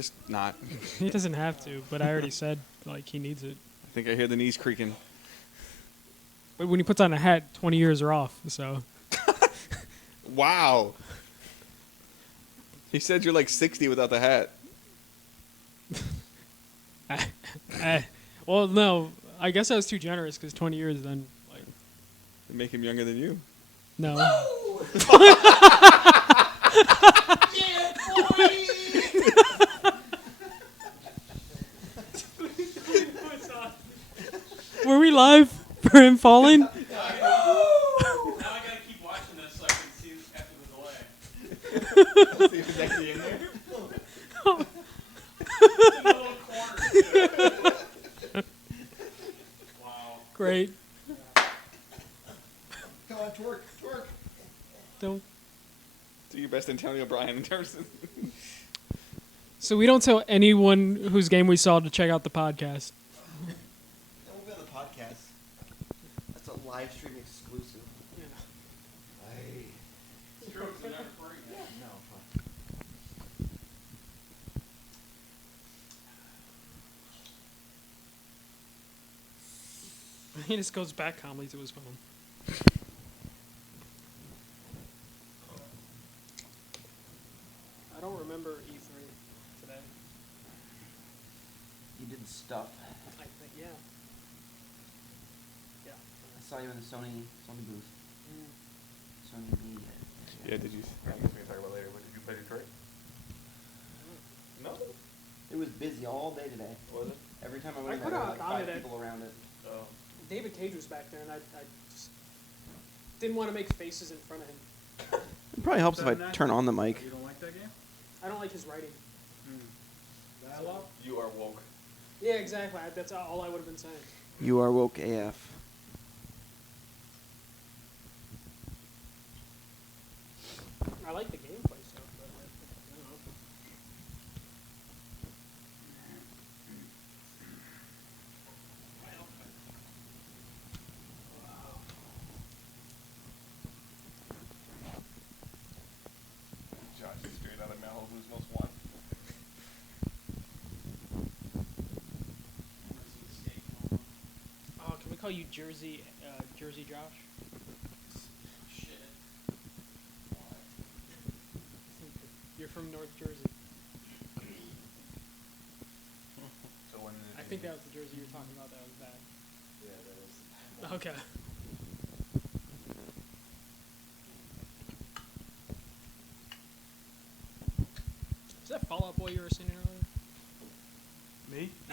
Just not. He doesn't have to, but I already said like he needs it. I think I hear the knees creaking. But when he puts on a hat, 20 years are off. So. Wow. He said you're like 60 without the hat. Well, no. I guess I was too generous because 20 years then, like. They make him younger than you. No. Were we live for him falling? Now I gotta keep watching this so I can see after the delay. See if it's actually in there. It's in the little corner. Wow. Great. Come on, twerk. Don't. Do your best Antonio Bryan in terms of... So we don't tell anyone whose game we saw to check out the podcast. That won't be on the podcast. That's a live stream exclusive. It's true, 'cause they're not recording it. No, fuck. He just goes back calmly to his phone. I don't remember E3 today. You did stuff. I think, yeah. Yeah. I saw you in the Sony booth. Sony B. Yeah, did you... I guess we can talk about later, but did you play Detroit? No. It was busy all day today. Was it? Every time I I went there, could've there were like gone 5 today. people around it. Oh. David Cage was back there, and I just didn't want to make faces in front of him. It probably helps if I turn on the mic. You don't like that game? I don't like his writing. You are woke. Yeah, exactly. That's all I would have been saying. You are woke AF. I like the gameplay stuff, but I don't know. Josh is straight out of Malibu's Most Wanted. Oh, can we call you Jersey Josh? Shit. You're from North Jersey. So when I think that was the Jersey you were talking about. That was bad. Yeah, that is. Okay. Is that Fall Out Boy you were singing earlier? Me? I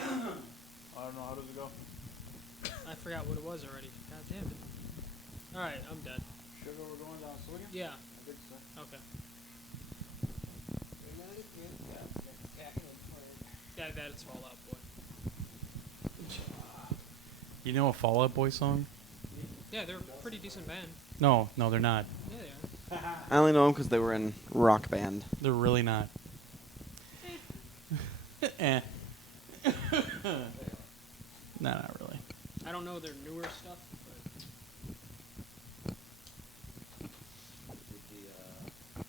don't know. How does it go? I forgot what it was already. God damn it. Alright, I'm dead. Sugar, we're going down Swingen? Yeah. I think so. Okay. Yeah, that's Fall Out Boy. You know a Fall Out Boy song? Yeah, they're a pretty decent band. No, they're not. Yeah, they are. I only know them because they were in Rock Band. They're really not. Eh. No, not really. I don't know their newer stuff, but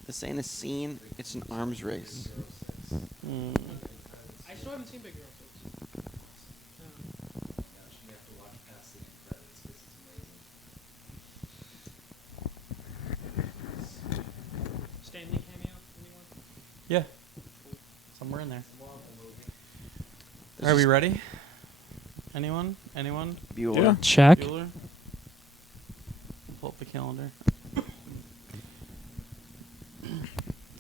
This ain't a scene, it's an arms race. I still haven't seen Big Hero 6. Stanley cameo? Anyone? Yeah, somewhere in there. Are we ready? Anyone? Bueller. Yeah. Check. Bueller? Pull up the calendar.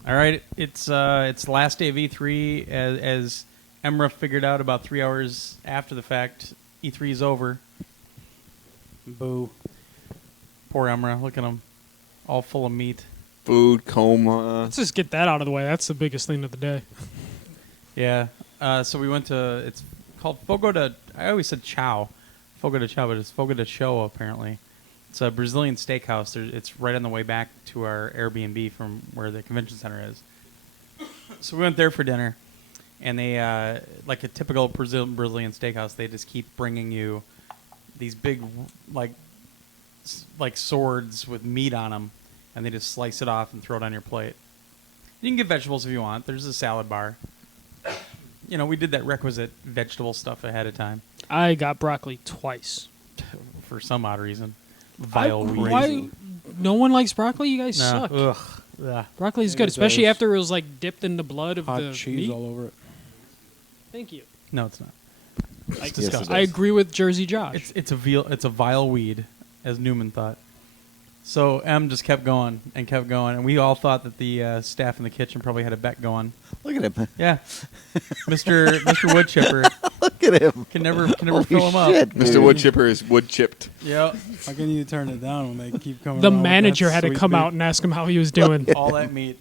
All right, it's last day of E3 as Emra figured out about 3 hours after the fact. E3 is over. Boo. Poor Emra. Look at him, all full of meat. Food coma. Let's just get that out of the way. That's the biggest thing of the day. Yeah. So we went to. It's called Fogo de. I always said Chow, Fogo de Chow, but it's Fogo de Chão apparently. It's a Brazilian steakhouse. It's right on the way back to our Airbnb from where the convention center is. So we went there for dinner, and they, like a typical Brazilian steakhouse, they just keep bringing you these big, like swords with meat on them, and they just slice it off and throw it on your plate. You can get vegetables if you want. There's a salad bar. we did that requisite vegetable stuff ahead of time I got broccoli twice. for some odd reason. Vile weed. Why? No one likes broccoli. You guys No. suck. Ugh. Ugh. Broccoli is Yeah, good, it especially does. after it was like dipped in the blood of Hot the cheese meat. all over it. Thank you. No, it's not. I, It's disgusting. I agree with Jersey Josh. It's a vile weed, as Newman thought. So M just kept going, and we all thought that the staff in the kitchen probably had a bet going. Look at him. Yeah, Mr. Wood Chipper Look at him. can never Holy fill him up. shit, Mr. dude. Wood Chipper is wood chipped. Yep, How can you turn it down when they keep coming? The around with that manager had to sweet come beef? out and ask him how he was doing. all that meat,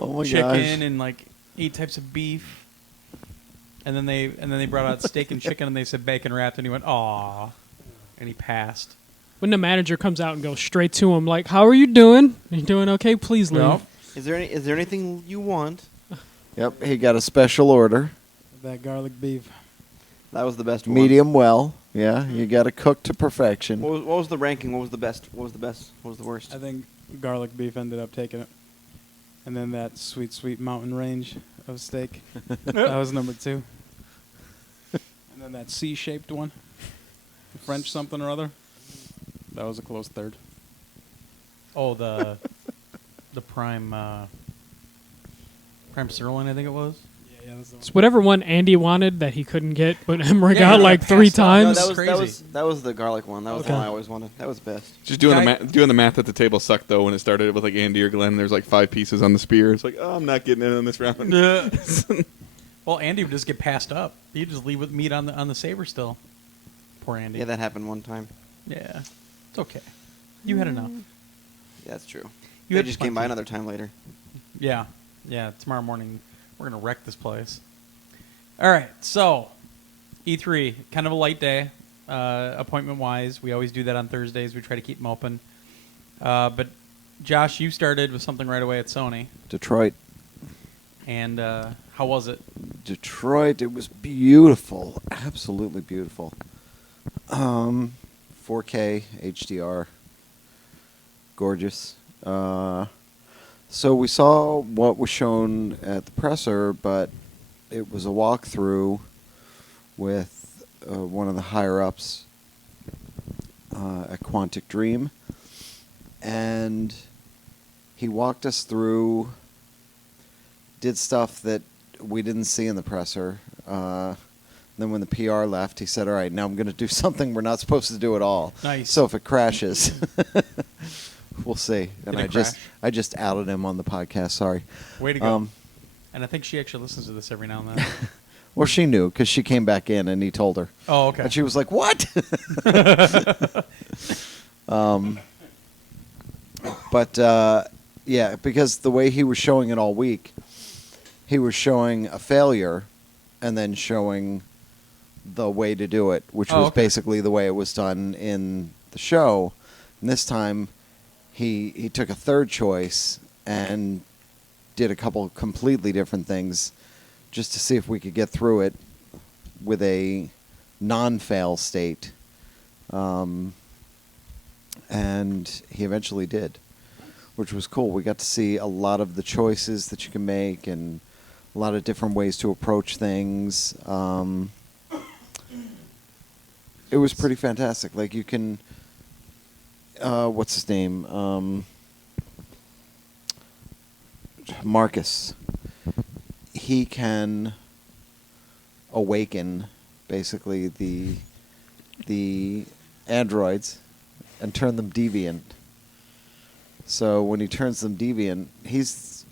Oh my chicken gosh. and like 8 types of beef, and then they brought out steak and chicken, and they said bacon wrapped, and he went aw, and he passed. When the manager comes out and goes straight to him, like, "How are you doing? Are you doing okay? Please leave." Nope. Is there anything you want? Yep, he got a special order. That garlic beef. That was the best one. Medium well. Yeah, you got to cook to perfection. What was the ranking? What was the best? What was the best? What was the worst? I think garlic beef ended up taking it. And then that sweet, sweet mountain range of steak. That was number 2. And then that C-shaped one. French something or other. That was a close third. Oh, the prime sirloin, I think it was. Yeah, that's the It's whatever one Andy wanted that he couldn't get, but Emra Yeah, got he like got 3 passed out. times. No, Crazy. that was the garlic one. That was the Okay. one I always wanted. That was best. Just doing Guy- doing the math at the table sucked though when it started with like Andy or Glenn. There's like 5 pieces on the spear. It's like, oh, I'm not getting in on this round. Well, Andy would just get passed up. He'd just leave with meat on the saber still. Poor Andy. Yeah, that happened one time. Yeah. It's okay. You had enough. Yeah, that's true. You They had just came by plenty. another time later. Yeah. Yeah, tomorrow morning we're going to wreck this place. All right, so E3, kind of a light day, appointment-wise. We always do that on Thursdays. We try to keep them open. But, Josh, you started with something right away at Sony. Detroit. And how was it? Detroit, it was beautiful. Absolutely beautiful. 4K, HDR. Gorgeous. So we saw what was shown at the presser, but it was a walkthrough with one of the higher-ups at Quantic Dream. And he walked us through, did stuff that we didn't see in the presser. Then when the PR left, he said, all right, now I'm going to do something we're not supposed to do at all. Nice. So if it crashes, we'll see. And Did it I just outed him on the podcast, sorry. Way to go. And I think she actually listens to this every now and then. Well, she knew because she came back in and he told her. Oh, okay. And she was like, what? But, yeah, because the way he was showing it all week, he was showing a failure and then showing the way to do it, which Oh, was okay. basically the way it was done in the show. And this time, he took a third choice and did a couple completely different things just to see if we could get through it with a non-fail state. And he eventually did, which was cool. We got to see a lot of the choices that you can make and a lot of different ways to approach things. It was pretty fantastic. Like you can, what's his name? Marcus. He can awaken basically the androids and turn them deviant. So when he turns them deviant, he's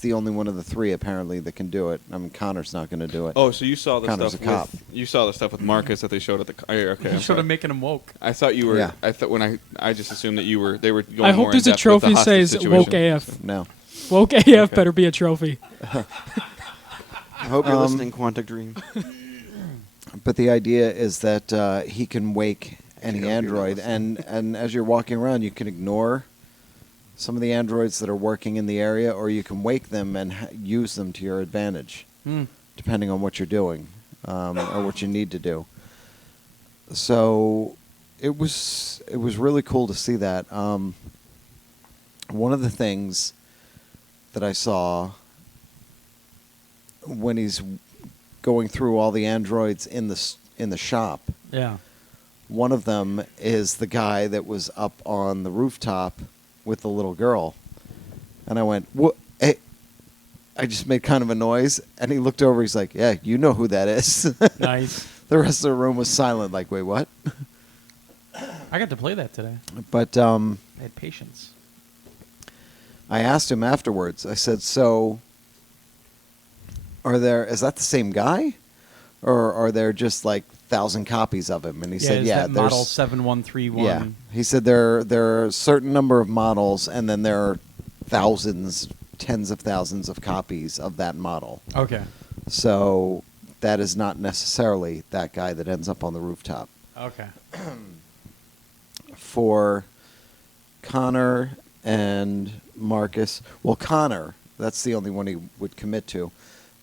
the only one of the 3 apparently that can do it. I mean, Connor's not going to do it. Oh, so you saw the Connor's stuff a cop. you saw the stuff with Marcus that they showed at the. Okay, You I'm should sorry. have making him woke. I thought you were. Yeah. I thought when I just assumed that they were going I more hope there's in a depth with the trophy hostage says woke situation. AF. No. Woke AF better be a trophy. I hope you're listening, Quantic Dream. But the idea is that he can wake any hope you're android, and as you're walking around, you can ignore some of the androids that are working in the area, or you can wake them and use them to your advantage, depending on what you're doing or what you need to do. So it was really cool to see that. One of the things that I saw when he's going through all the androids in the shop. Yeah. One of them is the guy that was up on the rooftop with the little girl. And I went, "What?" Hey. I just made kind of a noise, and he looked over. He's like, "Yeah, you know who that is." Nice. The rest of the room was silent, like, "Wait, what?" I got to play that today. But I had patience. I asked him afterwards. I said, "So, is that the same guy, or are there just like 1,000 copies of him?" And he said, is "Yeah, that there's model 7131. Yeah." He said there are a certain number of models, and then there are thousands, tens of thousands of copies of that model. Okay. So that is not necessarily that guy that ends up on the rooftop. Okay. For Connor and Marcus, well, Connor, that's the only one he would commit to.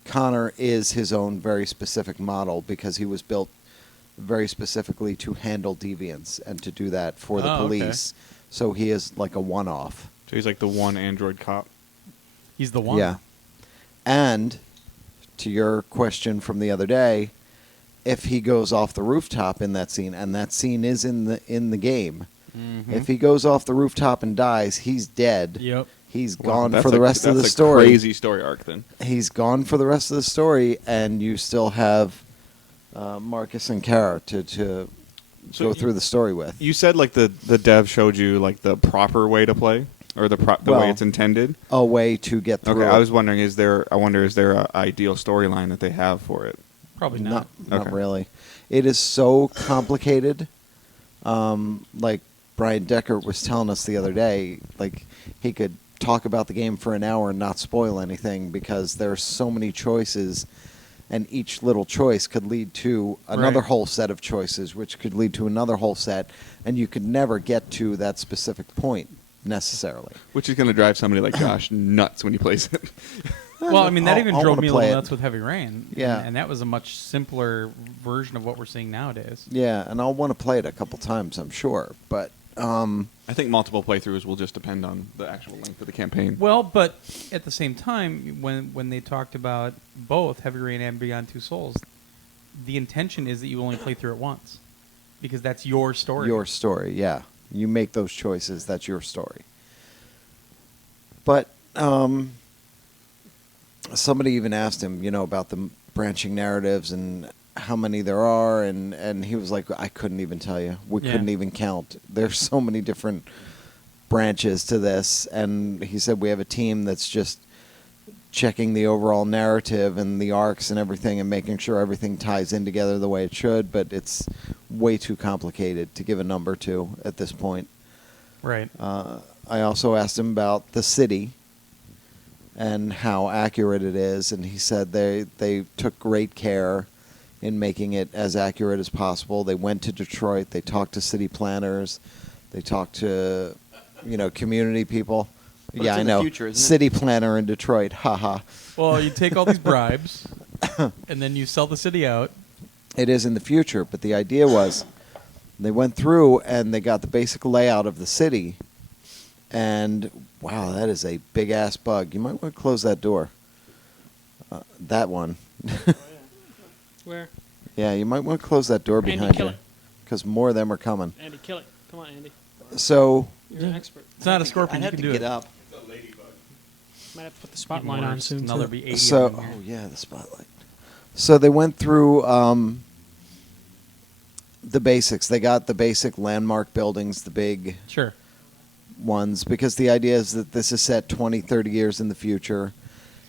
Connor is his own very specific model because he was built very specifically to handle deviants and to do that for the Oh, okay. police. So he is like a one-off. So he's like the one android cop. He's the one. Yeah. And to your question from the other day, if he goes off the rooftop in that scene, and that scene is in the game, Mm-hmm. if he goes off the rooftop and dies, he's dead. Yep. He's Wow, gone that's for the rest of the that's a story. Crazy story arc then. He's gone for the rest of the story, and you still have Marcus and Kara to So go you- through the story with. You said like the dev showed you like the proper way to play, or the Well, way it's intended. A way to get through Okay, it. I was wondering, is there an ideal storyline that they have for it? Probably not. Not Okay. really. It is so complicated. Like Brian Decker was telling us the other day, like he could talk about the game for an hour and not spoil anything because there's so many choices, and each little choice could lead to another Right. whole set of choices, which could lead to another whole set, and you could never get to that specific point necessarily. Which is going to drive somebody like Josh nuts when he plays it. Well, I mean, that even I'll drove wanna me a play little it. nuts with Heavy Rain. Yeah. And that was a much simpler version of what we're seeing nowadays. Yeah, and I'll want to play it a couple times, I'm sure. But I think multiple playthroughs will just depend on the actual length of the campaign. Well, but at the same time, when they talked about both Heavy Rain and Beyond Two Souls, the intention is that you only play through it once. Because that's your story. your story, yeah. You make those choices, that's your story. But somebody even asked him, about the branching narratives and how many there are, and he was like, I couldn't even tell you. We Yeah. couldn't even count. There's so many different branches to this, and he said we have a team that's just checking the overall narrative and the arcs and everything and making sure everything ties in together the way it should, but it's way too complicated to give a number to at this point. Right. I also asked him about the city and how accurate it is, and he said they took great care in making it as accurate as possible. They went to Detroit. They talked to city planners. They talked to, community people. But yeah, it's I in the know. future, isn't it? City planner in Detroit. Haha. Well, you take all these bribes, and then you sell the city out. It is in the future, but the idea was they went through and they got the basic layout of the city. And wow, that is a big ass bug. You might want to close that door. That one. Where? Yeah, you might want to close that door Andy, behind kill you, it. because more of them are coming. Andy, kill it. Come on, Andy. So You're an expert. It's not a scorpion. I'd You have can to do get it. up. Might have to put the Even spotlight on worse, soon. and there'll too. be 80 So, of them oh here. yeah, the spotlight. So they went through the basics. They got the basic landmark buildings, the big Sure. ones, because the idea is that this is set 20, 30 years in the future.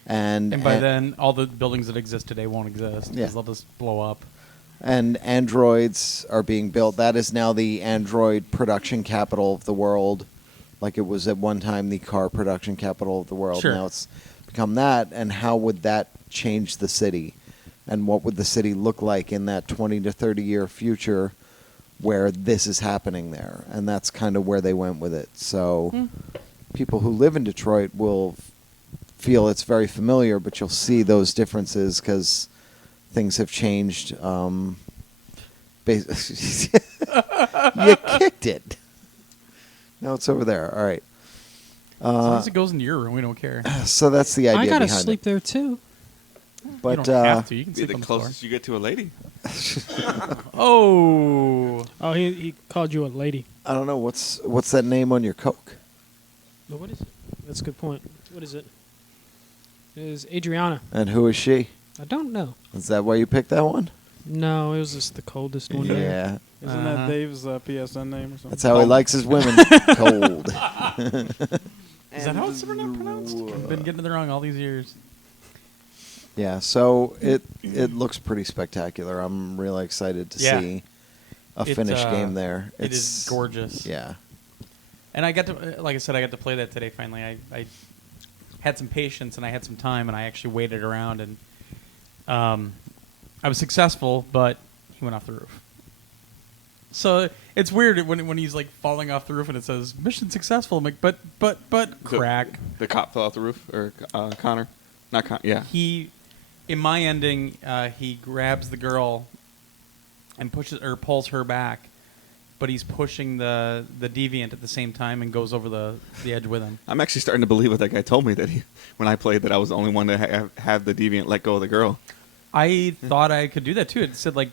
And And by then, all the buildings that exist today won't exist because Yeah. they'll just blow up. and androids are being built. That is now the android production capital of the world, like it was at one time the car production capital of the world. Sure. Now it's become that, and how would that change the city? And what would the city look like in that 20 to 30 year future where this is happening there? And that's kind of where they went with it. So people who live in Detroit will feel it's very familiar, but you'll see those differences because things have changed. You kicked it. No, it's over there. All right. As long as it goes into your room, we don't care. So that's the idea I gotta behind sleep it. there too. But you don't have to. You can Be sleep the on the floor. closest you get to a lady. Oh. Oh, he called you a lady. I don't know what's that name on your Coke. No, what is it? That's a good point. What is it? It is Adriana. And who is she? I don't know. Is that why you picked that one? No, it was just the coldest one. there. Yeah, Isn't that Dave's PSN name or something? that's how he likes his women. Cold. Is that how it's pronounced? I've been getting it wrong all these years. Yeah, so it looks pretty spectacular. I'm really excited to Yeah. see a It, finished game there. It is gorgeous. Yeah. And I got to, like I said, I got to play that today. Finally, I had some patience and I had some time, and I actually waited around, and I was successful, but he went off the roof. So it's weird when he's like falling off the roof and it says mission successful. I'm like, but crack. The cop fell off the roof, or Connor, not Connor. Yeah. He, in my ending, he grabs the girl and pushes or pulls her back, but he's pushing the deviant at the same time and goes over the edge with him. I'm actually starting to believe what that guy told me, that when I played, that I was the only one to have the deviant let go of the girl. I thought I could do that too. It said like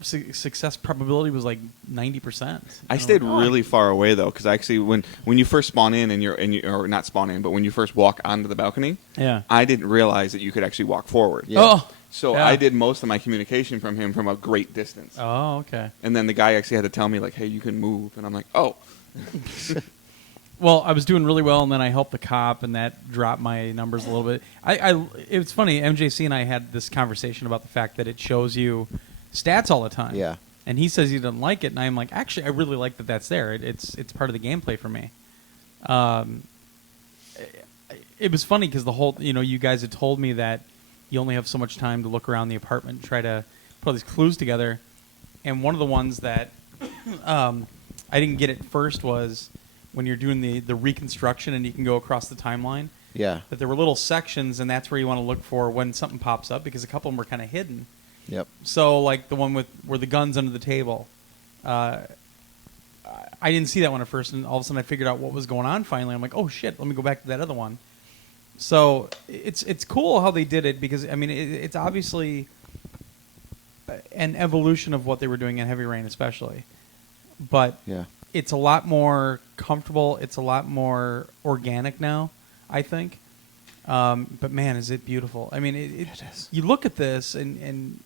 success probability was like 90%. I stayed really far away though, because actually when you first spawn in and you or not spawn in, but when you first walk onto the balcony, Yeah. I didn't realize that you could actually walk forward. Yeah. Oh. So Yeah. I did most of my communication from him from a great distance. Oh, okay. And then the guy actually had to tell me like, "Hey, you can move," and I'm like, "Oh." Well, I was doing really well, and then I helped the cop, and that dropped my numbers a little bit. It was funny. MJC and I had this conversation about the fact that it shows you stats all the time. Yeah. And he says he doesn't like it, and I'm like, actually, I really like that that's there. It's part of the gameplay for me. It was funny because the whole, you guys had told me that you only have so much time to look around the apartment and try to put all these clues together. And one of the ones that I didn't get at first was when you're doing the reconstruction and you can go across the timeline. Yeah. That there were little sections, and that's where you want to look for when something pops up, because a couple of them were kind of hidden. Yep. So, like the one where the gun's under the table, I didn't see that one at first, and all of a sudden I figured out what was going on. Finally, I'm like, oh shit, let me go back to that other one. So it's cool how they did it, because I mean it's obviously an evolution of what they were doing in Heavy Rain, especially, but Yeah. it's a lot more comfortable. It's a lot more organic now, I think. But man, is it beautiful! I mean, it is. You look at this, and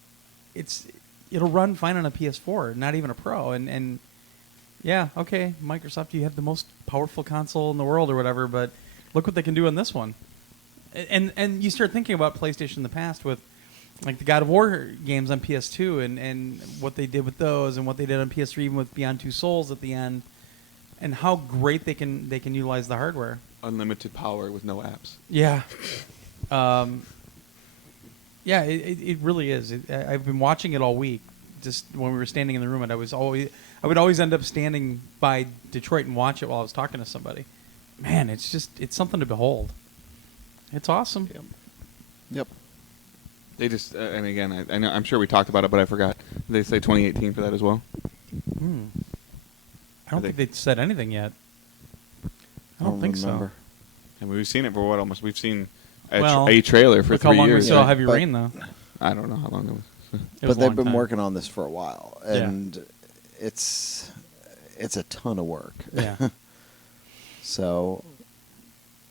it'll run fine on a PS4, not even a Pro. And yeah, okay, Microsoft, you have the most powerful console in the world or whatever, but look what they can do on this one. And you start thinking about PlayStation in the past with like the God of War games on PS2 and what they did with those, and what they did on PS3 even with Beyond Two Souls at the end, and how great they can utilize the hardware. Unlimited power with no apps. Yeah. Yeah, it really is. I've been watching it all week. Just when we were standing in the room, and I would always end up standing by Detroit and watch it while I was talking to somebody. Man, it's something to behold. It's awesome. Yep. They just and again, I know, I'm sure we talked about it, but I forgot. They say 2018 for that as well. I don't think they said anything yet. I don't think remember. so. And we've seen it for what almost. We've seen Well, a trailer for Look 3 how long years. we saw Yeah, Heavy but- Rain, though. I don't know how long it was. It was But a they've long been time. working on this for a while, Yeah. and it's a ton of work. Yeah. So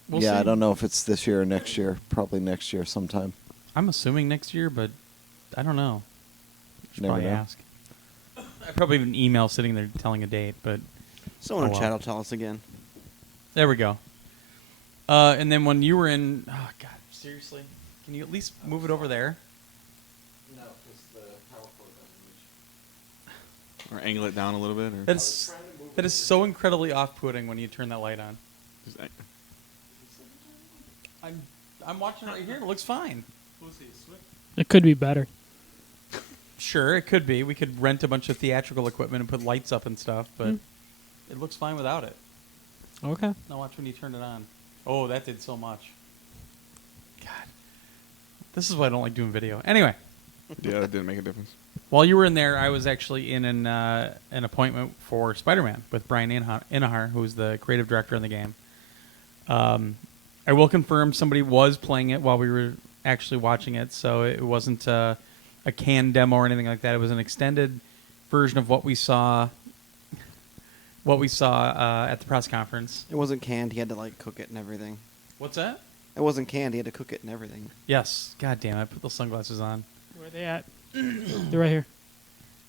We'll yeah, see. I don't know if it's this year or next year. Probably next year sometime. I'm assuming next year, but I don't know. Should Never probably know. ask. I probably have an email sitting there telling a date, but Someone Oh, in well. chat will tell us again. there we go. And then when you were in, oh God, seriously, can you at least move it over there? No, because the power cord doesn't reach. Or angle it down a little bit. Or That is so incredibly off-putting when you turn that light on. just, I'm watching it right here. It looks fine. It could be better. Sure, it could be. We could rent a bunch of theatrical equipment and put lights up and stuff, but it looks fine without it. Okay. Now watch when you turn it on. Oh, that did so much. God. This is why I don't like doing video. Anyway, yeah, that didn't make a difference. while you were in there, I was actually in an appointment for Spider-Man with Brian Inahar, who's the creative director in the game. I will confirm somebody was playing it while we were actually watching it, so it wasn't a canned demo or anything like that. It was an extended version of what we saw at the press conference. It wasn't canned. He had to like cook it and everything. What's that? It wasn't canned. He had to cook it and everything. Yes. God damn it! I put those sunglasses on. Where are they at? They're right here.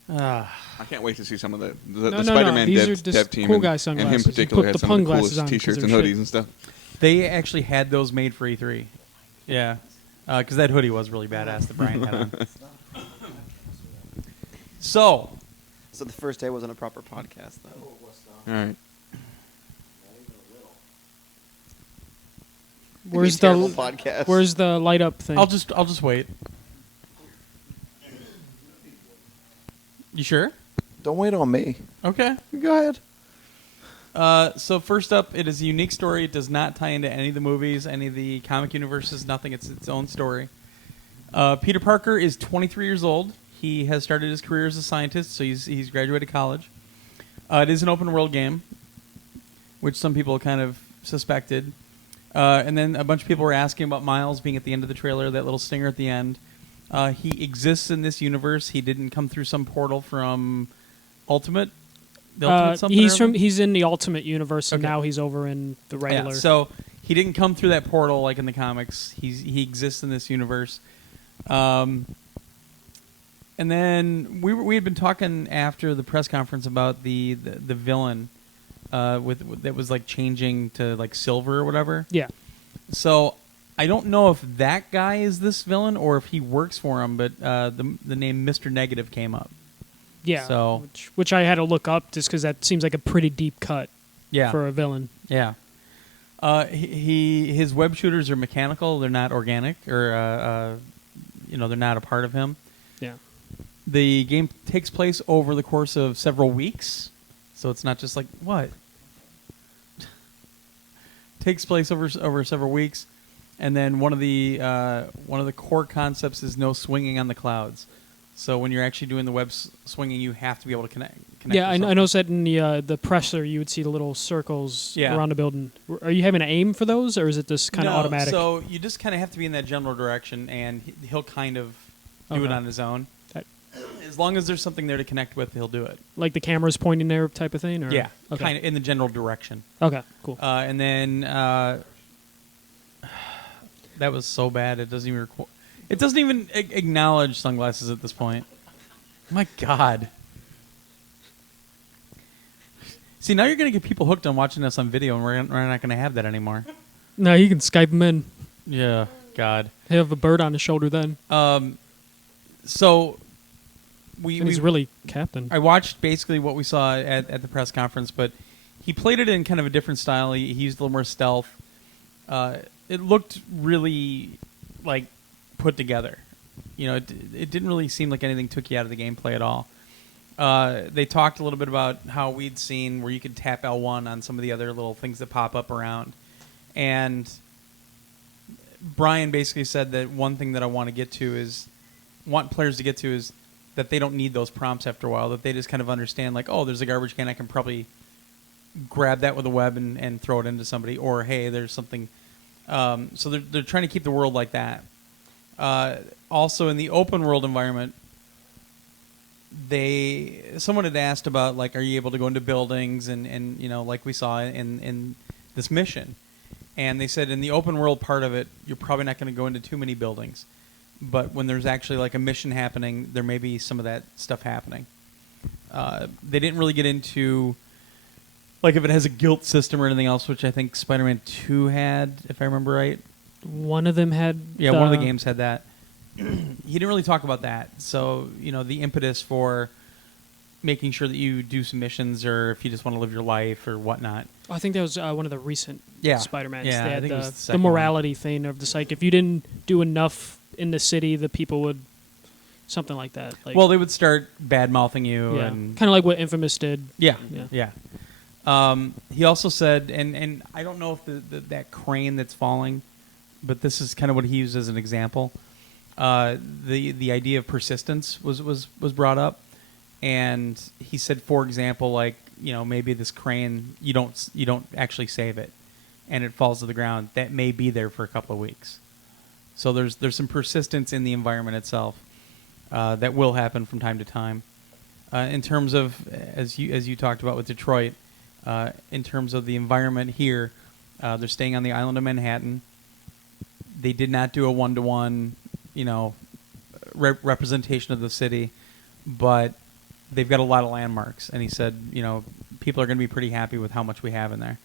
I can't wait to see some of the No. Spider-Man These dev, are just dev team cool and, guy and sunglasses. him You particularly put had the some pun of the glasses coolest on 'cause T-shirts they're and hoodies shit. and stuff. They actually had those made for E3. Yeah, because that hoodie was really badass that Brian had on. So, So the first day wasn't a proper podcast though. All right. Where's Terrible the podcast? Where's the light up thing? I'll just wait. You sure? Don't wait on me. Okay. Go ahead. So first up, it is a unique story. It does not tie into any of the movies, any of the comic universes, nothing. It's its own story. Peter Parker is 23 years old. He has started his career as a scientist, so he's graduated college. It is an open world game, which some people kind of suspected. And then a bunch of people were asking about Miles being at the end of the trailer, that little stinger at the end. He exists in this universe. He didn't come through some portal from Ultimate. The Ultimate something or other? He's in the Ultimate Universe, and Okay. now he's over in the regular. Yeah, so he didn't come through that portal like in the comics. He exists in this universe. And then we had been talking after the press conference about the villain that was like changing to like silver or whatever. Yeah. So I don't know if that guy is this villain or if he works for him, but the name Mr. Negative came up. Yeah. So- which I had to look up just because that seems like a pretty deep cut Yeah. for a villain. Yeah. His web shooters are mechanical. They're not organic, or they're not a part of him. Yeah. The game takes place over the course of several weeks, so it's not just like what. Takes place over several weeks, and then one of the core concepts is no swinging on the clouds. So when you're actually doing the web swinging, you have to be able to connect. Yeah, I yourself. noticed that in the presser, you would see the little circles Yeah. around the building. Are you having to aim for those, or is it just kind of No, automatic? So you just kind of have to be in that general direction, and he'll kind of do it Okay. on his own. That- As long as there's something there to connect with, he'll do it. Like the camera's pointing there type of thing? Or? Yeah, Okay. kind of in the general direction. Okay, cool. And then that was so bad it doesn't even it doesn't even acknowledge sunglasses at this point. My God. See, now you're going to get people hooked on watching us on video, and we're not going to have that anymore. No, you can Skype him in. Yeah, God. He'll have a bird on his shoulder then. So And he's really captain. I watched basically what we saw at the press conference, but he played it in kind of a different style. He used a little more stealth. It looked really like put together. You know, it didn't really seem like anything took you out of the gameplay at all. They talked a little bit about how we'd seen where you could tap L1 on some of the other little things that pop up around. And Brian basically said that one thing that I want players to get to is that they don't need those prompts after a while, that they just kind of understand, like, oh, there's a garbage can, I can probably grab that with a web and throw it into somebody, or hey, there's something. So they're trying to keep the world like that. Also, in the open world environment, someone had asked about, like, are you able to go into buildings and you know, like we saw in this mission, and they said in the open world part of it, you're probably not going to go into too many buildings, but when there's actually like a mission happening, there may be some of that stuff happening. They didn't really get into like if it has a guilt system or anything else, which I think Spider-Man 2 had, if I remember right. One of them had. Yeah, one of the games had that. He didn't really talk about that. So, you know, the impetus for making sure that you do some missions, or if you just want to live your life or whatnot. I think that was one of the recent Spider-Mans. Yeah, they I had think it was the the second one. morality thing of just like if you didn't do enough in the city, the people would something like that. Like, Well, they would start bad-mouthing you. yeah, And kind of like what Infamous did. Yeah, Yeah. yeah. He also said, and I don't know if that crane that's falling, but this is kind of what he used as an example. The idea of persistence was brought up, and he said, for example, like, you know, maybe this crane you don't actually save it, and it falls to the ground. That may be there for a couple of weeks. So there's some persistence in the environment itself that will happen from time to time. In terms of as you talked about with Detroit, in terms of the environment here, they're staying on the island of Manhattan. They did not do a 1-to-1, representation of the city, but they've got a lot of landmarks. And he said, people are going to be pretty happy with how much we have in there.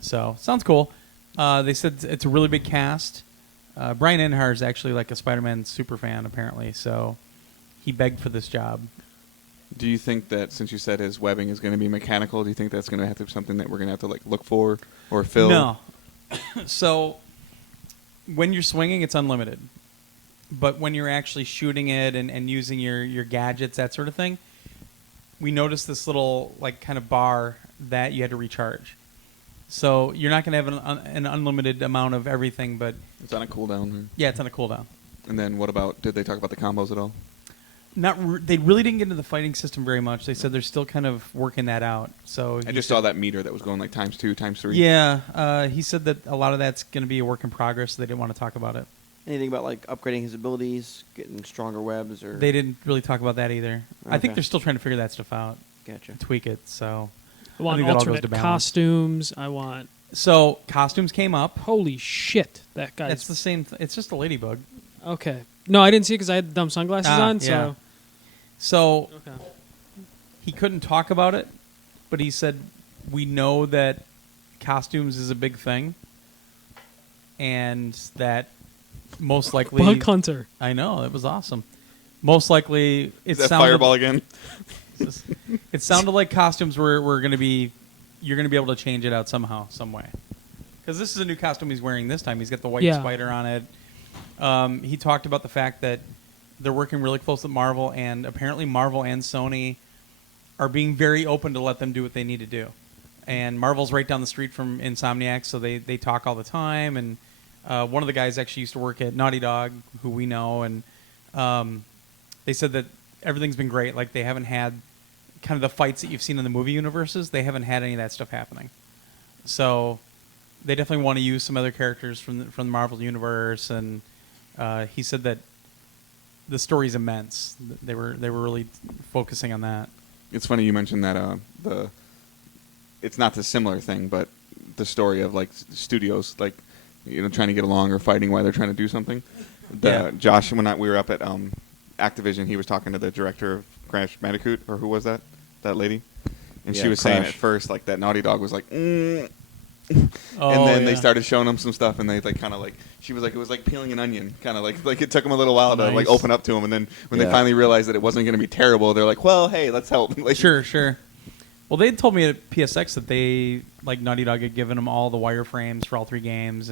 So sounds cool. They said it's a really big cast. Brian Enhar is actually like a Spider-Man super fan, apparently. So he begged for this job. Do you think that, since you said his webbing is going to be mechanical, do you think that's going to have to be something that we're going to have to like look for or fill? No. So when you're swinging, it's unlimited. But when you're actually shooting it and using your gadgets, that sort of thing, we noticed this little like kind of bar that you had to recharge. So you're not going to have an unlimited amount of everything, but It's on a cooldown. Right? yeah, it's on a cooldown. And then what about, did they talk about the combos at all? They really didn't get into the fighting system very much. They said they're still kind of working that out. So I just saw that meter that was going like ×2, ×3. Yeah, he said that a lot of that's going to be a work in progress. So they didn't want to talk about it. Anything about like upgrading his abilities, getting stronger webs, or They didn't really talk about that either. I think Okay. they're still trying to figure that stuff out, Gotcha. tweak it. So I want think that all goes alternate to balance. costumes. I want. So costumes came up. Holy shit, that guy's. It's the same. It's just a ladybug. Okay. No, I didn't see it because I had dumb sunglasses on. So. Yeah. So Okay. he couldn't talk about it, but he said we know that costumes is a big thing, and that most likely. Bug hunter. I know, it was awesome. Most likely, Is that Fireball again? It sounded like costumes were going to be. You're going to be able to change it out somehow, some way. Because this is a new costume he's wearing this time. He's got the white spider on it. He talked about the fact that they're working really close with Marvel, and apparently Marvel and Sony are being very open to let them do what they need to do. And Marvel's right down the street from Insomniac, so they talk all the time. And one of the guys actually used to work at Naughty Dog, who we know, and they said that everything's been great. Like, they haven't had kind of the fights that you've seen in the movie universes. They haven't had any of that stuff happening. So they definitely want to use some other characters from the Marvel universe. And he said that the story's immense. They were really focusing on that. It's funny you mentioned that it's not the similar thing, but the story of like studios like trying to get along or fighting while they're trying to do something. Josh, when we were up at Activision, he was talking to the director of Crash Bandicoot, or who was that lady? And she was saying at first like that Naughty Dog was like, and then they started showing him some stuff, and they like kind of like she was like it was like peeling an onion, kind of like it took them a little while to like open up to him, and then when they finally realized that it wasn't going to be terrible, they're like, well, hey, let's help. Like, Sure. Well, they told me at PSX that they like Naughty Dog had given them all the wireframes for all 3 games,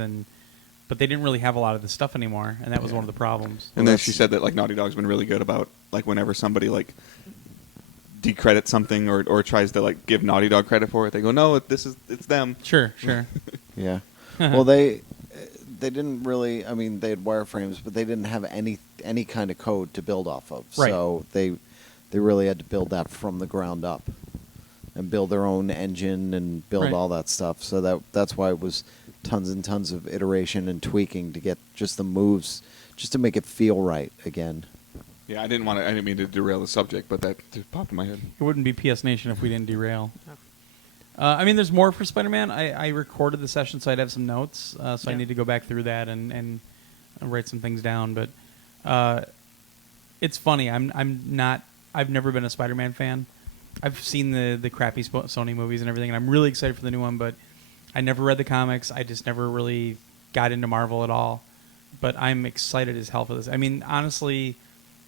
but they didn't really have a lot of the stuff anymore, and that was one of the problems. And then she said that like Naughty Dog's been really good about like whenever somebody like decredits something or tries to like give Naughty Dog credit for it, they go, no, it's them. Sure. Yeah. Well, they didn't really. I mean, they had wireframes, but they didn't have any kind of code to build off of. Right. So they really had to build that from the ground up and build their own engine and build all that stuff. So that's why it was tons and tons of iteration and tweaking to get just the moves, just to make it feel right again. Yeah, I didn't mean to derail the subject, but that just popped in my head. It wouldn't be PS Nation if we didn't derail. I mean, there's more for Spider-Man. I recorded the session, so I'd have some notes. So I need to go back through that and write some things down. But it's funny. I've never been a Spider-Man fan. I've seen the crappy Sony movies and everything, and I'm really excited for the new one. But I never read the comics. I just never really got into Marvel at all. But I'm excited as hell for this. I mean, honestly,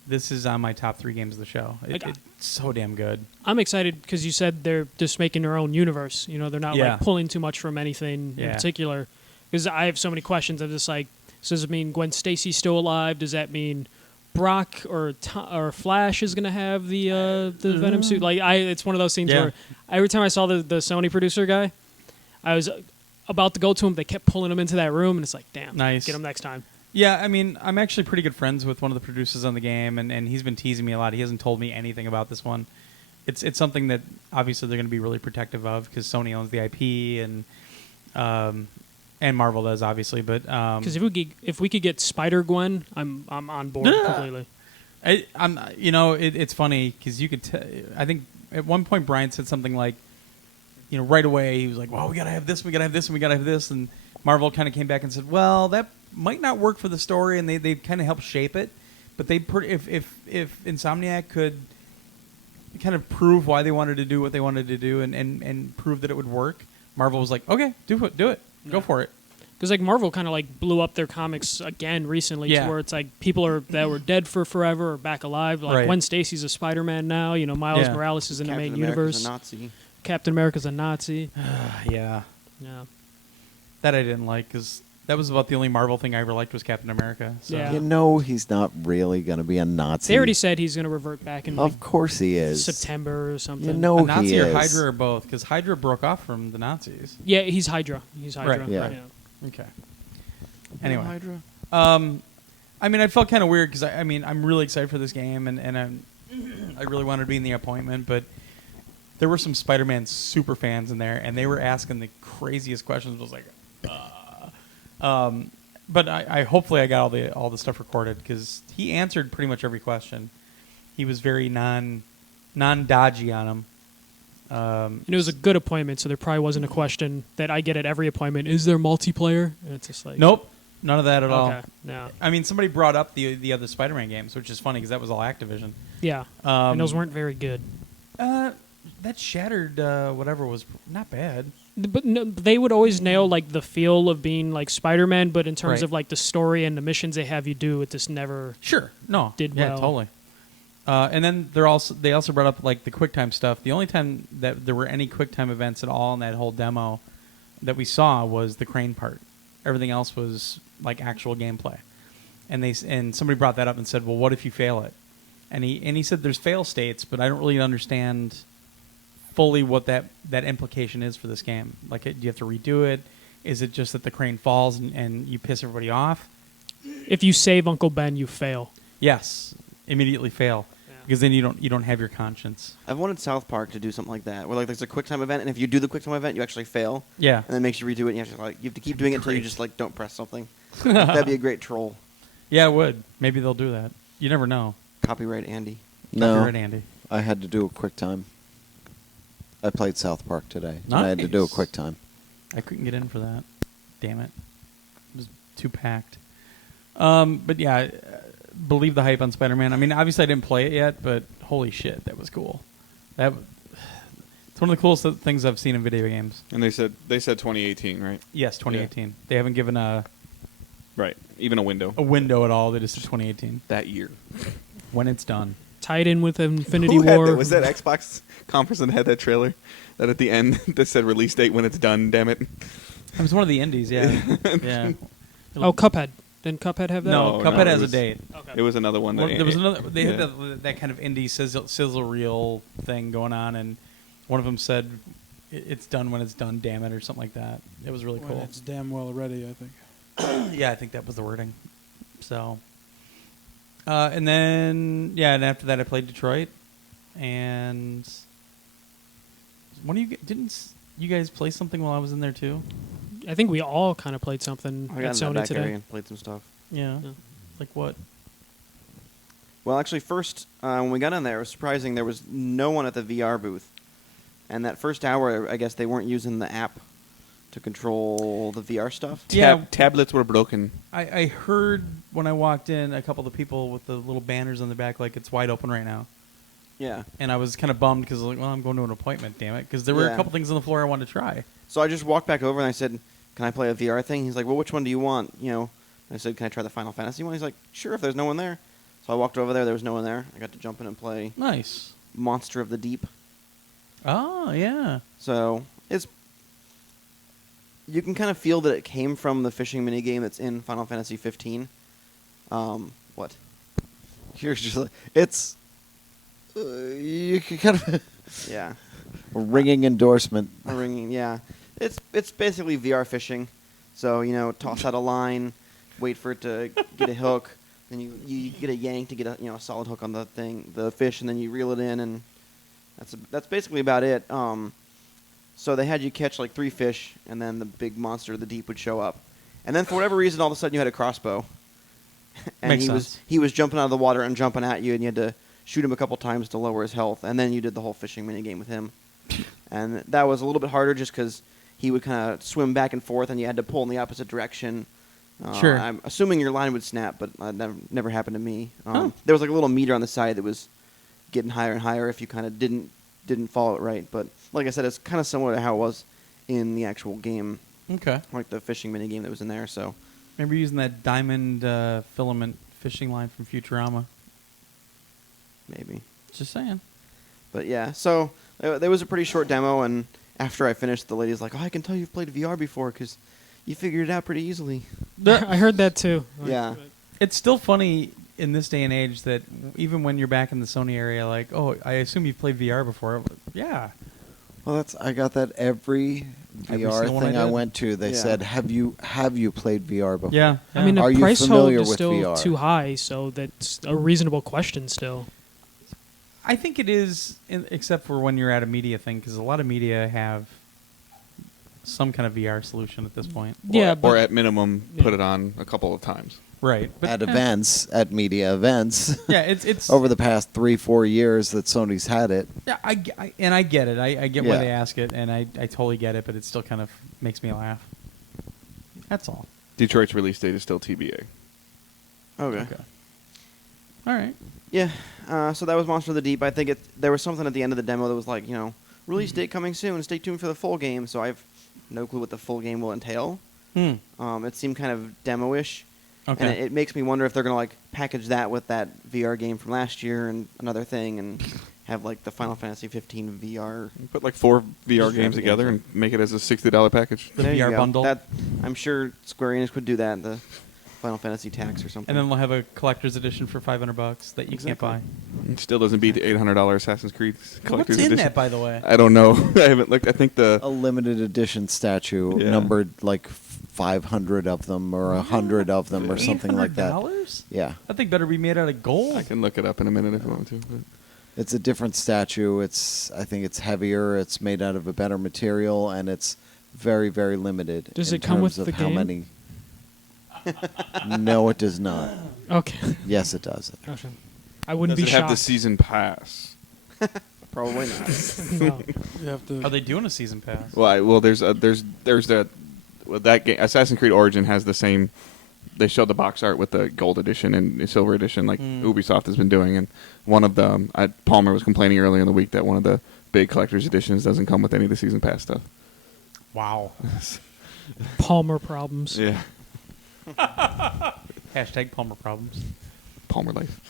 this is on my top 3 games of the show. It's so damn good. I'm excited because you said they're just making their own universe. They're not like pulling too much from anything in particular. Because I have so many questions. I'm just like, so does it mean Gwen Stacy's still alive? Does that mean Brock or Flash is going to have the Venom suit? Like, it's one of those things where every time I saw the Sony producer guy, I was about to go to him. They kept pulling him into that room, and it's like, damn, nice. Get him next time. Yeah, I mean, I'm actually pretty good friends with one of the producers on the game, and he's been teasing me a lot. He hasn't told me anything about this one. It's something that obviously they're going to be really protective of because Sony owns the IP, and And Marvel does, obviously, but Because if we could get Spider-Gwen, I'm on board completely. It's funny because you could. I think at one point Brian said something like, right away he was like, "Well, we gotta have this, we gotta have this, and we gotta have this," and Marvel kind of came back and said, "Well, that might not work for the story," and they kind of helped shape it. But if Insomniac could kind of prove why they wanted to do what they wanted to do and prove that it would work, Marvel was like, "Okay, do it, go for it." Because Marvel kind of blew up their comics again recently, to where it's people that were dead for forever are back alive. Like Gwen Stacy's a Spider-Man now. Miles Morales is in the main universe. Captain America's a Nazi. Yeah. That I didn't like because that was about the only Marvel thing I ever liked was Captain America. So. Yeah. He's not really going to be a Nazi. They already said he's going to revert back in of course he is. September or something. A Nazi he or is. Hydra or both because Hydra broke off from the Nazis. Yeah, he's Hydra. Right. Yeah. Okay. Anyway. Hydra. I felt kind of weird because I'm really excited for this game and I really wanted to be in the appointment, but there were some Spider-Man super fans in there and they were asking the craziest questions. I was like, but I hopefully I got all the stuff recorded because he answered pretty much every question. He was very non-dodgy on them. And it was a good appointment, so there probably wasn't a question that I get at every appointment. Is there multiplayer? And it's just like nope, none of that at all. Okay, no. Somebody brought up the other Spider-Man games, which is funny because that was all Activision. Yeah, and those weren't very good. That Shattered whatever was not bad. But no, they would always nail the feel of being Spider-Man, but in terms of the story and the missions they have you do, it just never did well. Yeah, totally. And then they also brought up the QuickTime stuff. The only time that there were any QuickTime events at all in that whole demo that we saw was the crane part. Everything else was actual gameplay. And somebody brought that up and said, "Well, what if you fail it?" And he said there's fail states, but I don't really understand fully what that implication is for this game. Do you have to redo it? Is it just that the crane falls and you piss everybody off? If you save Uncle Ben, you fail. Yes, immediately fail. Because then you don't have your conscience. I've wanted South Park to do something like that, where there's a QuickTime event, and if you do the QuickTime event, you actually fail. Yeah. And then it makes you redo it, and you have to keep doing it until you just don't press something. That'd be a great troll. Yeah, it would. Maybe they'll do that. You never know. Copyright Andy. No, Copyright Andy. I had to do a QuickTime. I played South Park today. Nice. And I had to do a QuickTime. I couldn't get in for that. Damn it. It was too packed. But yeah, believe the hype on Spider-Man. Obviously I didn't play it yet, but holy shit, that was cool. It's one of the coolest things I've seen in video games. And they said 2018, right? Yes, 2018. Yeah. They haven't given even a window. A window at all. They just said 2018. That year. When it's done. Tied in with Infinity War. Was that Xbox conference that had that trailer? That at the end that said release date when it's done, damn it. It was one of the indies, yeah. Yeah. Oh, Cuphead. Didn't Cuphead have that? No, Cuphead has a date. Okay. It was another one. There was another. They had that kind of indie sizzle reel thing going on, and one of them said, "It's done when it's done, damn it," or something like that. It was really cool. It's damn well ready, I think. Yeah, I think that was the wording. So, and then and after that, I played Detroit, and one of you didn't you guys play something while I was in there too? I think we all kind of played something I at got in Sony that back today. area and played some stuff. Yeah. Yeah. Like what? Well, actually, first, when we got in there, it was surprising there was no one at the VR booth. And that first hour, I guess they weren't using the app to control the VR stuff. Yeah. Tablets were broken. I heard when I walked in a couple of the people with the little banners on the back, it's wide open right now. Yeah. And I was kind of bummed because I'm going to an appointment, damn it. Because there were a couple things on the floor I wanted to try. So I just walked back over and I said, "Can I play a VR thing?" He's like, "Well, which one do you want?" And I said, "Can I try the Final Fantasy one?" He's like, "Sure, if there's no one there." So I walked over there. There was no one there. I got to jump in and play Nice. Monster of the Deep. Oh, yeah. So you can kind of feel that it came from the fishing minigame that's in Final Fantasy 15. What? Here's just it's you can kind of Yeah. a ringing endorsement. A ringing, yeah. It's basically VR fishing. So, toss out a line, wait for it to get a hook, then you get a yank to get a solid hook on the fish, and then you reel it in, and that's basically about it. So they had you catch like 3 fish, and then the big monster of the deep would show up. And then for whatever reason, all of a sudden you had a crossbow. And Makes sense. he was jumping out of the water and jumping at you, and you had to shoot him a couple times to lower his health. And then you did the whole fishing mini game with him. And that was a little bit harder just because he would kind of swim back and forth, and you had to pull in the opposite direction. Sure. I'm assuming your line would snap, but that never happened to me. Oh. There was like a little meter on the side that was getting higher and higher if you kind of didn't follow it right. But like I said, it's kind of similar to how it was in the actual game, Okay. like the fishing mini game that was in there. So Maybe using that diamond filament fishing line from Futurama. maybe. Just saying. But yeah, so there was a pretty short demo, and after I finished, the lady's like, "Oh, I can tell you've played VR before because you figured it out pretty easily." I heard that too. Yeah. It's still funny in this day and age that even when you're back in the Sony area, like, oh, I assume you've played VR before. Yeah. Well, I got that every VR single one thing I I did. went to. They Yeah. said, "Have you played VR before?" Yeah. I mean, the Are you price familiar hold is with still VR? too high, so that's a reasonable question still. I think it is, except for when you're at a media thing, because a lot of media have some kind of VR solution at this point. Yeah, or but at minimum, put it on a couple of times. Right. But, At events, at media events, Yeah, it's over the past 3-4 years that Sony's had it. Yeah, I get it. I get why Yeah. they ask it, and I totally get it, but it still kind of makes me laugh. That's all. Detroit's release date is still TBA. Okay. All right. Yeah. So that was Monster of the Deep. I think there was something at the end of the demo that was like, release date coming soon. Stay tuned for the full game. So I have no clue what the full game will entail. It seemed kind of demo-ish. Okay. And it makes me wonder if they're going to like package that with that VR game from last year and another thing and have like the Final Fantasy 15 VR. Put like 4 VR Just games grab the together games. and make it as a $60 package. The There you VR go. bundle. I'm sure Square Enix would do that, the Final Fantasy tax or something. And then we'll have a collector's edition for $500 that you can't Exactly. buy. It still doesn't beat the $800 Assassin's Creed collector's What's in edition. that, by the way? I don't know. I haven't looked. I think A limited edition statue, Yeah. numbered like 500 of them or 100 of them or something like that. $800? Yeah. That thing better be made out of gold. I can look it up in a minute if you want to. But It's a different statue. I think it's heavier. It's made out of a better material, and it's very, very limited. Does in it come with terms of the how game? many? No, it does not. Okay. Yes, it does. Gotcha. I wouldn't does be it have the shocked. season pass? Probably not. No. You have to. Are they doing a season pass? Well, there's that game. Assassin's Creed Origin has the same. They showed the box art with the gold edition and silver edition, like Ubisoft has been doing. And one of the Palmer was complaining earlier in the week that one of the big collector's editions doesn't come with any of the season pass stuff. Wow. Palmer problems. Yeah, Hashtag Palmer problems. Palmer life.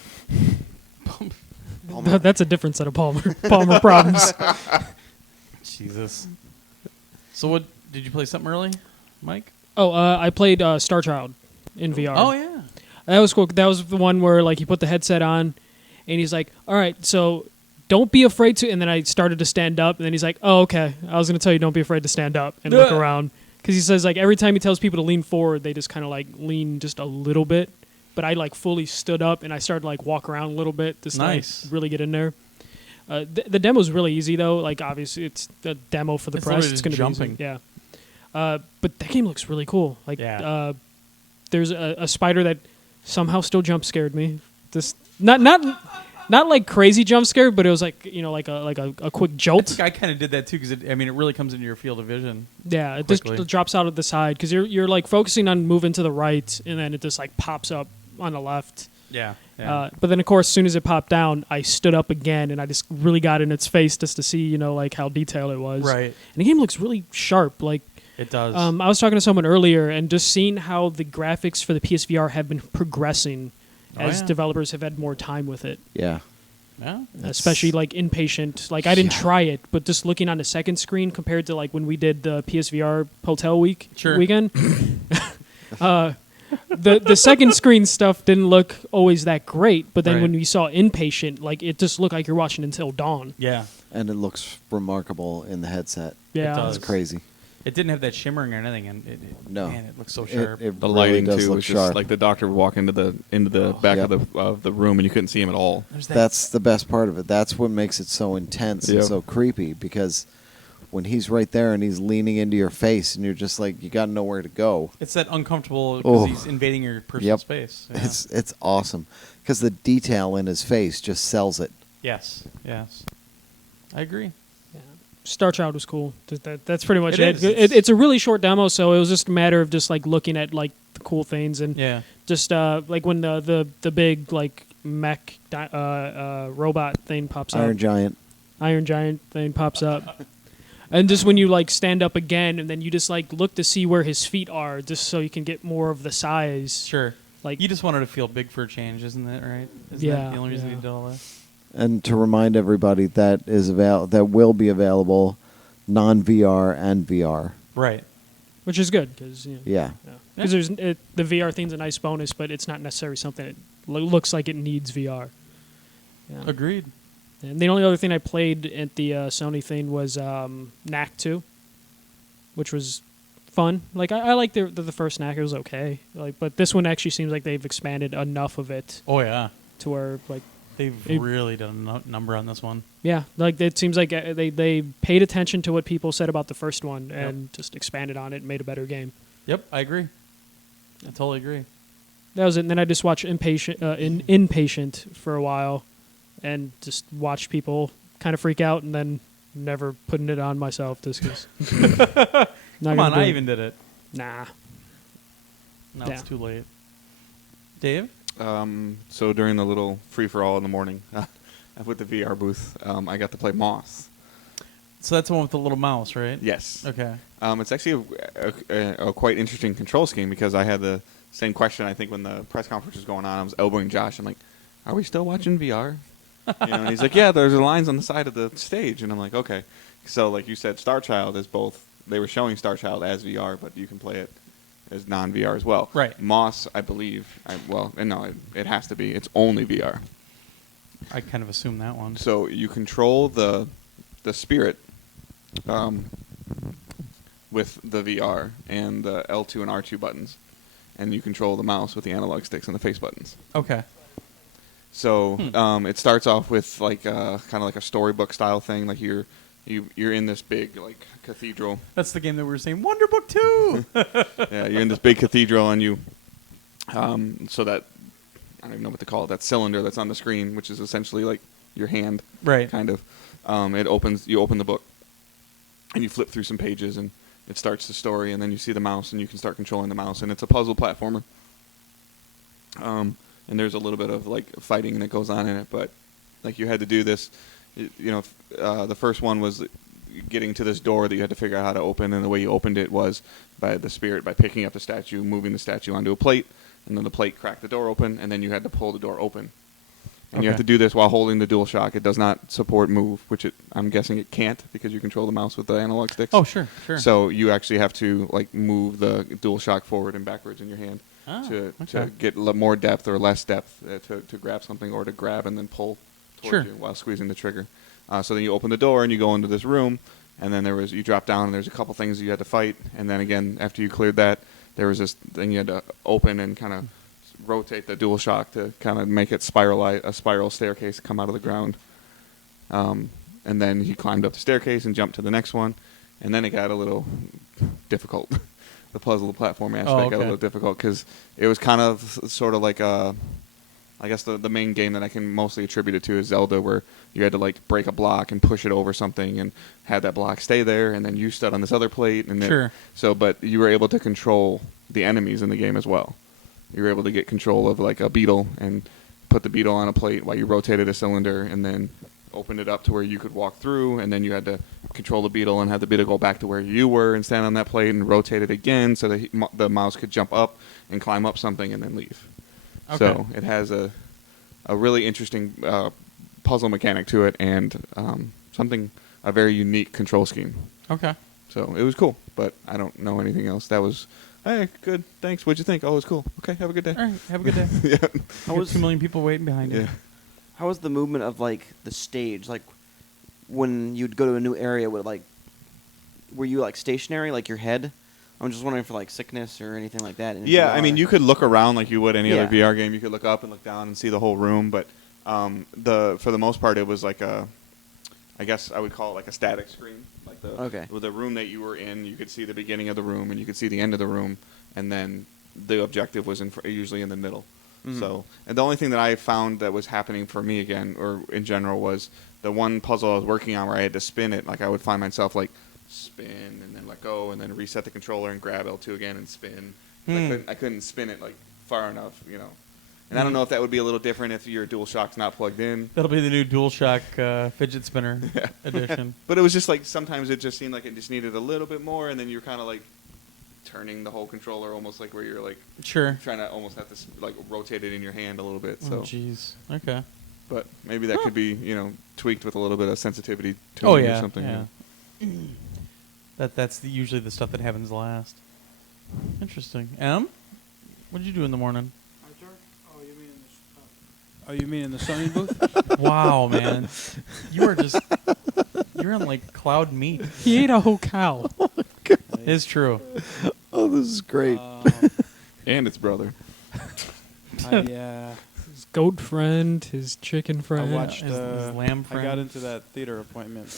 That's a different set of Palmer problems. Jesus. So what, did you play something early, Mike? Oh, I played Star Child in VR. Oh, yeah. That was cool. That was the one where like he put the headset on, and he's like, "All right, so don't be afraid to." And then I started to stand up, and then he's like, "Oh, okay. I was gonna tell you don't be afraid to stand up and look around." Because he says like every time he tells people to lean forward, they just kind of like lean just a little bit. But I like fully stood up and I started to like walk around a little bit just Nice. to like, really get in there. The demo's really easy though. Like obviously it's a demo for the It's press. literally It's just going to be jumping. easy. Yeah. But that game looks really cool. Like Yeah. there's a spider that somehow still jump scared me. Just not like crazy jump scare, but it was like like a quick I jolt. think I kind of did that too because it really comes into your field of vision. Yeah, it quickly. just drops out of the side because you're like focusing on moving to the right, and then it just like pops up on the left. Yeah. But then of course, as soon as it popped down, I stood up again, and I just really got in its face just to see like how detailed it was. Right. And the game looks really sharp. Like It does. I was talking to someone earlier, and just seeing how the graphics for the PSVR have been progressing as yeah. developers have had more time with it. Yeah. Yeah. Especially like Inpatient. Like I didn't try it, but just looking on the second screen compared to like when we did the PSVR Hotel weekend, the second screen stuff didn't look always that great. But then Right. when we saw Inpatient, like it just looked like you're watching Until Dawn. Yeah. And it looks remarkable in the headset. Yeah, It does. It's crazy. It didn't have that shimmering or anything, and No. man, it looks so sharp. It The really lighting does too look was sharp. just like the doctor would walk into the back Yep. of the room and you couldn't see him at all. There's that. That's the best part of it. That's what makes it so intense Yeah. and so creepy because when he's right there and he's leaning into your face, and you're just like, you got nowhere to go. It's that uncomfortable because Oh. he's invading your personal Yep. space. Yeah. It's awesome because the detail in his face just sells it. Yes. I agree. Star Child was cool. That's pretty much It it. is. It's a really short demo, so it was just a matter of just like looking at like the cool things and Yeah. just like when the big like mech robot thing pops up. Iron Giant thing pops up. And just when you like stand up again, and then you just like look to see where his feet are, just so you can get more of the size. Sure. Like You just wanted to feel big for a change, isn't that right? Isn't Yeah, that the only reason yeah. you did all that? And to remind everybody, that will be available non-VR and VR. Right. which is good because Yeah. because the VR thing's a nice bonus, but it's not necessarily something that looks like it needs VR. Yeah. Agreed. And the only other thing I played at the Sony thing was Knack 2, which was fun. Like I liked the first Knack; it was okay. Like, but this one actually seems like they've expanded enough of it Oh yeah, to where like they've really done a number on this one. yeah, like it seems like they paid attention to what people said about the first one and just expanded on it and made a better game. Yep, I agree. I totally agree. That was it. And then I just watched Inpatient for a while, and just watched people kind of freak out, and then never putting it on myself just because. Come on, I even did it. Nah. Now Yeah. it's too late. Dave? So during the little free-for-all in the morning with the VR booth, I got to play Moss. So that's the one with the little mouse, right? Yes. Okay. It's actually a quite interesting control scheme because I had the same question, I think, when the press conference was going on. I was elbowing Josh. I'm like, are we still watching VR? And he's like, yeah, there's lines on the side of the stage. And I'm like, okay. So like you said, Star Child is both. They were showing Star Child as VR, but you can play it as non-VR as well. Right. Moss, I believe, it has to be. It's only VR. I kind of assumed that one. So you control the spirit with the VR and the L2 and R2 buttons, and you control the mouse with the analog sticks and the face buttons. Okay. So it starts off with like kind of like a storybook style thing, like you're in this big like cathedral. That's the game that we were saying, Wonder Book 2! Yeah, you're in this big cathedral, and you so that I don't even know what to call it. That cylinder that's on the screen, which is essentially like your hand, Right. kind of. It opens. You open the book, and you flip through some pages, and it starts the story, and then you see the mouse, and you can start controlling the mouse, and it's a puzzle platformer. And there's a little bit of like fighting that goes on in it, but like you had to do this. The first one was getting to this door that you had to figure out how to open, and the way you opened it was by the spirit, by picking up the statue, moving the statue onto a plate, and then the plate cracked the door open, and then you had to pull the door open. And you have to do this while holding the DualShock. It does not support move, which I'm guessing it can't because you control the mouse with the analog sticks. Oh, sure. So you actually have to like move the DualShock forward and backwards in your hand to get more depth or less depth to grab something, or to grab and then pull towards you while squeezing the trigger. So then you open the door and you go into this room, and then you drop down and there's a couple things you had to fight, and then again after you cleared that, there was this thing you had to open and kind of rotate the DualShock to kind of make it a spiral staircase come out of the ground. And then he climbed up the staircase and jumped to the next one, and then it got a little difficult. The puzzle, the platform aspect got a little difficult because it was kind of sort of like I guess the main game that I can mostly attribute it to is Zelda, where you had to like break a block and push it over something and have that block stay there, and then you stood on this other plate, and but you were able to control the enemies in the game as well. You were able to get control of like a beetle and put the beetle on a plate while you rotated a cylinder, and then opened it up to where you could walk through, and then you had to control the beetle and have the beetle go back to where you were and stand on that plate and rotate it again so that the mouse could jump up and climb up something and then leave. Okay. So it has a really interesting puzzle mechanic to it, and a very unique control scheme. Okay. So it was cool, but I don't know anything else. That was, hey, good, thanks. What'd you think? Oh, it was cool. Okay, have a good day. All right, have a good day. Yeah. How was 2 million people waiting behind you? How was the movement of like the stage? Like when you'd go to a new area, were you like stationary, like your head? I'm just wondering for like sickness or anything like that. Yeah, I mean, you could look around like you would any other VR game. You could look up and look down and see the whole room, but for the most part, it was like I guess I would call it like a static screen. Like like Okay. the room that you were in. You could see the beginning of the room, and you could see the end of the room, and then the objective was usually in the middle. Mhm. So, and the only thing that I found that was happening for me again, or in general, was the one puzzle I was working on where I had to spin it. Like I would find myself like spin and then let go, and then reset the controller and grab L2 again and spin. I couldn't spin it like far enough, you know. And I don't know if that would be a little different if your DualShock's not plugged in. That'll be the new DualShock fidget spinner edition. But it was just like sometimes it just seemed like it just needed a little bit more, and then you're kind of like turning the whole controller almost like where you're like Sure. trying to almost have to like rotate it in your hand a little bit. Oh, So, jeez. Okay. but maybe that could be tweaked with a little bit of sensitivity to Oh it yeah. or something. Yeah. That's usually the stuff that happens last. Interesting. Em, what'd you do in the morning? Oh, you mean in the Sony booth? Wow, man, you're in like cloud meat. He ate a whole cow. It's true. Oh, this is great. And its brother. Yeah. His goat friend, his chicken friend. I watched. His lamb I friend. got into that theater appointment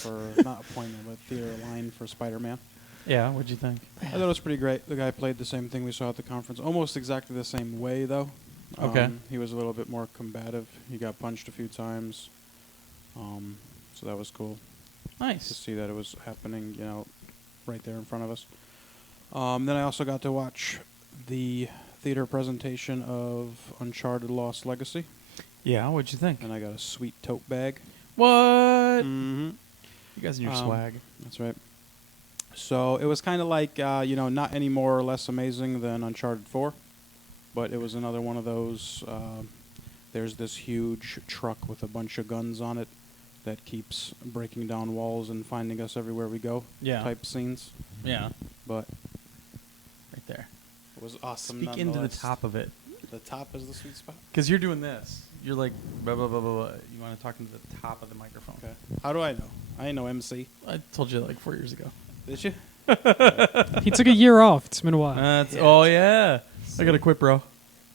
not appointment, but theater line for Spider-Man. Yeah, what'd you think? I thought it was pretty great. The guy played the same thing we saw at the conference, almost exactly the same way though. Okay. He was a little bit more combative. He got punched a few times. So that was cool to Nice. see that it was happening, right there in front of us. Then I also got to watch the theater presentation of Uncharted Lost Legacy, Yeah, what'd you think? and I got a sweet tote bag. What? Mm-hmm. You guys and your Um, swag. That's right. So it was kind of like, not any more or less amazing than Uncharted 4, but it was another one of those, there's this huge truck with a bunch of guns on it that keeps breaking down walls and finding us everywhere we go Yeah. type scenes. Yeah. But Right there. it was awesome. Speak into the nonetheless. top of it. The top is the sweet spot. Because you're doing this. You're like, blah, blah, blah, blah, blah. You want to talk into the top of the microphone. Okay. How do I know? I ain't no MC. I told you that like 4 years ago. Did you? He took a year off. It's been a while. Oh, yeah. I got to quit, bro.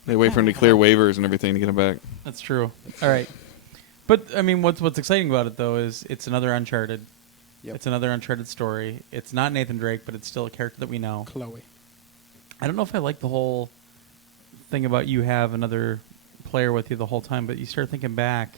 They wait for him to clear waivers and everything to get him back. That's true. All right. But, I mean, what's exciting about it, though, is it's another Uncharted. Yep. It's another Uncharted story. It's not Nathan Drake, but it's still a character that we know. Chloe. I don't know if I like the whole thing about you have another player with you the whole time, but you start thinking back,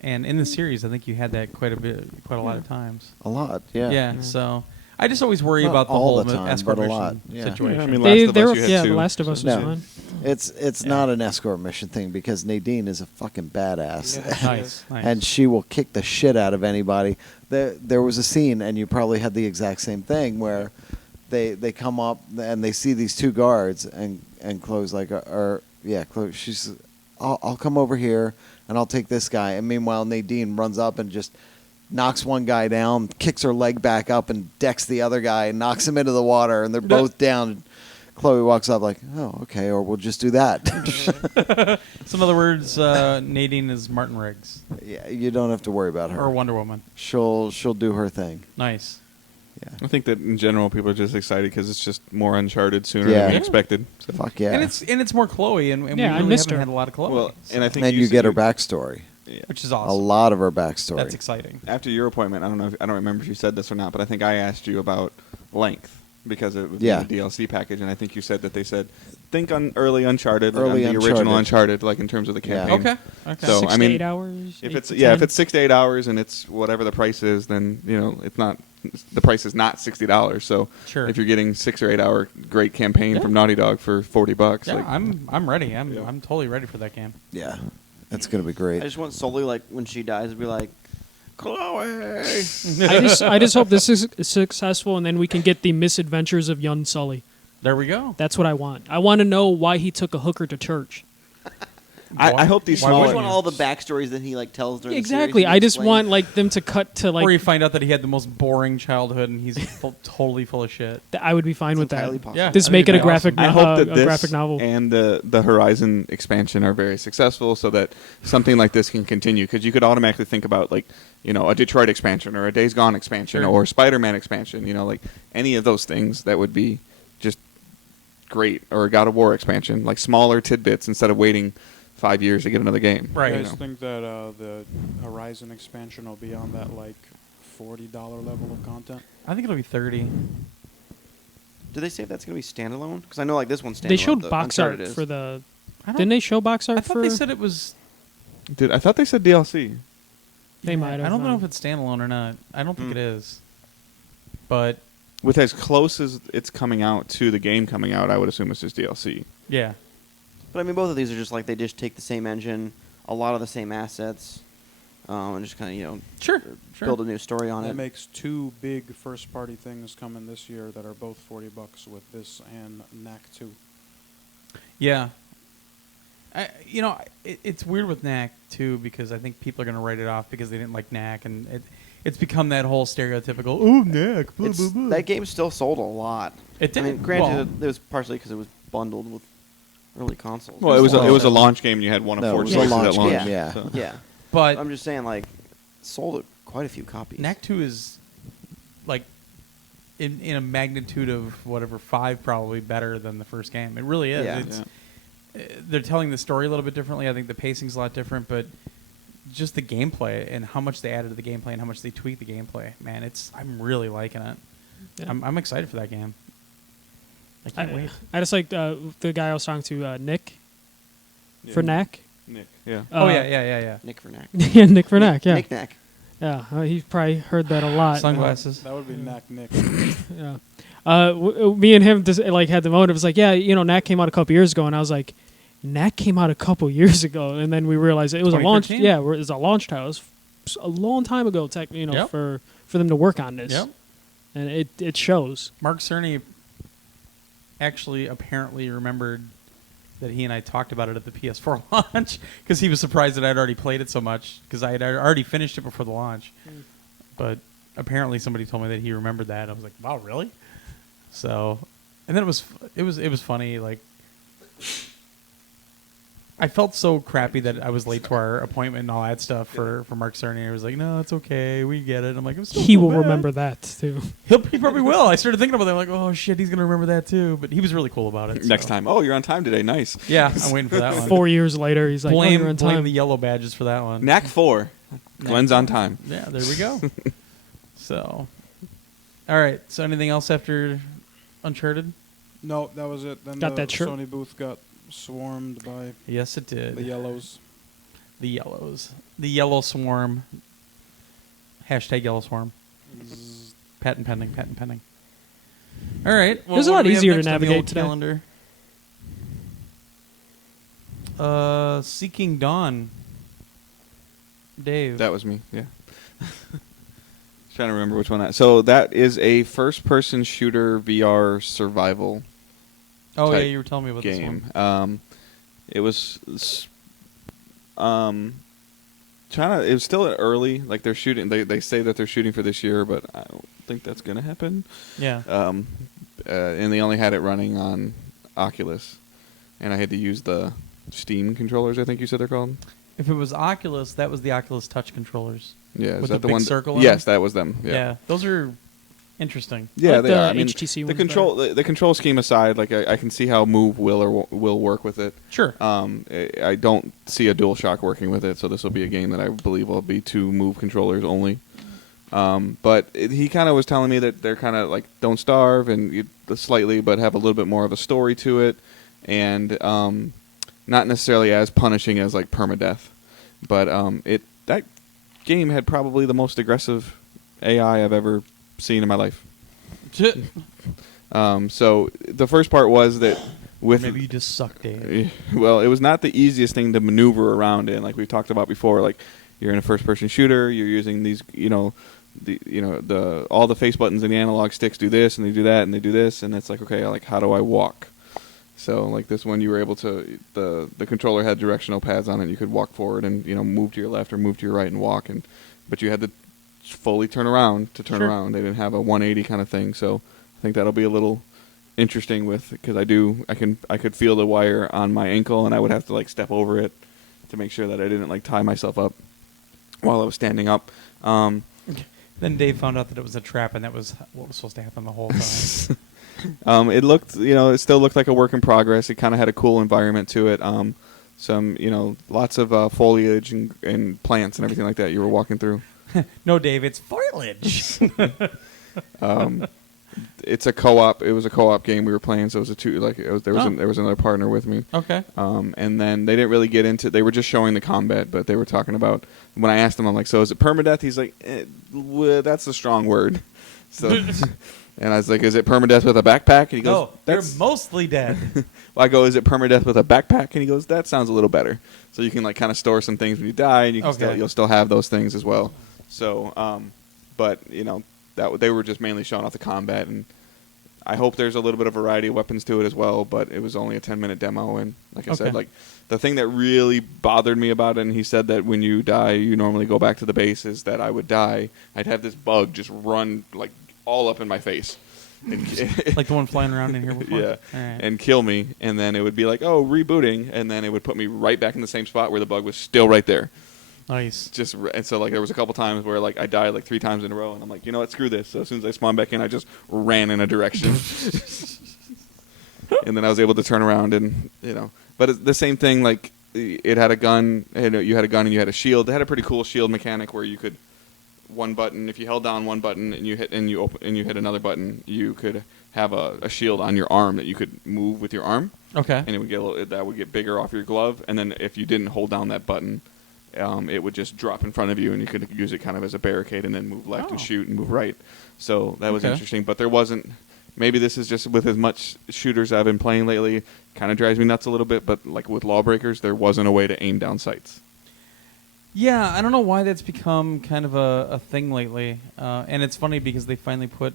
and in the series, I think you had that quite a lot of times. A lot, yeah. Yeah. So I just always worry Not about the all whole the time, escort but a mission lot, yeah. situation. Yeah, I mean, Last of Us, you had The two. Last of Us was No. fun. It's not an escort mission thing because Nadine is a fucking badass. Yeah. Nice. And she will kick the shit out of anybody. There was a scene, and you probably had the exact same thing, where they come up and they see these two guards, and Chloe's like, Chloe, she's, I'll come over here and I'll take this guy. And meanwhile, Nadine runs up and just knocks one guy down, kicks her leg back up, and decks the other guy and knocks him into the water, and they're both down. Chloe walks up like, oh, okay, or we'll just do that. So in other words, Nadine is Martin Riggs Yeah, you don't have to worry about her. or Wonder Woman. She'll do her thing. Nice. Yeah. I think that in general people are just excited because it's just more Uncharted sooner Yeah. than we Yeah. expected. So. Fuck yeah. And it's more Chloe, and we Yeah, I really missed haven't her. had a lot of Chloe. Well, and I think and you said get her backstory. Yeah. which is A awesome. lot of her backstory. That's exciting. After your appointment, I don't remember if you said this or not, but I think I asked you about length because it was Yeah. in the DLC package, and I think you said that they said think on early Uncharted, Early like on the original Uncharted. Uncharted, like in terms of the Yeah. campaign. Okay. So, 6 I to mean, 8 hours. If 8 it's to if 10. it's 6 to 8 hours and it's whatever the price is, then it's not the price is not $60. So Sure. if you're getting 6 or 8 hour great campaign Yeah. from Naughty Dog for $40, Yeah, like, I'm ready. I'm Yeah. I'm totally ready for that game. Yeah. That's going to be great. I just want Sully, like, when she dies, to be like, Chloe! I just hope this is successful, and then we can get the misadventures of young Sully. There we go. That's what I want. I want to know why he took a hooker to church. I hope these Why I smaller. just wouldn't want all the backstories that he, like, tells during the series. Exactly. He I just explains. want like them to cut to Or you like. find out that he had the most boring childhood and he's totally full of shit. I would be fine It's with entirely that. possible. Yeah. Just I make think it a that'd be graphic, awesome. I hope that a this graphic novel. and the Horizon expansion are very successful, so that something like this can continue. Because you could automatically think about like a Detroit expansion or a Days Gone expansion Sure. or a Spider-Man expansion. Like any of those things that would be just great, or a God of War expansion, like smaller tidbits instead of waiting 5 years to get another game. Right. You you guys know. think that the Horizon expansion will be on that, like, $40 level of content. I think it'll be 30. Do they say if that's going to be standalone? Because I know like this one's standalone. They showed the box Uncharted art is. for the. I don't- Didn't they show box art I thought for? they said it was. I thought they said DLC. They might have. I don't know if it's standalone or not. I don't think it is. But With as close as it's coming out to the game coming out, I would assume it's just DLC. yeah, But I mean, both of these are just like they just take the same engine, a lot of the same assets, and just kind of sure. build a new story on That it. makes two big first-party things coming this year that are both $40 with this and Knack 2. Yeah. It's weird with Knack too because I think people are going to write it off because they didn't like Knack, and it's become that whole stereotypical Knack. Blah, blah, blah. That game still sold a lot. It did. I mean, granted, it was partially because it was bundled with early consoles. Well, it was a launch game. And you had one of No, four it was a choices launch at launch. game, yeah. so. Yeah, but I'm just saying, like, sold at quite a few copies. Knack 2 is like in a magnitude of whatever 5 probably better than the first game. It really is. Yeah. It's, they're telling the story a little bit differently. I think the pacing's a lot different, but just the gameplay and how much they added to the gameplay and how much they tweaked the gameplay, man, I'm really liking it. Yeah. I'm excited for that game. I can't wait. I just like the guy I was talking to, Nick, Yeah. for Knack. Nick. Yeah. Yeah. Nick for Knack. Yeah, Nick for Knack. Yeah, Nick Knack. yeah. He's probably heard that a lot. Sunglasses. That would be Knack Nick. Yeah. Me and him just like had the moment. It was like, yeah, Knack came out a couple years ago, and I was like, Knack came out a couple years ago, and then we realized it was a launch. 2013? Yeah, it was a launch title. It was a long time ago, Yep. for them to work on this. Yep. And it shows. Mark Cerny actually apparently remembered that he and I talked about it at the PS4 launch because he was surprised that I'd already played it so much because I had already finished it before the launch. But apparently somebody told me that he remembered that. I was like, wow, really? So, and then it was funny. Like, I felt so crappy that I was late to our appointment and all that stuff for Mark Cerny. I was like, no, it's okay, we get it. I'm like, I'm still He so will bad. remember that too. He probably will. I started thinking about that. I'm like, oh shit, he's gonna remember that too. But he was really cool about it. Next so. time. Oh, you're on time today. Nice. Yeah, I'm waiting for that one. 4 years later, he's like, blame you're on blame time. the yellow badges for that one. Knack 4. Glenn's on time. Yeah, there we go. So, all right. So, anything else after Uncharted? No, that was it. Then Got the that shirt? Sony booth got swarmed by Yes, it did. the yellows. The yellows. The yellow swarm. Hashtag yellow swarm. Patent pending. Patent pending. All right. Well, It was a what lot do we have easier to next on the navigate old today. Calendar? Seeking Dawn. Dave. That was me. Yeah. Trying to remember which one that. So that is a first-person shooter VR survival oh yeah, type you were telling me about this game. one. It was it was still early. Like they're shooting. They say that they're shooting for this year, but I don't think that's gonna happen. Yeah. And they only had it running on Oculus, and I had to use the Steam controllers. I think you said they're called. If it was Oculus, that was the Oculus Touch controllers. Yeah, is With that the the big one? circle in Yes, them? that was them. Yeah. Those are interesting. Yeah, like they the are. I mean, HTC the ones control the control scheme aside, like I can see how Move will work with it. Sure. I don't see a DualShock working with it, so this will be a game that I believe will be 2 Move controllers only. But he kind of was telling me that they're kind of like don't starve and slightly, but have a little bit more of a story to it, and not necessarily as punishing as like permadeath. But that game had probably the most aggressive AI I've ever seen in my life. So the first part was that with Maybe you just suck, Dave. well, it was not the easiest thing to maneuver around in. Like we've talked about before, like you're in a first-person shooter, you're using these, all the face buttons and the analog sticks do this and they do that and they do this, and it's like, okay, like how do I walk? So like this one, you were able to the controller had directional pads on it. You could walk forward and move to your left or move to your right and walk, but you had to fully turn around to turn Sure. around. They didn't have a 180 kind of thing. So I think that'll be a little interesting because I could feel the wire on my ankle and I would have to like step over it to make sure that I didn't like tie myself up while I was standing up. Then Dave found out that it was a trap, and that was what was supposed to happen the whole time. It looked, it still looked like a work in progress. It kind of had a cool environment to it. Some, lots of foliage and plants and everything like that you were walking through. No, Dave, it's foliage. It's a co-op. It was a co-op game we were playing, so it was a two. Like there was another partner with me. Okay. And then they didn't really get into. They were just showing the combat, but they were talking about. When I asked him, I'm like, "So is it permadeath?" He's like, "That's a strong word." So, and I was like, "Is it permadeath with a backpack?" And he goes, No, they're mostly dead. Well, I go, "Is it permadeath with a backpack?" And he goes, "That sounds a little better." So you can like kind of store some things when you die, and you can you'll still have those things as well. So, but you know. They were just mainly showing off the combat, and I hope there's a little bit of variety of weapons to it as well, but it was only a 10-minute demo, and like I said, like the thing that really bothered me about it, and he said that when you die, you normally go back to the base, is that I would die. I'd have this bug just run like all up in my face. Like the one flying around in here before? Yeah, right. And kill me, and then it would be like, oh, rebooting, and then it would put me right back in the same spot where the bug was still right there. Nice. And so like there was a couple times where like I died like 3 times in a row, and I'm like, you know what, screw this. So as soon as I spawned back in, I just ran in a direction, and then I was able to turn around and But it's the same thing. Like it had a gun, and you had a gun and you had a shield. It had a pretty cool shield mechanic where you could one button. If you held down one button and you hit hit another button, you could have a shield on your arm that you could move with your arm. Okay. And it would that would get bigger off your glove, and then if you didn't hold down that button. It would just drop in front of you, and you could use it kind of as a barricade and then move left and shoot and move right. So that was interesting. But there wasn't – maybe this is just with as much shooters I've been playing lately, kind of drives me nuts a little bit. But like with Lawbreakers, there wasn't a way to aim down sights. Yeah, I don't know why that's become kind of a thing lately. And it's funny because they finally put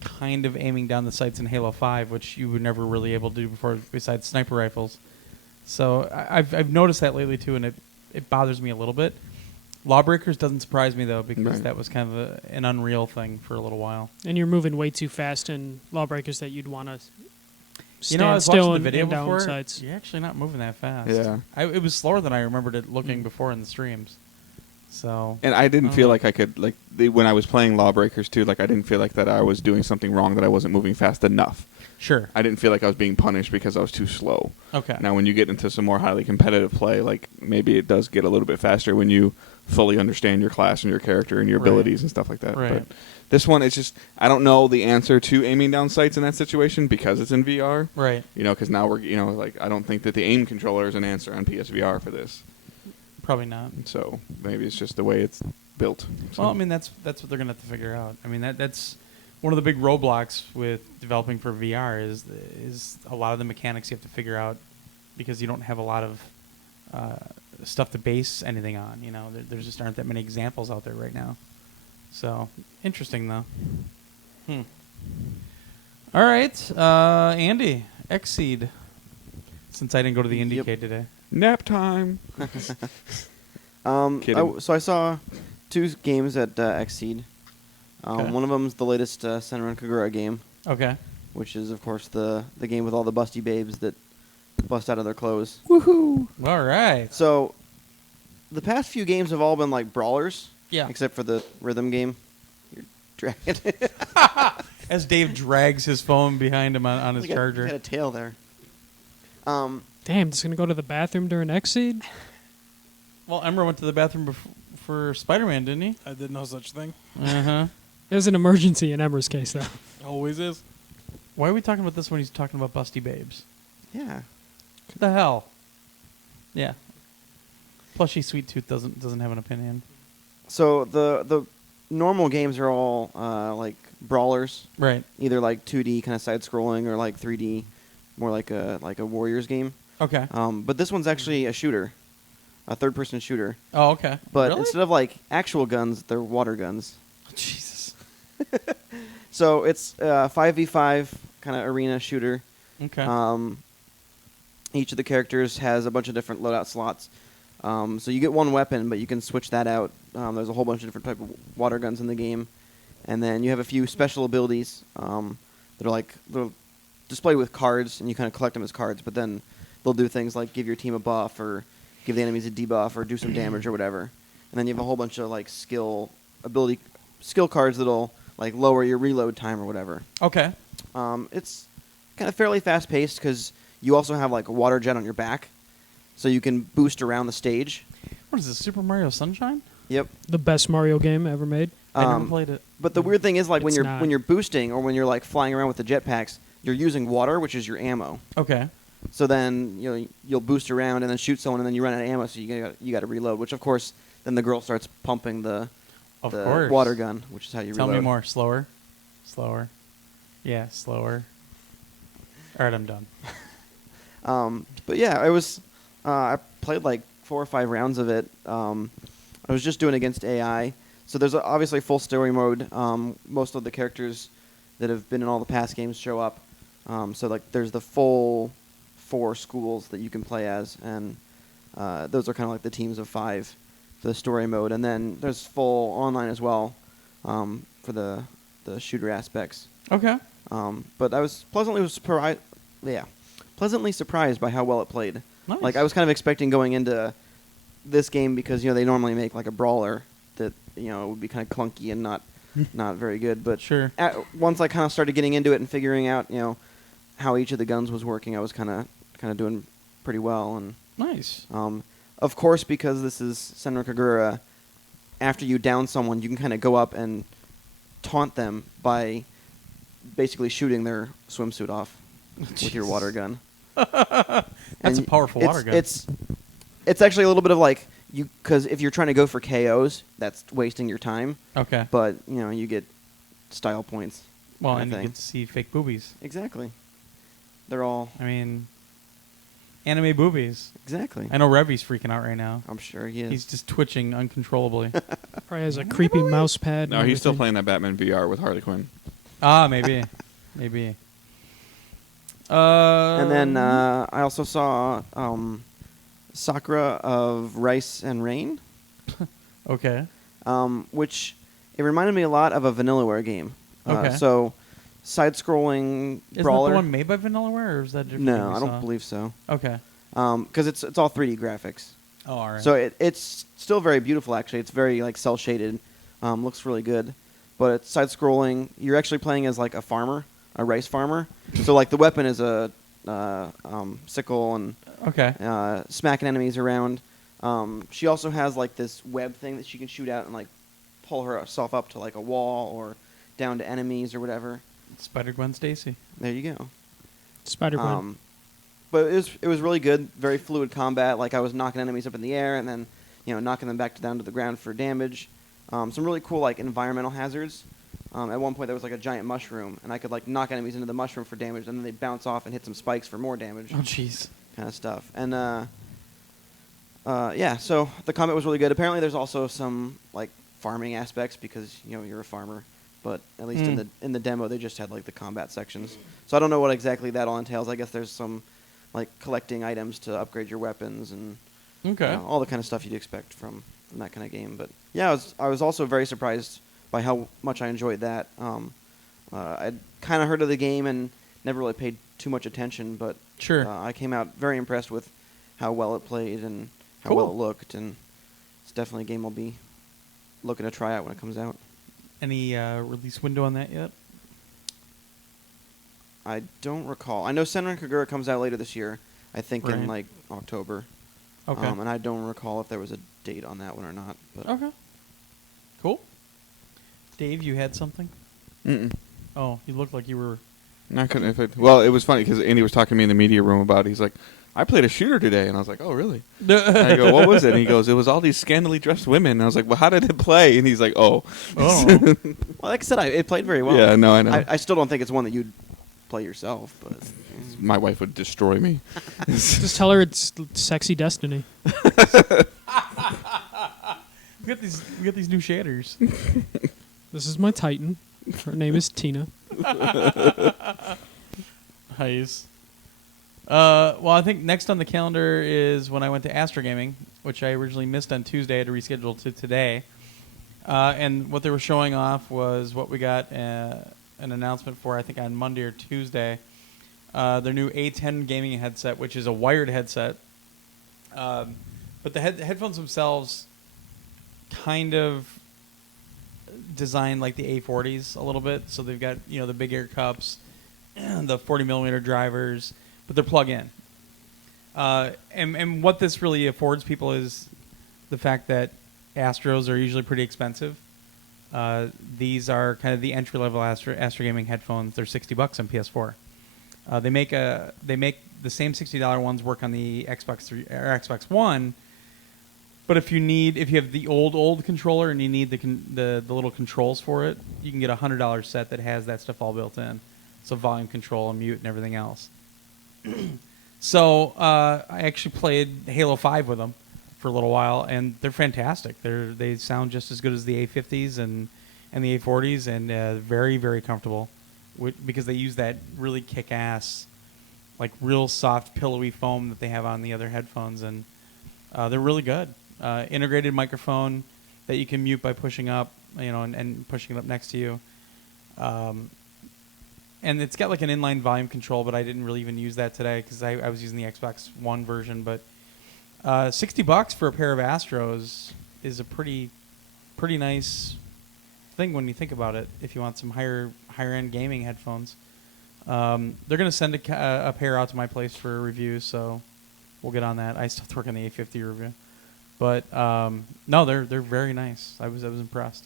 kind of aiming down the sights in Halo 5, which you were never really able to do before besides sniper rifles. So I've noticed that lately too, and it bothers me a little bit. Lawbreakers doesn't surprise me, though, because that was kind of an Unreal thing for a little while. And you're moving way too fast in Lawbreakers that you'd want to stand I was still watching the video and down before. sights. You're actually not moving that fast. Yeah. It was slower than I remembered it looking before in the streams. So. And I didn't feel like I could, like, when I was playing Lawbreakers, too, like, I didn't feel like that I was doing something wrong, that I wasn't moving fast enough. Sure. I didn't feel like I was being punished because I was too slow. Okay. Now, when you get into some more highly competitive play, like maybe it does get a little bit faster when you fully understand your class and your character and your abilities and stuff like that. Right. But this one, it's just I don't know the answer to aiming down sights in that situation because it's in VR. Right. Because now we're like I don't think that the aim controller is an answer on PSVR for this. Probably not. So maybe it's just the way it's built. So. Well, I mean that's what they're gonna have to figure out. I mean that's. One of the big roadblocks with developing for VR is a lot of the mechanics you have to figure out because you don't have a lot of stuff to base anything on. There just aren't that many examples out there right now. So interesting though. All right, Andy, XSEED. Since I didn't go to the Indiecade today. Nap time. So I saw 2 games at XSEED. One of them is the latest Senran Kagura game. Okay. Which is, of course, the game with all the busty babes that bust out of their clothes. Woohoo! All right. So, the past few games have all been like brawlers. Yeah. Except for the rhythm game. You're dragging it. As Dave drags his phone behind him on his charger. Got a tail there. Damn, just going to go to the bathroom during XSEED? Well, Emra went to the bathroom for Spider-Man, didn't he? I did no such thing. Uh-huh. It was an emergency in Emra's case, though. Always is. Why are we talking about this when he's talking about busty babes? Yeah. What the hell? Yeah. Plushy Sweet Tooth doesn't have an opinion. So the normal games are all like brawlers. Right. Either like 2D kind of side-scrolling or like 3D, more like a Warriors game. Okay. But this one's actually a shooter, a third-person shooter. Oh, okay. But really? instead of like actual guns, they're water guns. Jesus. So it's a 5v5 kind of arena shooter. Okay. Each of the characters has a bunch of different loadout slots. So you get one weapon, but you can switch that out. There's a whole bunch of different type of water guns in the game. And then you have a few special abilities that are they're displayed with cards, and you kind of collect them as cards. But then they'll do things like give your team a buff or give the enemies a debuff or do some damage or whatever. And then you have a whole bunch of like skill cards that'll like lower your reload time or whatever. Okay. It's kind of fairly fast paced because you also have like a water jet on your back, so you can boost around the stage. What is this, Super Mario Sunshine? Yep. The best Mario game ever made. I never played it. But the weird thing is, like It's when not. you're boosting or when you're like flying around with the jetpacks, you're using water, which is your ammo. Okay. So then you'll boost around and then shoot someone, and then you run out of ammo, so you got to reload. Which of course, then the girl starts pumping the Of course. water gun, which is how you Tell reload. me more. Slower. Slower. Yeah, slower. All right, I'm done. But yeah, it was. I played like 4 or 5 rounds of it. I was just doing against AI. So there's obviously full story mode. Most of the characters that have been in all the past games show up. So like there's the full 4 schools that you can play as, and those are kind of like the teams of 5 for the story mode. And then there's full online as well for the shooter aspects. Okay. But I was pleasantly surprised by how well it played. Nice. Like I was kind of expecting going into this game, because they normally make like a brawler that would be kind of clunky and not very good. But Sure. Once I kind of started getting into it and figuring out how each of the guns was working, I was kind of doing pretty well. And Nice. of course, because this is Senran Kagura, after you down someone, you can kind of go up and taunt them by basically shooting their swimsuit off with your water gun. That's a powerful water gun. It's actually a little bit of like because if you're trying to go for KOs, that's wasting your time. Okay. But you get style points. Well, kinda and you thing. get to see fake boobies. Exactly. They're all I mean, anime boobies. exactly. I know Revy's freaking out right now. I'm sure he is. He's just twitching uncontrollably. Probably has a creepy mouse pad. No, and he's still everything. playing that Batman VR with Harley Quinn. Maybe. Maybe. And then I also saw Sakura of Rice and Rain, Okay. which it reminded me a lot of a Vanillaware game. Okay. So side-scrolling Isn't brawler. that the one made by Vanillaware, or is that different? No, we I don't saw? believe so. Okay. Because it's all 3D graphics. Oh, all right. So it's still very beautiful, actually. It's very like cell shaded, looks really good. But it's side scrolling. You're actually playing as like a farmer, a rice farmer. So like the weapon is a sickle and okay. smacking enemies around. She also has like this web thing that she can shoot out and like pull herself up to like a wall or down to enemies or whatever. Spider-Gwen Stacy. There you go. Spider-Man. But it was really good, very fluid combat. Like I was knocking enemies up in the air and then knocking them back down to the ground for damage. Some really cool like environmental hazards. At one point there was like a giant mushroom, and I could like knock enemies into the mushroom for damage, and then they'd bounce off and hit some spikes for more damage. Oh, jeez. Kind of stuff. And yeah, so the combat was really good. Apparently there's also some like farming aspects because you're a farmer. But at least in the demo they just had like the combat sections. So I don't know what exactly that all entails. I guess there's some like collecting items to upgrade your weapons and Okay. all the kind of stuff you'd expect from that kind of game. But yeah, I was also very surprised by how much I enjoyed that. I'd kind of heard of the game and never really paid too much attention, but Sure. I came out very impressed with how well it played and how Cool. well it looked, and it's definitely a game I'll be looking to try out when it comes out. Any release window on that yet? I don't recall. I know Senran Kagura comes out later this year. I think in Right. like October. Okay. And I don't recall if there was a date on that one or not. But Okay. Cool. Dave, you had something? Mm-mm. Oh, you looked like you were... I couldn't. Well, it was funny because Andy was talking to me in the media room about it. He's like, I played a shooter today. And I was like, oh, really? And I go, what was it? And he goes, it was all these scantily dressed women. And I was like, well, how did it play? And he's like, oh. Oh. well, like I said, it played very well. Yeah, no, I know. I still don't think it's one that you'd play yourself, but My wife would destroy me. Just tell her it's Sexy Destiny. We got these new shaders. This is my Titan. Her name is Tina. Nice. Well, I think next on the calendar is when I went to Astro Gaming, which I originally missed on Tuesday. I had to reschedule to today. And what they were showing off was what we got an announcement for, I think, on Monday or Tuesday. Their new A10 gaming headset, which is a wired headset. But the headphones themselves kind of designed like the A40s a little bit. So they've got, the big air cups, the 40 millimeter drivers, but they're plug-in. And what this really affords people is the fact that Astros are usually pretty expensive. These are kind of the entry level Astro Gaming headphones. They're $60 on PS4. They make the same $60 ones work on the Xbox 3 or Xbox One. But if you have the old controller and you need the little controls for it, you can get a $100 set that has that stuff all built in. So volume control and mute and everything else. So I actually played Halo 5 with them for a little while, and they're fantastic. They sound just as good as the A50s and the A40s, and very, very comfortable because they use that really kick-ass, like real soft, pillowy foam that they have on the other headphones, and they're really good. Integrated microphone that you can mute by pushing up, and pushing it up next to you. And it's got like an inline volume control, but I didn't really even use that today because I was using the Xbox One version. But $60 for a pair of Astros is a pretty nice thing when you think about it. If you want some higher end gaming headphones, they're going to send a pair out to my place for a review, so we'll get on that. I still have to work on the A50 review, but no, they're very nice. I was impressed.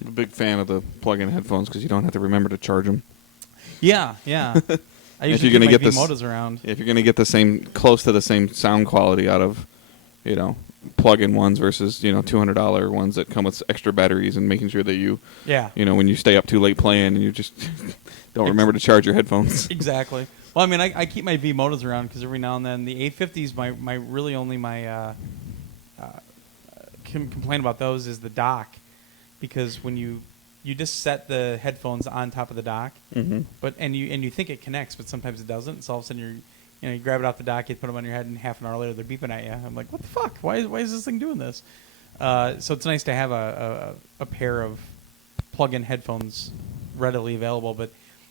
I'm a big fan of the plug-in headphones because you don't have to remember to charge them. Yeah. I usually keep my V-Motos around. If you're going to get close to the same sound quality out of, plug-in ones versus, $200 ones that come with extra batteries, and making sure that you, when you stay up too late playing and you just don't remember to charge your headphones. Exactly. Well, I mean, I keep my V-Motos around because every now and then the A50s, my really only complaint about those is the dock, because when you just set the headphones on top of the dock, and you think it connects, but sometimes it doesn't. So all of a sudden you grab it off the dock, you put them on your head, and half an hour later they're beeping at you. I'm like, what the fuck? Why is this thing doing this? So it's nice to have a pair of plug-in headphones readily available. But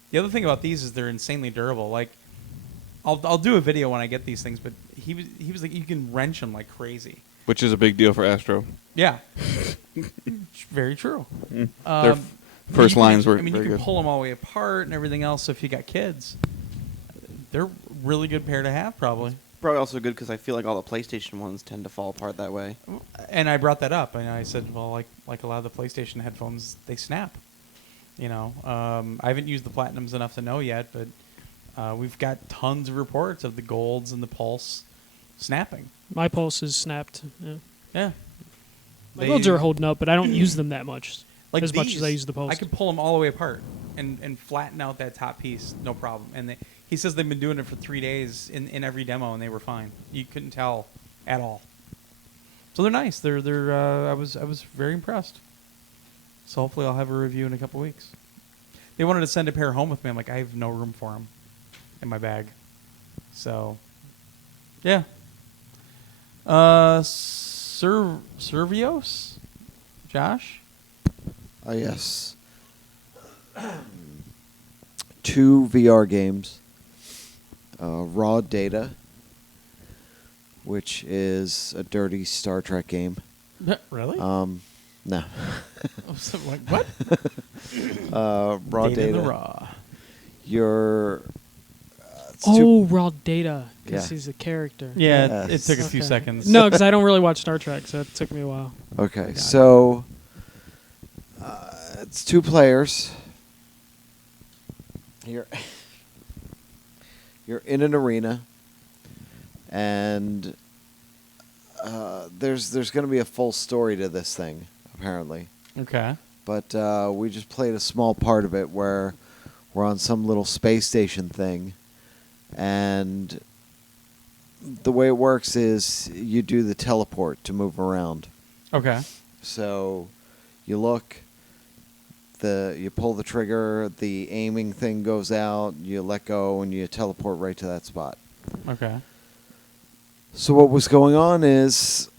the other thing about these is they're insanely durable. Like, I'll do a video when I get these things, but he was like, you can wrench them like crazy. Which is a big deal for Astro. Yeah. Very true. Their first lines were very you can good. pull them all the way apart and everything else. So if you got kids, they're a really good pair to have, probably. Probably also good because I feel like all the PlayStation ones tend to fall apart that way. And I brought that up, and I said, well, like a lot of the PlayStation headphones, they snap. I haven't used the Platinums enough to know yet, but we've got tons of reports of the Golds and the Pulse snapping. My Pulse is snapped. Yeah. My Golds are holding up, but I don't use them that much. Like as much as I use the Pulse. I could pull them all the way apart and flatten out that top piece, no problem. And he says they've been doing it for 3 days in every demo, and they were fine. You couldn't tell at all. So they're nice. They're I was very impressed. So hopefully I'll have a review in a couple weeks. They wanted to send a pair home with me. I'm like, I have no room for them in my bag. So, yeah. Servios? Josh? Yes. 2 VR games. Raw Data, which is a dirty Star Trek game. Really? No. Like, what? Raw Data. The Raw. Raw Data, because he's a character. Yeah, Yes. it took a few seconds. No, because I don't really watch Star Trek, so it took me a while. Okay, so it's 2 players. You're in an arena, and there's going to be a full story to this thing, apparently. Okay. But we just played a small part of it where we're on some little space station thing, and the way it works is you do the teleport to move around. Okay. So you look, you pull the trigger, the aiming thing goes out, you let go, and you teleport right to that spot. Okay. So what was going on is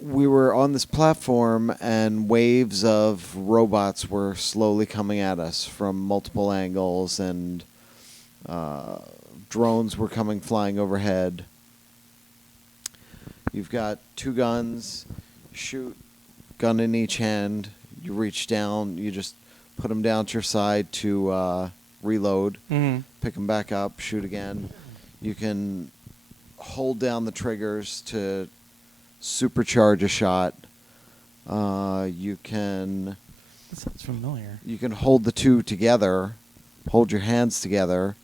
we were on this platform, and waves of robots were slowly coming at us from multiple angles, and drones were coming flying overhead. You've got 2 guns, shoot, gun in each hand. You reach down, you just put them down to your side to reload, pick them back up, shoot again. You can hold down the triggers to supercharge a shot. You can That sounds familiar. hold the two together, hold your hands together,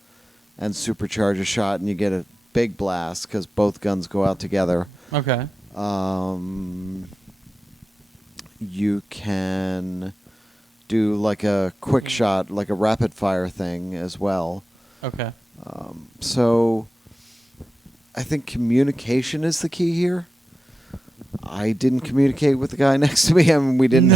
and supercharge a shot, and you get a big blast because both guns go out together. Okay. You can do like a quick shot, like a rapid fire thing as well. Okay. So I think communication is the key here. I didn't communicate with the guy next to me. I mean, we didn't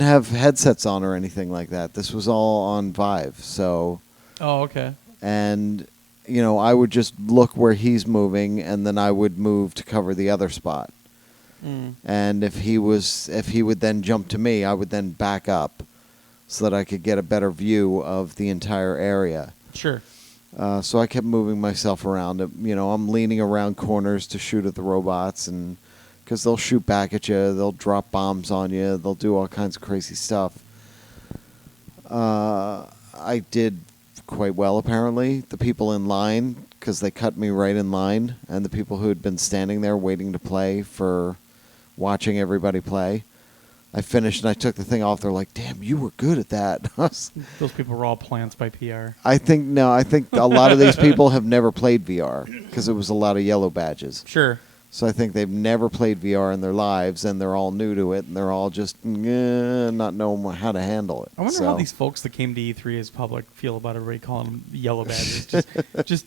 have headsets on or anything like that. This was all on Vive. So. Oh, okay. And I would just look where he's moving, and then I would move to cover the other spot. And if he would then jump to me, I would then back up so that I could get a better view of the entire area. Sure. So I kept moving myself around. I'm leaning around corners to shoot at the robots, and because they'll shoot back at you, they'll drop bombs on you, they'll do all kinds of crazy stuff. I did quite well, apparently. The people in line, because they cut me right in line, and the people who had been standing there waiting to play for watching everybody play. I finished and I took the thing off. They're like, "Damn, you were good at that." Those people were all plants by PR. I think a lot of these people have never played VR because it was a lot of yellow badges. Sure. So I think they've never played VR in their lives, and they're all new to it, and they're all just not knowing how to handle it. I wonder how these folks that came to E3 as public feel about everybody calling them yellow badges. just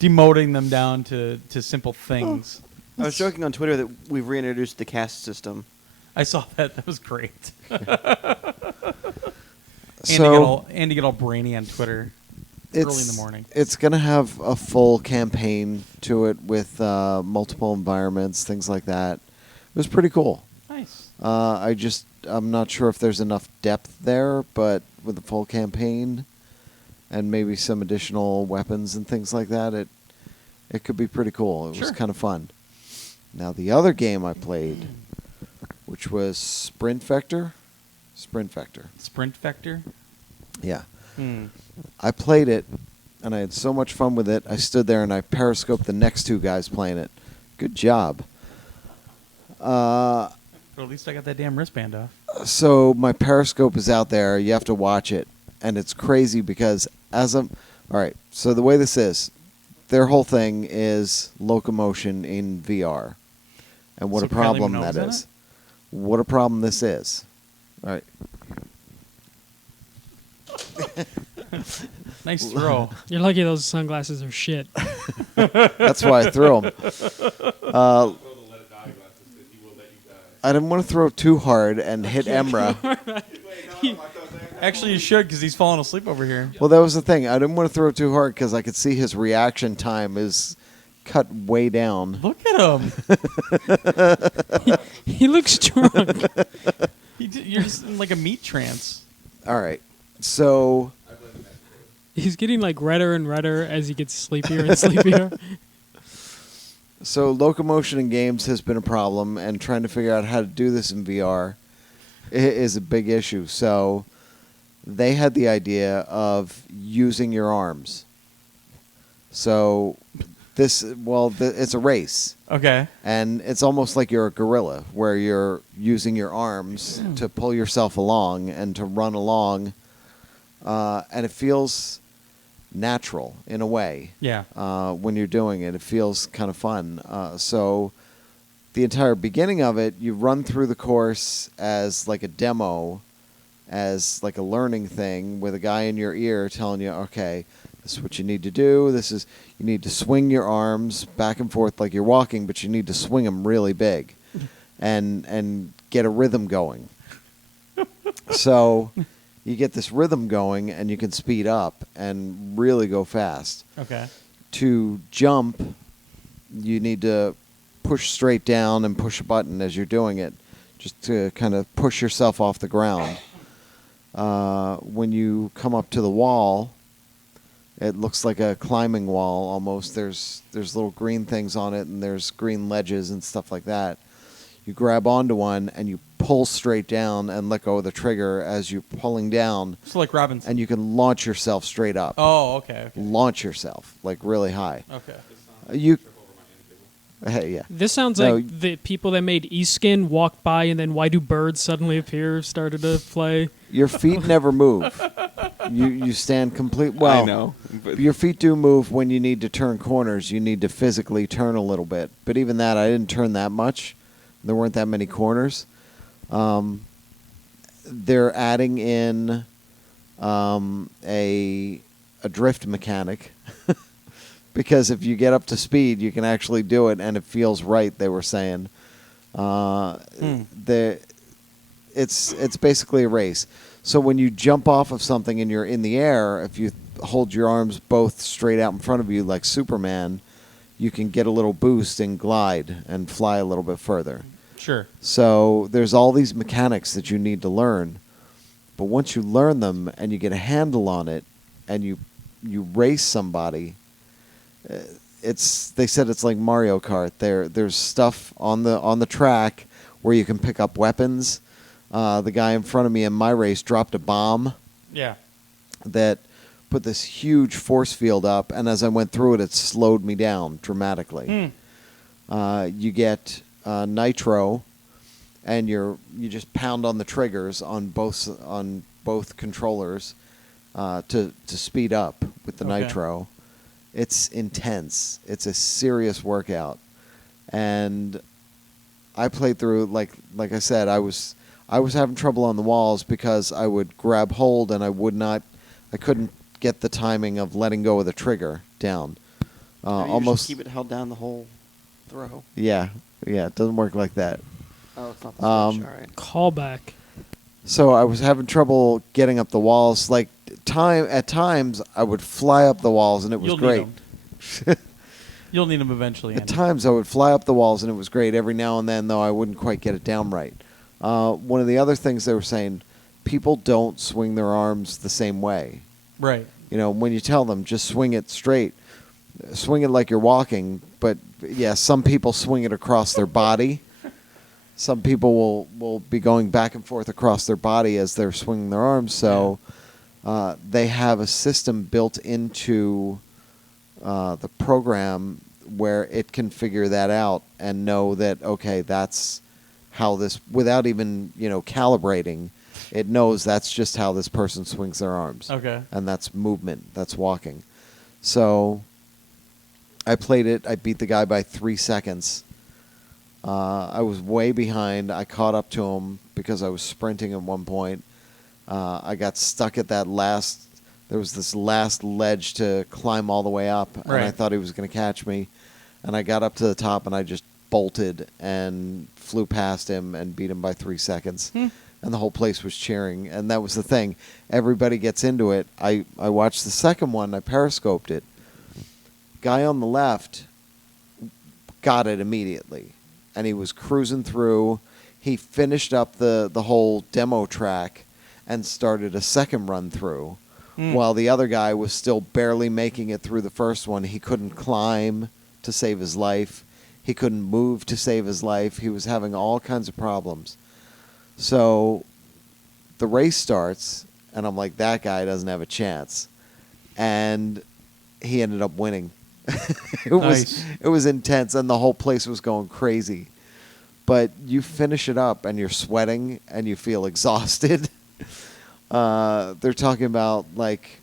demoting them down to simple things. I was joking on Twitter that we've reintroduced the caste system. I saw that. That was great. Andy get all brainy on Twitter early in the morning. It's going to have a full campaign to it with multiple environments, things like that. It was pretty cool. Nice. I'm not sure if there's enough depth there, but with the full campaign and maybe some additional weapons and things like that, it could be pretty cool. It was kind of fun. Now, the other game I played, which was Sprint Vector. Sprint Vector? Yeah. I played it, and I had so much fun with it. I stood there, and I periscoped the next two guys playing it. Good job. But at least I got that damn wristband off. So my periscope is out there. You have to watch it, and it's crazy because all right, so the way this is, their whole thing is locomotion in VR. And what a problem that is. What a problem this is. All right. Nice throw. You're lucky those sunglasses are shit. That's why I threw them. I didn't want to throw too hard and hit Emra. Actually, you should, because he's falling asleep over here. Well, that was the thing. I didn't want to throw too hard because I could see his reaction time is cut way down. Look at him. He looks drunk. You're just in like a meat trance. All right. So he's getting like redder and redder as he gets sleepier and sleepier. So locomotion in games has been a problem, and trying to figure out how to do this in VR is a big issue. So they had the idea of using your arms. So it's a race. Okay. And it's almost like you're a gorilla, where you're using your arms to pull yourself along and to run along. And it feels natural in a way. Yeah. When you're doing it, it feels kind of fun. So the entire beginning of it, you run through the course as like a demo, as like a learning thing with a guy in your ear telling you, okay, this is what you need to do. You need to swing your arms back and forth like you're walking, but you need to swing them really big and get a rhythm going. So you get this rhythm going, and you can speed up and really go fast. Okay. To jump, you need to push straight down and push a button as you're doing it, just to kind of push yourself off the ground. When you come up to the wall, it looks like a climbing wall almost. There's little green things on it, and there's green ledges and stuff like that. You grab onto one, and you pull straight down and let go of the trigger as you're pulling down. So like Robinson. And you can launch yourself straight up. Oh, okay. Launch yourself, like really high. Okay. Hey, yeah. This sounds No, like the people that made Eskin walked by, and then Why Do Birds Suddenly Appear started to play. Your feet never move. You stand complete. Well, I know. But your feet do move when you need to turn corners. You need to physically turn a little bit. But even that, I didn't turn that much. There weren't that many corners. They're adding in a drift mechanic. Because if you get up to speed, you can actually do it, and it feels right, they were saying. It's basically a race. So when you jump off of something and you're in the air, if you hold your arms both straight out in front of you like Superman, you can get a little boost and glide and fly a little bit further. Sure. So there's all these mechanics that you need to learn. But once you learn them and you get a handle on it and you race somebody, they said it's like Mario Kart. There's stuff on the track where you can pick up weapons. The guy in front of me in my race dropped a bomb. Yeah. That put this huge force field up, and as I went through it, it slowed me down dramatically. You get nitro, and you just pound on the triggers on both controllers to speed up with the nitro. It's intense. It's a serious workout, and I played through like I said. I was having trouble on the walls because I would grab hold and I couldn't get the timing of letting go of the trigger down. Almost keep it held down the whole throw. Yeah, it doesn't work like that. Oh, it's not the switch. All right. Callback. So I was having trouble getting up the walls. Like at times, I would fly up the walls and it was You'll great. Need 'em. You'll need them eventually. At Andy. times, I would fly up the walls and it was great. Every now and then, though, I wouldn't quite get it down right. One of the other things they were saying, people don't swing their arms the same way. Right. You know, when you tell them just swing it straight, swing it like you're walking. But yeah, some people swing it across their body. Some people will be going back and forth across their body as they're swinging their arms. So they have a system built into the program where it can figure that out and know that, okay, that's how this, without even, calibrating, it knows that's just how this person swings their arms. Okay. And that's movement. That's walking. So I played it. I beat the guy by 3 seconds. I was way behind. I caught up to him because I was sprinting at one point. I got stuck at that there was this last ledge to climb all the way up, and I thought he was going to catch me. And I got up to the top, and I just bolted and flew past him and beat him by 3 seconds. And the whole place was cheering. And that was the thing. Everybody gets into it. I watched the second one. I periscoped it. Guy on the left got it immediately. And he was cruising through. He finished up the whole demo track and started a second run through. While the other guy was still barely making it through the first one. He couldn't climb to save his life. He couldn't move to save his life. He was having all kinds of problems. So the race starts, and I'm like, that guy doesn't have a chance. And he ended up winning. It was intense, and the whole place was going crazy. But you finish it up, and you're sweating, and you feel exhausted. They're talking about, like,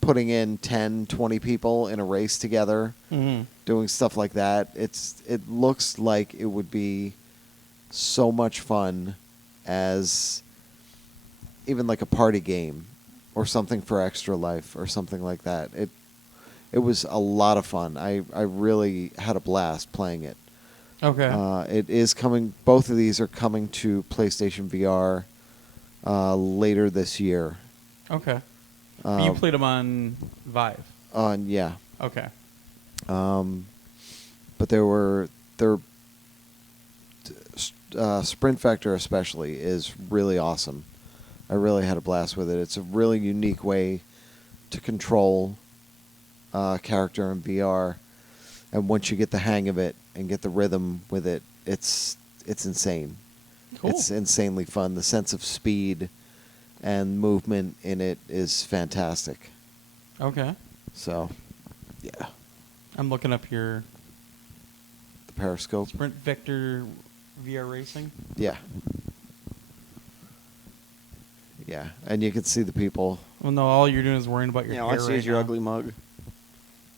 putting in 10, 20 people in a race together, doing stuff like that. It looks like it would be so much fun as even like a party game or something for Extra Life or something like that. It was a lot of fun. I really had a blast playing it. Okay. It is coming. Both of these are coming to PlayStation VR later this year. Okay. You played them on Vive. Yeah. Okay. But Sprint Vector especially is really awesome. I really had a blast with it. It's a really unique way to control character in VR, and once you get the hang of it and get the rhythm with it, it's insane. Cool. It's insanely fun. The sense of speed and movement in it is fantastic. Okay. So, yeah. I'm looking up your... periscope. Sprint Vector VR Racing. Yeah. Yeah, and you can see the people. Well, no, all you're doing is worrying about your Yeah, hair all I see right is your now. ugly mug.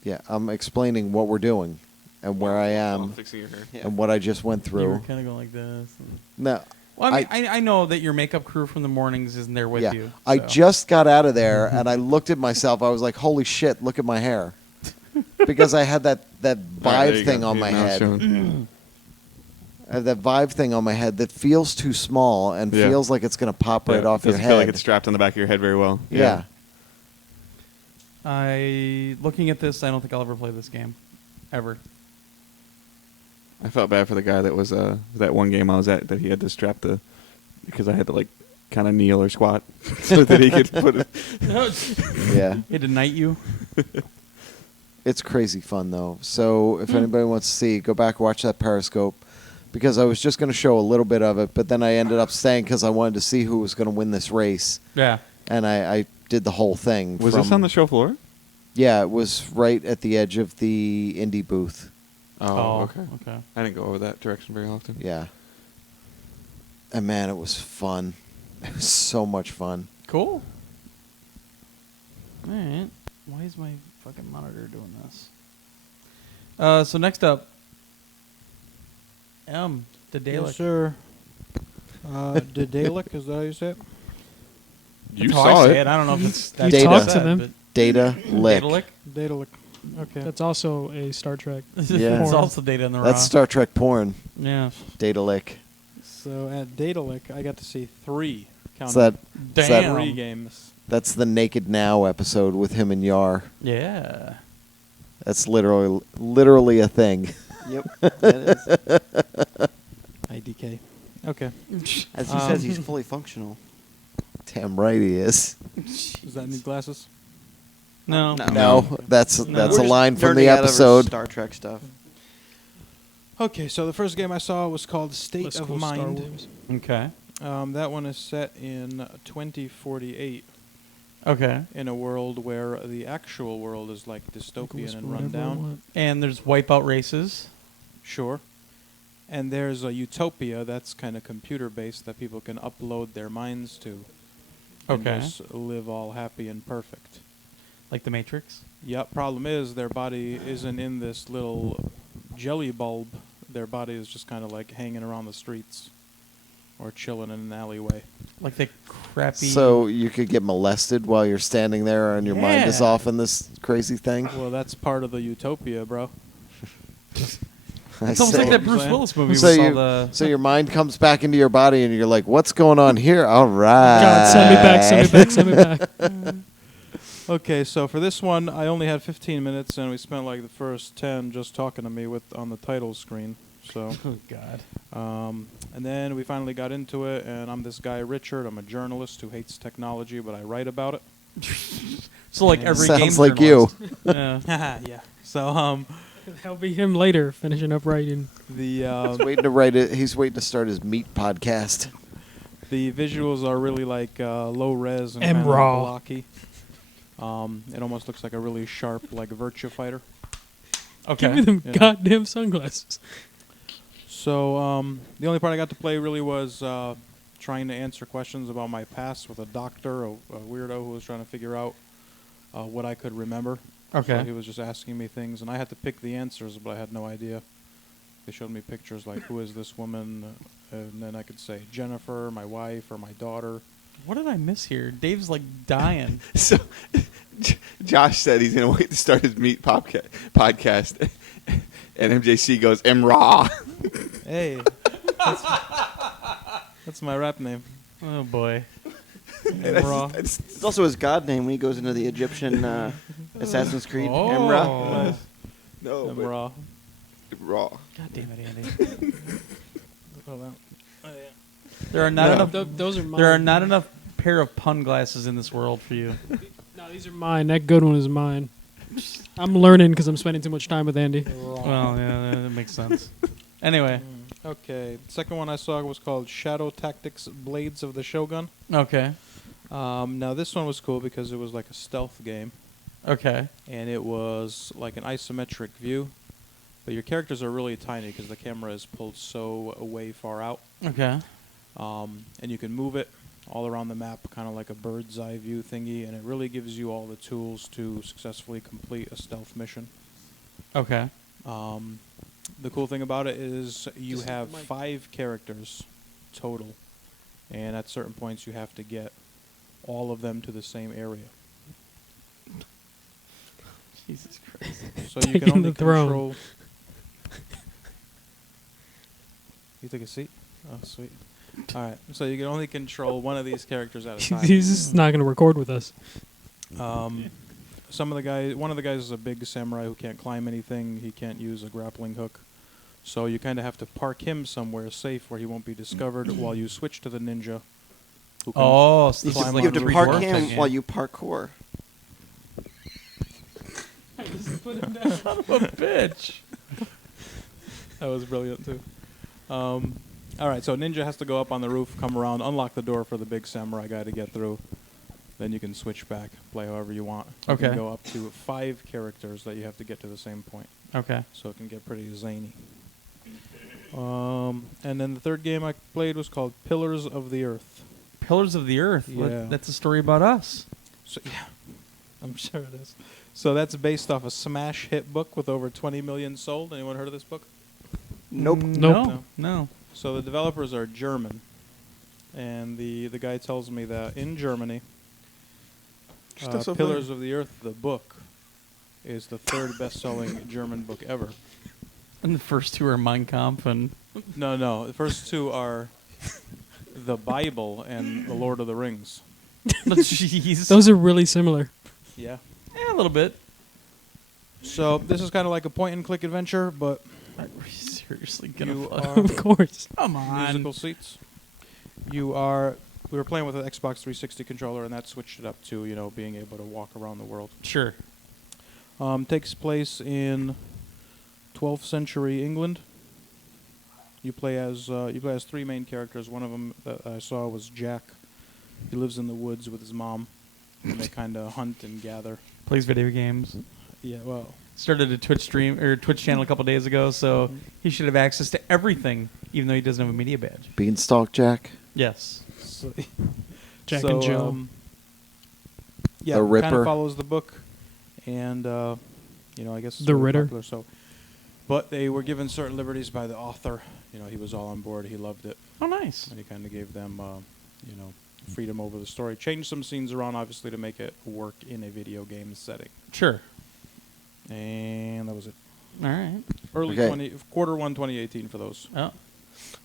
Yeah, I'm explaining what we're doing and where I am fixing your hair. Yeah. and what I just went You were through. kind of going like this. No, Well, I mean, I know that your makeup crew from the mornings isn't there with yeah, you. I so. just got out of there and I looked at myself. I was like, "Holy shit! Look at my hair," because I had that All right, there Vive you thing go. on my Now it's head. showing. I have that Vive thing on my head that feels too small and Yeah. feels like it's gonna pop right Yeah, off your doesn't head. feel like it's strapped on the back of your head very well. Yeah. Looking at this, I don't think I'll ever play this game, ever. I felt bad for the guy that was that one game I was at that he had to strap because I had to like kind of kneel or squat so that he could put it. Yeah. He had to knight you. It's crazy fun though. So if anybody wants to see, go back and watch that Periscope, because I was just going to show a little bit of it, but then I ended up staying because I wanted to see who was going to win this race, Yeah. and I did the whole thing. Was this on the show floor? Yeah, it was right at the edge of the indie booth. Oh, okay. Okay. I didn't go over that direction very often. Yeah. And man, it was fun. It was so much fun. Cool. All right. Why is my fucking monitor doing this? So next up, Dedalic. Yes, sir. Dedalic, is that how you say it? You That's how saw I say it. it. I don't know if it's You Data. talked to them. Data lick. Dedalic. Dedalic. Okay. That's also a Star Trek. Yeah. It's also data in the That's raw. Star Trek porn. Yeah. Data lick. So at Dedalic, I got to see 3. Count So Damn. that- 3 games. that's the Naked Now episode with him and Yar. Yeah. That's literally a thing. Yep, that is. IDK. Okay. As he says, he's fully functional. Damn right he is. Does that need glasses? No. No. No, that's No. a We're line just from the nerding out over episode. Star Trek stuff. Okay, so the first game I saw was called State Less of cool Star Mind. Wars. Okay. That one is set in 2048, Okay. in a world where the actual world is like dystopian and run Whatever I down. want. And there's wipeout races. Sure. And there's a utopia that's kind of computer based that people can upload their minds to. And Okay. just live all happy and perfect. Like the Matrix. Yep. Problem is their body isn't in this little jelly bulb. Their body is just kind of like hanging around the streets or chilling in an alleyway. Like the crappy. So you could get molested while you're standing there and your mind is Yeah. off in this crazy thing. Well, that's part of the utopia, bro. I It's almost say- like that Bruce Willis movie. So with all you- the So your mind comes back into your body and you're like, what's going on here? All right. God, send me back, send me back, send me back. Okay, so for this one, I only had 15 minutes, and we spent like the first 10 just talking to me on the title screen. So, Oh God. and then we finally got into it, and I'm this guy Richard. I'm a journalist who hates technology, but I write about it. So like every game Sounds like you. journalist. Yeah. Yeah. So, That'll be him later, finishing up writing. the He's waiting to write it. He's waiting to start his meat podcast. the visuals are really like low res and And kinda raw. blocky. It almost looks like a really sharp, like Virtua Fighter. Okay. Give me them Yeah. goddamn sunglasses. So the only part I got to play really was trying to answer questions about my past with a doctor, a weirdo who was trying to figure out what I could remember. Okay. So he was just asking me things, and I had to pick the answers, but I had no idea. They showed me pictures like, who is this woman? And then I could say Jennifer, my wife, or my daughter. What did I miss here? Dave's like dying. So, Josh said he's gonna wait to start his meat podcast, and MJC goes raw. Hey, that's my rap name. Oh boy. Raw. It's also his god name when he goes into the Egyptian Assassin's Creed. Oh. Emra. No, but Raw. raw. God damn it, Andy. Oh, that. There are not No. enough. Those are mine. There are not enough pair of pun glasses in this world for you. No, these are mine. That good one is mine. I'm learning because I'm spending too much time with Andy. Well, yeah, that makes sense. Anyway. Okay, the second one I saw was called Shadow Tactics Blades of the Shogun. Okay. Now, this one was cool because it was like a stealth game, Okay. and it was like an isometric view. But your characters are really tiny because the camera is pulled so way far out. Okay. And you can move it all around the map, kind of like a bird's eye view thingy, and it really gives you all the tools to successfully complete a stealth mission. Okay. The cool thing about it is you Just have like- 5 characters total, and at certain points you have to get all of them to the same area. Jesus Christ. So you can Taking only the throne. control. You take a seat? Oh, sweet. All right. So you can only control one of these characters at a time. He's just not going to record with us. One of the guys is a big samurai who can't climb anything. He can't use a grappling hook. So you kind of have to park him somewhere safe where he won't be discovered while you switch to the ninja. Who can Oh, so You this is climb like have to on a park dwarf him thing, yeah. while you parkour. Son of a bitch. That was brilliant too. All right, so ninja has to go up on the roof, come around, unlock the door for the big samurai guy to get through. Then you can switch back, play however you want. You Okay. can go up to 5 characters that you have to get to the same point, Okay. so it can get pretty zany. And then the third game I played was called Pillars of the Earth. Pillars of the Earth. Yeah. That's a story about us. So yeah, I'm sure it is. So that's based off a smash hit book with over 20 million sold. Anyone heard of this book? Nope. Nope. No. So the developers are German, and the guy tells me that in Germany, Stuff so Pillars funny. of the Earth, the book, is the 3rd best-selling German book ever. And the first 2 are Mein Kampf and... No, the first 2 are the Bible and the Lord of the Rings. Jeez. Those are really similar. Yeah. Yeah, a little bit. So this is kind of like a point-and-click adventure, but Are you seriously gonna you fuck? are Of course. Come on. musical seats. You are. We were playing with an Xbox 360 controller, and that switched it up to being able to walk around the world. Sure. Takes place in 12th century England. You play as 3 main characters. One of them that I saw was Jack. He lives in the woods with his mom, and they kind of hunt and gather. Plays video games. Yeah, well, Started a Twitch stream or Twitch channel a couple days ago, so he should have access to everything, even though he doesn't have a media badge. Beanstalk Jack. Yes. so, Jack and Jill. Yeah, The kind Ripper. of follows the book, and I guess it's The really Ritter. popular, so, but they were given certain liberties by the author. He was all on board. He loved it. Oh, nice. And he kind of gave them, freedom over the story. Changed some scenes around, obviously, to make it work in a video game setting. Sure. And that was it. All right. Okay. Quarter 1, 2018 for those. Oh.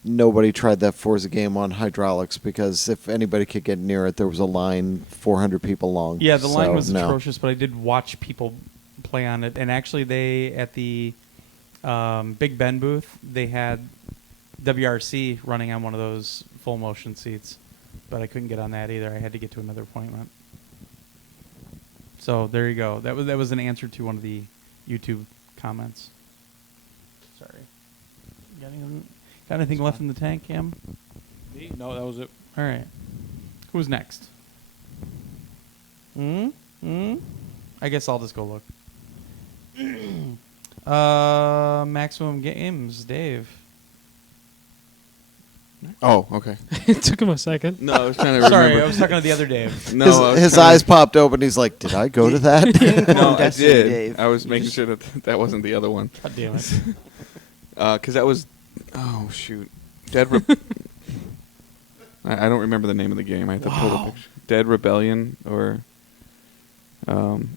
Nobody tried that Forza game on hydraulics because if anybody could get near it, there was a line 400 people long. Yeah, the line So, was no. atrocious, but I did watch people play on it. And actually, they, at the Big Ben booth, they had WRC running on one of those full motion seats. But I couldn't get on that either. I had to get to another appointment. So there you go. That was an answer to one of the YouTube comments. Sorry. Got anything left in the tank, Cam? No, that was it. All right. Who's next? I guess I'll just go look. Maximum Games, Dave. Oh, okay. It took him a second. No, I was trying to Sorry, remember. I was talking to the other Dave. No, I was his trying to- eyes popped open. He's like, "Did I go to that?" No, I Destiny, did. Dave. I was making sure that that wasn't the other one. God damn it. Because that was, oh shoot, I don't remember the name of the game. I have to pull the picture. Dead Rebellion or,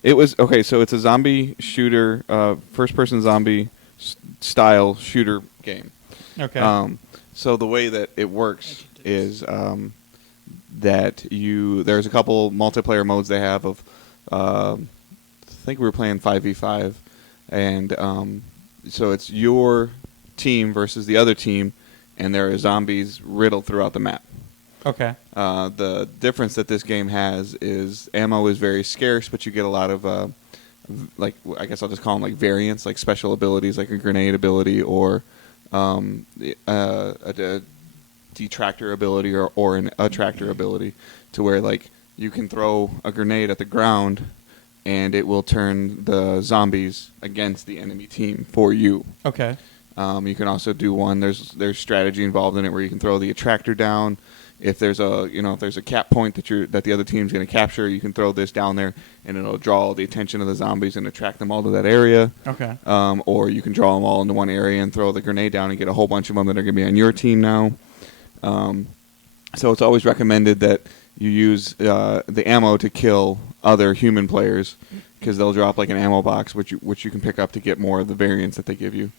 it was okay. So it's a zombie shooter, first-person zombie style shooter game. Okay. So the way that it works is that there's a couple multiplayer modes they have of, I think we were playing 5v5, and so it's your team versus the other team, and there are zombies riddled throughout the map. Okay. The difference that this game has is ammo is very scarce, but you get a lot of, I guess I'll just call them like variants, like special abilities, like a grenade ability or a detractor ability or an attractor ability, to where like you can throw a grenade at the ground and it will turn the zombies against the enemy team for you. Okay. You can also do one. There's strategy involved in it where you can throw the attractor down. If there's a cap point that the other team's going to capture, you can throw this down there, and it'll draw the attention of the zombies and attract them all to that area. Okay. Or you can draw them all into one area and throw the grenade down and get a whole bunch of them that are going to be on your team now. So it's always recommended that you use the ammo to kill other human players, because they'll drop like an ammo box, which you can pick up to get more of the variants that they give you.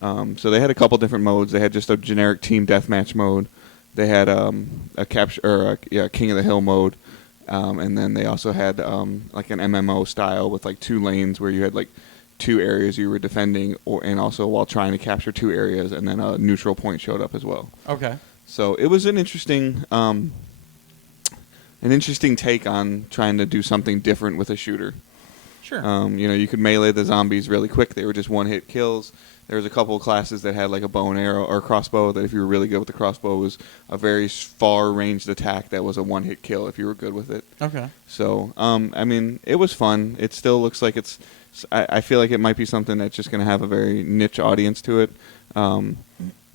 So they had a couple different modes. They had just a generic team deathmatch mode. They had a capture or a King of the Hill mode, and then they also had like an MMO style with like 2 lanes where you had like 2 areas you were defending, and also while trying to capture 2 areas, and then a neutral point showed up as well. Okay. So it was an interesting take on trying to do something different with a shooter. Sure. You could melee the zombies really quick. They were just one-hit kills. There was a couple of classes that had like a bow and arrow or crossbow that if you were really good with the crossbow was a very far-ranged attack that was a one-hit kill if you were good with it. Okay. So, it was fun. It still looks like I feel like it might be something that's just going to have a very niche audience to it.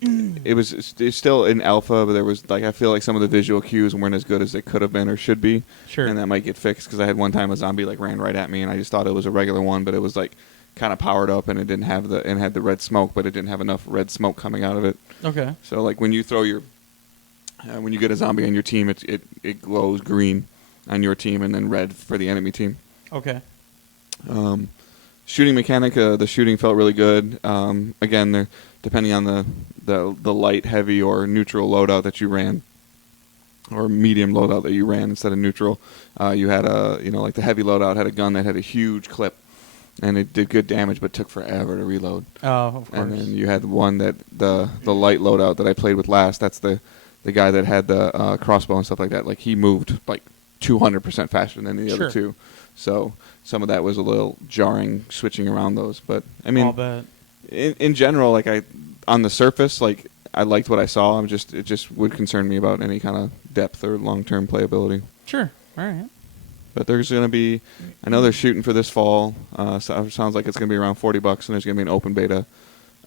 It's still in alpha, but there was I feel like some of the visual cues weren't as good as they could have been or should be. Sure. And that might get fixed, because I had one time a zombie ran right at me, and I just thought it was a regular one, but it was kind of powered up, and it didn't have had the red smoke, but it didn't have enough red smoke coming out of it. Okay. So when you throw when you get a zombie on your team, it glows green on your team and then red for the enemy team. Okay. Shooting mechanic, the shooting felt really good. Again, depending on the light, heavy, or neutral loadout that you ran, or medium loadout that you ran instead of neutral, you had like the heavy loadout had a gun that had a huge clip, and it did good damage but took forever to reload. Oh, of course. And then you had one that the light loadout that I played with last. That's the guy that had the crossbow and stuff like that. Like, he moved 200% faster than the other two. So some of that was a little jarring switching around those. But I mean, I'll bet. In general, on the surface, I liked what I saw. It just would concern me about any kind of depth or long-term playability. Sure. All right. But there's going to be, I know they're shooting for this fall. So it sounds like it's going to be around $40, and there's going to be an open beta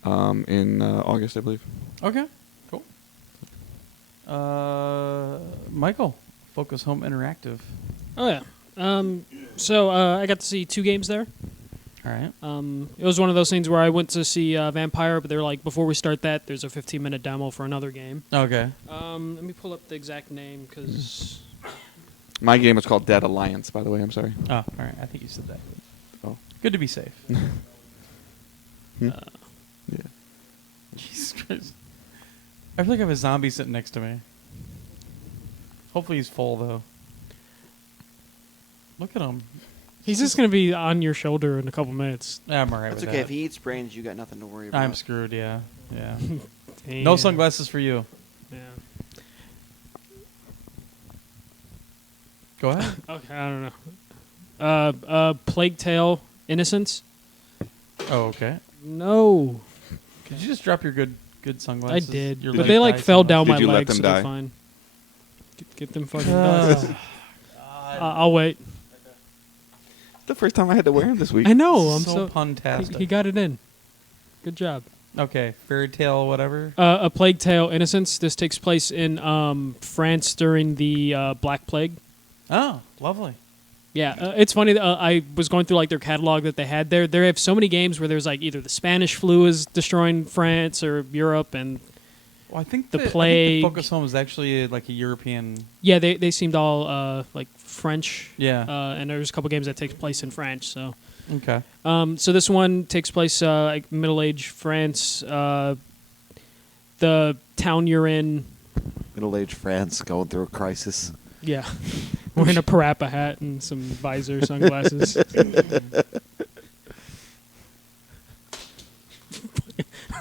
in August, I believe. Okay. Cool. Michael, Focus Home Interactive. Oh yeah. So I got to see 2 games there. All right. It was one of those things where I went to see Vampire, but they were like, before we start that, there's a 15-minute demo for another game. Okay. Let me pull up the exact name, because... My game was called Dead Alliance, by the way. I'm sorry. Oh, all right. I think you said that. Oh. Good to be safe. Yeah. Jesus Christ. I feel like I have a zombie sitting next to me. Hopefully he's full, though. Look at him. He's just going to be on your shoulder in a couple minutes. I'm all right That's with okay. that. If he eats brains, you got nothing to worry about. I'm screwed, yeah. Yeah. Damn. No sunglasses for you. Yeah. Go ahead. Okay, I don't know. Plague Tale Innocence? Oh, okay. No. Could you just drop your good I sunglasses? did. Your But light they eye fell sunglasses? down Did my you let legs, them so die? they're fine. Get them fucking glasses. I'll wait. The first time I had to wear them this week. I know. I'm so so puntastic. he got it in. Good job. Okay, fairy tale, whatever. A Plague Tale Innocence. This takes place in France during the Black Plague. Oh, lovely. Yeah, it's funny. I was going through their catalog that they had there. They have so many games where there's either the Spanish flu is destroying France or Europe, and Well, I think the I think plague. the Focus Home is actually a European. yeah, they seemed all French. Yeah. And there's a couple games that take place in French. So, Okay. so this one takes place middle-aged France. The town you're in. Middle-aged France going through a crisis. Yeah. Wearing a parappa hat and some visor sunglasses.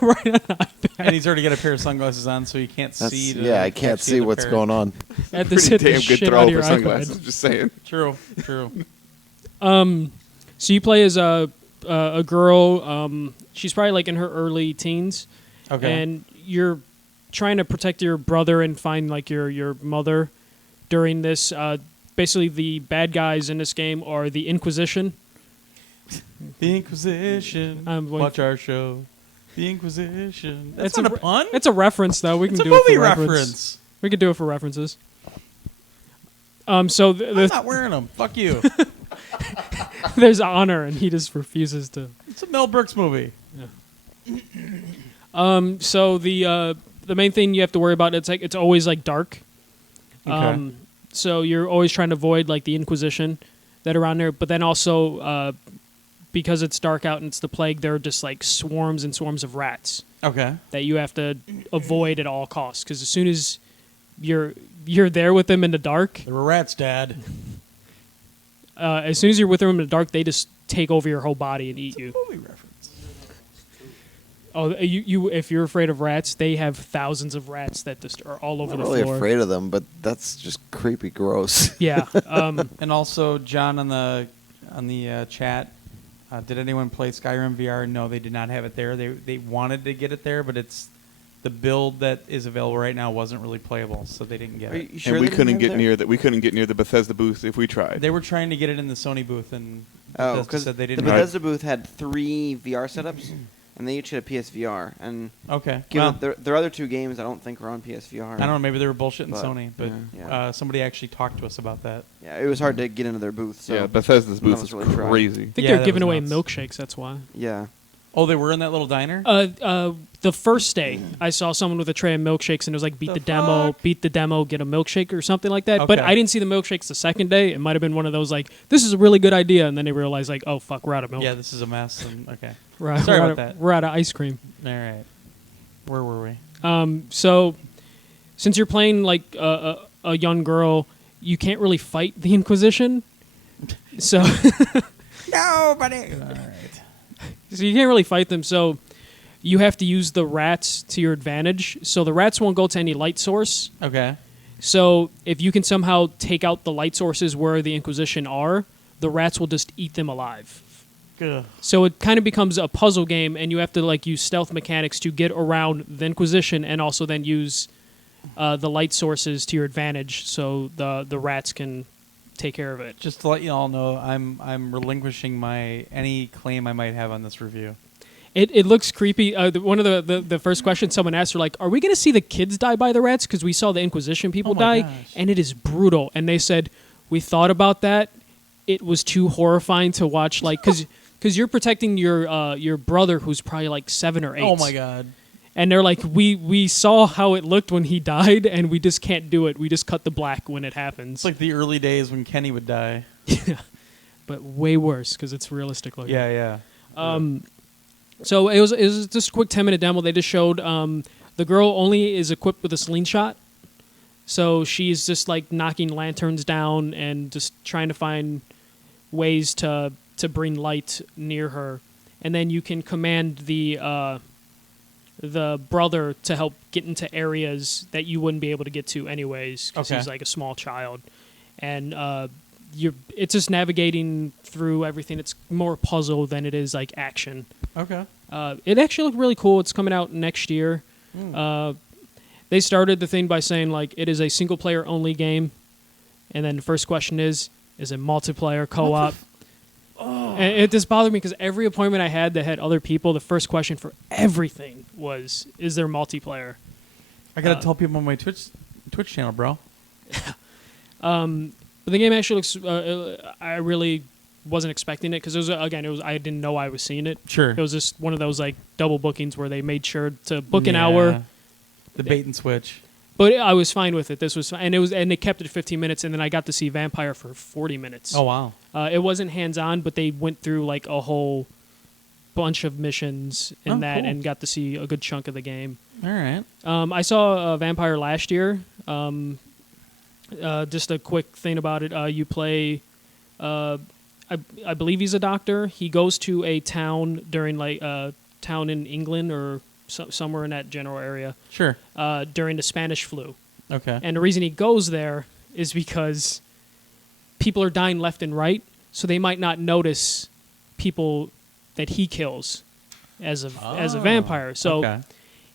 Right on iPad. And he's already got a pair of sunglasses on, so he can't see. Yeah, I can't see what's going on. Had to Pretty sit the damn good shit throw out of for your sunglasses. iPad. Just saying. True. So you play as a girl. She's probably in her early teens. Okay. And you're trying to protect your brother and find your mother during this. basically the bad guys in this game are the Inquisition. The Inquisition. Watch our show. The Inquisition. That's not a pun. It's a reference, though. We can It's a do movie it for reference. We could do it for references. So I'm not wearing them. Fuck you. there's honor, and he just refuses to. It's a Mel Brooks movie. So the main thing you have to worry about, it's always like dark. Okay. So you're always trying to avoid like the Inquisition that are around there, but then also because it's dark out and it's the plague, there are just like swarms and swarms of rats. Okay. That you have to avoid at all costs, because as soon as you're there with them in the dark, There were rats, Dad. as soon as you're with them in the dark, they just take over your whole body and eat you. Movie reference. Oh, you if you're afraid of rats, they have thousands of rats that just are all over I'm the not really floor. afraid of them, but that's just creepy gross. Yeah. And also, John on the chat, did anyone play Skyrim VR? No, they did not have it there. They wanted to get it there, but it's the build that is available right now wasn't really playable, so they didn't get Are it. you sure And we they couldn't didn't have get it near that. We couldn't get near the Bethesda booth if we tried. They were trying to get it in the Sony booth, and Oh, Bethesda because said they the didn't. Bethesda booth had 3 VR setups, and they each had a PSVR. And Okay. given Well, their other 2 games, I don't think were on PSVR. I don't know. Maybe they were bullshitting But, Sony, but yeah. somebody actually talked to us about that. Yeah, it was hard to get into their booth. So yeah, Bethesda's none booth of is us really tried. crazy. I think Yeah, they're giving that away was milkshakes. That's why. Yeah. Oh, they were in that little diner? The first day, I saw someone with a tray of milkshakes, and it was like, beat the demo, get a milkshake or something like that. But Okay. I didn't see the milkshakes the second day. It might have been one of those like, this is a really good idea, and then they realized like, oh fuck, we're out of milk. Yeah, this is a mess. And, okay. We're Sorry out about of, that. We're out of ice cream. All right. Where were we? So, since you're playing like a young girl, you can't really fight the Inquisition. So, Nobody. All right. so you can't really fight them. So, you have to use the rats to your advantage. So the rats won't go to any light source. Okay. So if you can somehow take out the light sources where the Inquisition are, the rats will just eat them alive. Ugh. So it kind of becomes a puzzle game, and you have to like use stealth mechanics to get around the Inquisition, and also then use the light sources to your advantage, so the rats can take care of it. Just to let you all know, I'm relinquishing any claim I might have on this review. It looks creepy. One of the first questions someone asked are like, "Are we going to see the kids die by the rats? Because we saw the Inquisition people die, gosh. and it is brutal." And they said, "We thought about that. It was too horrifying to watch, like because you're protecting your brother who's probably like 7 or 8. Oh my god. And they're like, we saw how it looked when he died, and we just can't do it. We just cut the black when it happens. It's like the early days when Kenny would die. But way worse because it's realistic looking. Yeah, yeah. So it was just a quick 10-minute demo. They just showed the girl only is equipped with a slingshot, so she's just like knocking lanterns down and just trying to find ways to bring light near her. And then you can command the brother to help get into areas that you wouldn't be able to get to anyways because Okay. he's like a small child. And it's just navigating through everything. It's more puzzle than it is like action. Okay. It actually looked really cool. It's coming out next year. They started the thing by saying like it is a single player only game, and then the first question is it multiplayer co-op? And it just bothered me because every appointment I had that had other people, the first question for everything was, is there multiplayer? I gotta tell people on my Twitch channel, bro. But the game actually looks. I really wasn't expecting it because I didn't know I was seeing it. Sure. It was just one of those like double bookings where they made sure to book an hour. The bait and switch. But I was fine with it. This was fine. And they kept it 15 minutes, and then I got to see Vampire for 40 minutes. Oh wow. It wasn't hands-on, but they went through like a whole bunch of missions in that cool. and got to see a good chunk of the game. All right. I saw Vampire last year. Just a quick thing about it. You play, I believe he's a doctor. He goes to a town during like town in England or somewhere in that general area. Sure. During the Spanish flu. Okay. And the reason he goes there is because people are dying left and right, so they might not notice people that he kills as a vampire. So okay.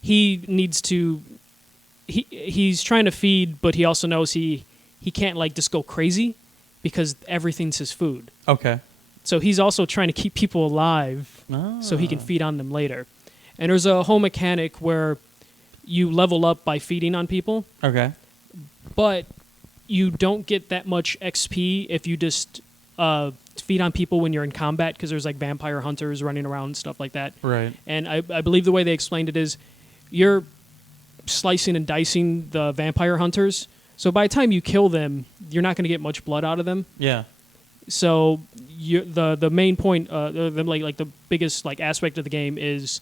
he needs to. He's trying to feed, but he also knows he can't like just go crazy. because everything's his food. Okay. So he's also trying to keep people alive so he can feed on them later. And there's a whole mechanic where you level up by feeding on people, Okay. but you don't get that much XP if you just feed on people when you're in combat, because there's like vampire hunters running around and stuff like that. Right. And I believe the way they explained it is you're slicing and dicing the vampire hunters. So by the time you kill them, you're not going to get much blood out of them. Yeah. So the main point, the biggest like aspect of the game is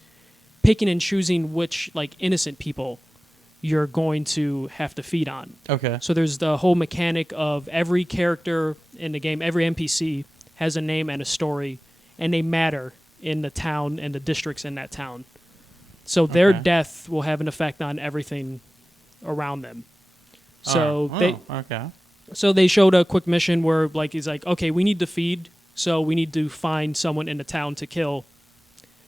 picking and choosing which like innocent people you're going to have to feed on. Okay. So there's the whole mechanic of every character in the game, every NPC has a name and a story, and they matter in the town and the districts in that town. So their death will have an effect on everything around them. So So they showed a quick mission where like he's like, okay, we need to feed, so we need to find someone in the town to kill.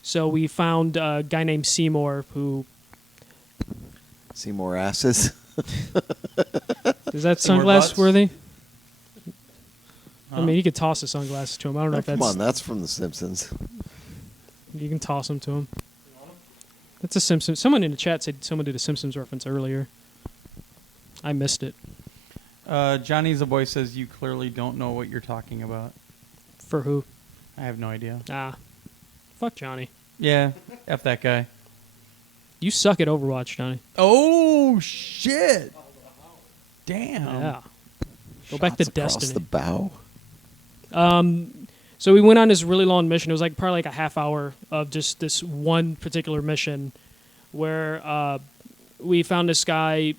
So we found a guy named Seymour who... Seymour asses. Is that Seymour sunglass butts? worthy? I mean, you could toss the sunglasses to him. I don't know if that's... Come on, that's from The Simpsons. You can toss them to him. That's a Simpsons. Someone in the chat said someone did a Simpsons reference earlier. I missed it. Johnny's a boy says you clearly don't know what you're talking about. For who? I have no idea. Fuck Johnny. Yeah, F that guy. You suck at Overwatch, Johnny. Oh, shit. Damn. Yeah. Go back to Shots across Destiny. the bow. So we went on this really long mission. It was like probably like a half hour of just this one particular mission where we found this guy,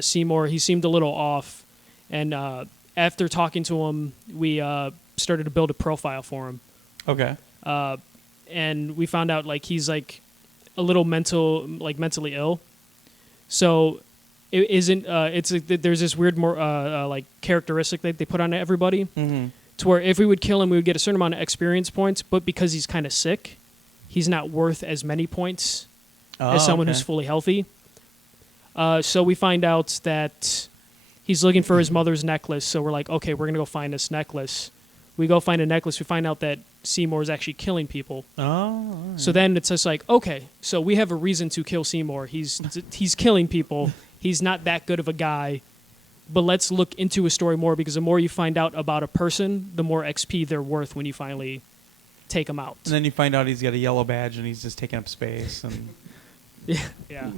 Seymour. He seemed a little off. And after talking to him, we started to build a profile for him. Okay. And we found out like he's like a little mentally ill. So it isn't. There's this weird like characteristic that they put on everybody, to where if we would kill him, we would get a certain amount of experience points. But because he's kind of sick, he's not worth as many points as someone who's fully healthy. So we find out that he's looking for his mother's necklace. So we're like, okay, we're gonna go find this necklace. We go find a necklace. We find out that Seymour is actually killing people. Oh. So then it's just like, okay, so we have a reason to kill Seymour. He's killing people. He's not that good of a guy. But let's look into his story more, because the more you find out about a person, the more XP they're worth when you finally take them out. And then you find out he's got a yellow badge and he's just taking up space. And Yeah.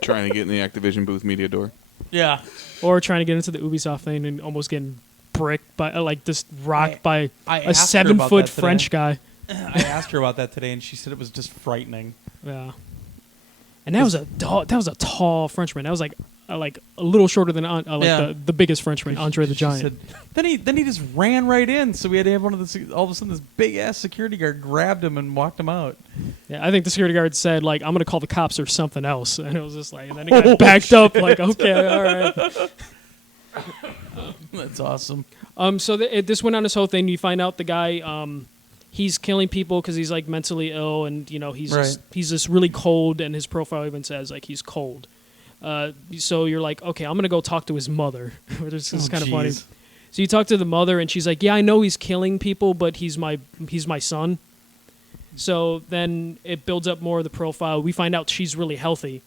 Trying to get in the Activision booth media door. yeah. Or trying to get into the Ubisoft thing and almost getting bricked by, just rocked by I a asked her about 7-foot that today. French guy. I asked her about that today, and she said it was just frightening. Yeah. And that was a tall Frenchman. That was like a little shorter than the biggest Frenchman, Andre the She Giant. said, then he just ran right in, so we had to have all of a sudden this big ass security guard grabbed him and walked him out. Yeah, I think the security guard said like, "I'm gonna call the cops or something else," and it was just like, and then he got backed up like, "Okay, all right." That's awesome. So this went on this whole thing. You find out the guy, he's killing people because he's like mentally ill, and he's just really cold, and his profile even says like he's cold. So you're like, okay, I'm gonna go talk to his mother, which is kind of funny. So you talk to the mother, and she's like, yeah, I know he's killing people, but he's my son. So then it builds up more of the profile. We find out she's really healthy.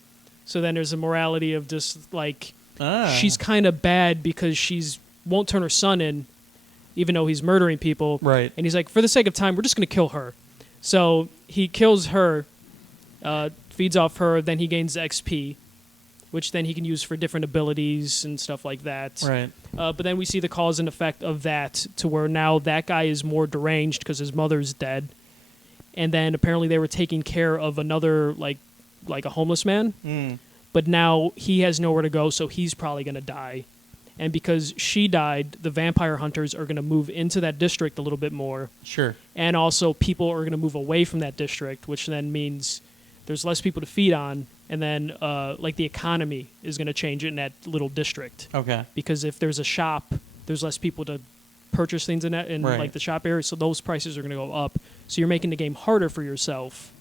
So then there's a morality of just like she's kind of bad because she's won't turn her son in, even though he's murdering people. Right. And he's like, for the sake of time, we're just gonna kill her. So he kills her, feeds off her, then he gains XP, which then he can use for different abilities and stuff like that. Right. But then we see the cause and effect of that, to where now that guy is more deranged because his mother's dead. And then apparently they were taking care of another, like a homeless man. But now he has nowhere to go, so he's probably going to die. And because she died, the vampire hunters are going to move into that district a little bit more. Sure. And also people are going to move away from that district, which then means there's less people to feed on. And then the economy is going to change in that little district. Okay. Because if there's a shop, there's less people to purchase things in that, in Right. like the shop area, so those prices are going to go up. So you're making the game harder for yourself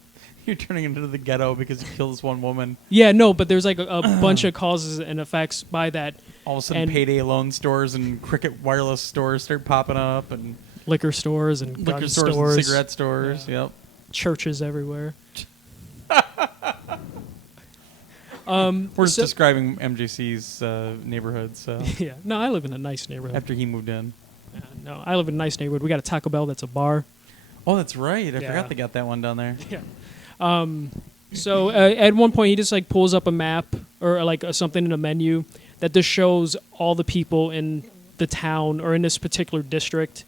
You're turning into the ghetto because you killed this one woman. Yeah, no, but there's like a bunch of causes and effects by that. All of a sudden, And- payday loan stores and Cricket wireless stores start popping up, and Liquor stores and liquor gun stores and cigarette stores. Yeah. Yep. Churches everywhere. We're just so- describing MJC's neighborhood. So Yeah, no, I live in a nice neighborhood. after he moved in. No, I live in a nice neighborhood. We got a Taco Bell that's a bar. Oh, that's right. I Yeah. forgot they got that one down there. Yeah. So at one point he just like pulls up a map or like something in a menu that just shows all the people in the town or in this particular district,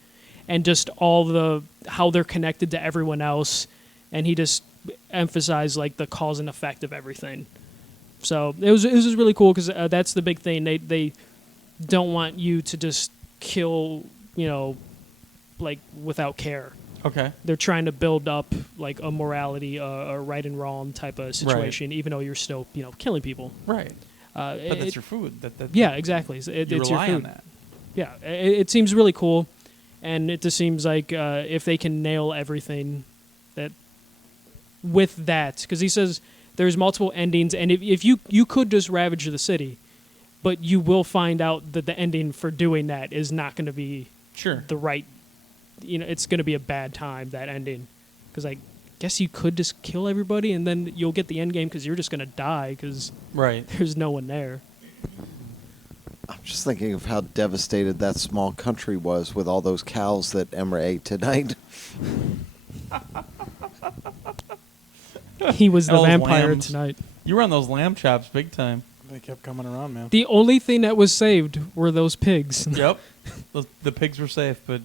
and just all the how they're connected to everyone else, and he just emphasized like the cause and effect of everything. So it was really cool because that's the big thing. They don't want you to just kill, like without care. Okay. They're trying to build up like a morality, a right and wrong type of situation, even though you're still, killing people. Right. But that's your food. That yeah, exactly. It's you your rely food. on that. Yeah, it seems really cool, and it just seems like if they can nail everything, that with that, because he says there's multiple endings, and if you could just ravage the city, but you will find out that the ending for doing that is not going to be Sure. the right. It's going to be a bad time, that ending, because I guess you could just kill everybody, and then you'll get the end game because you're just going to die because Right. there's no one there. I'm just thinking of how devastated that small country was with all those cows that Emra ate tonight. He was the Those vampire lambs. tonight. You were on those lamb chops big time. They kept coming around, man. The only thing that was saved were those pigs. Yep. The pigs were safe, but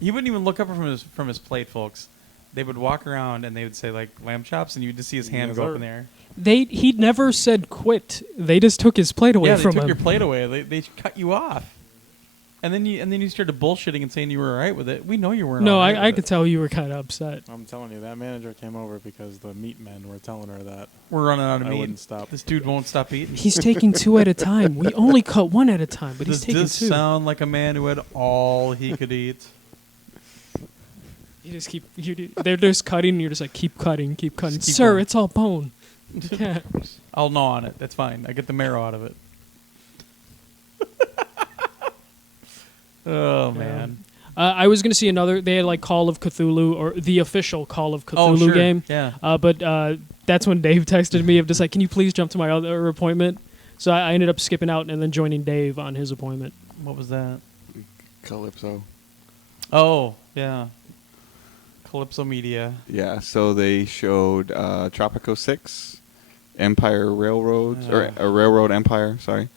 he wouldn't even look up from his plate, folks. They would walk around and they would say like lamb chops, and you'd just see his hand Yes, go sir. up in the air. He never said quit. They just took his plate away Yeah, they from took him. your plate away. They cut you off, and then you started bullshitting and saying you were all right with it. We know you weren't. No, all right I with could it. tell you were kind of upset. I'm telling you, that manager came over because the meat men were telling her that We're running out of I meat. wouldn't stop. This dude won't stop eating. He's taking two at a time. We only cut one at a time, but he's Does taking this two. sound like a man who had all he could eat? You just keep. They're just cutting. And you're just like keep cutting, keep cutting. Just keep Sir, going. it's all bone. Yeah. I'll gnaw on it. That's fine. I get the marrow out of it. Oh man. I was gonna see another. They had like Call of Cthulhu or the official Call of Cthulhu Oh, sure. game. Yeah. But that's when Dave texted me of just like, can you please jump to my other appointment? So I ended up skipping out and then joining Dave on his appointment. What was that? Calypso. Oh, yeah. Calypso Media. Yeah, so they showed Tropico 6, Empire Railroads, or Railroad Empire, sorry,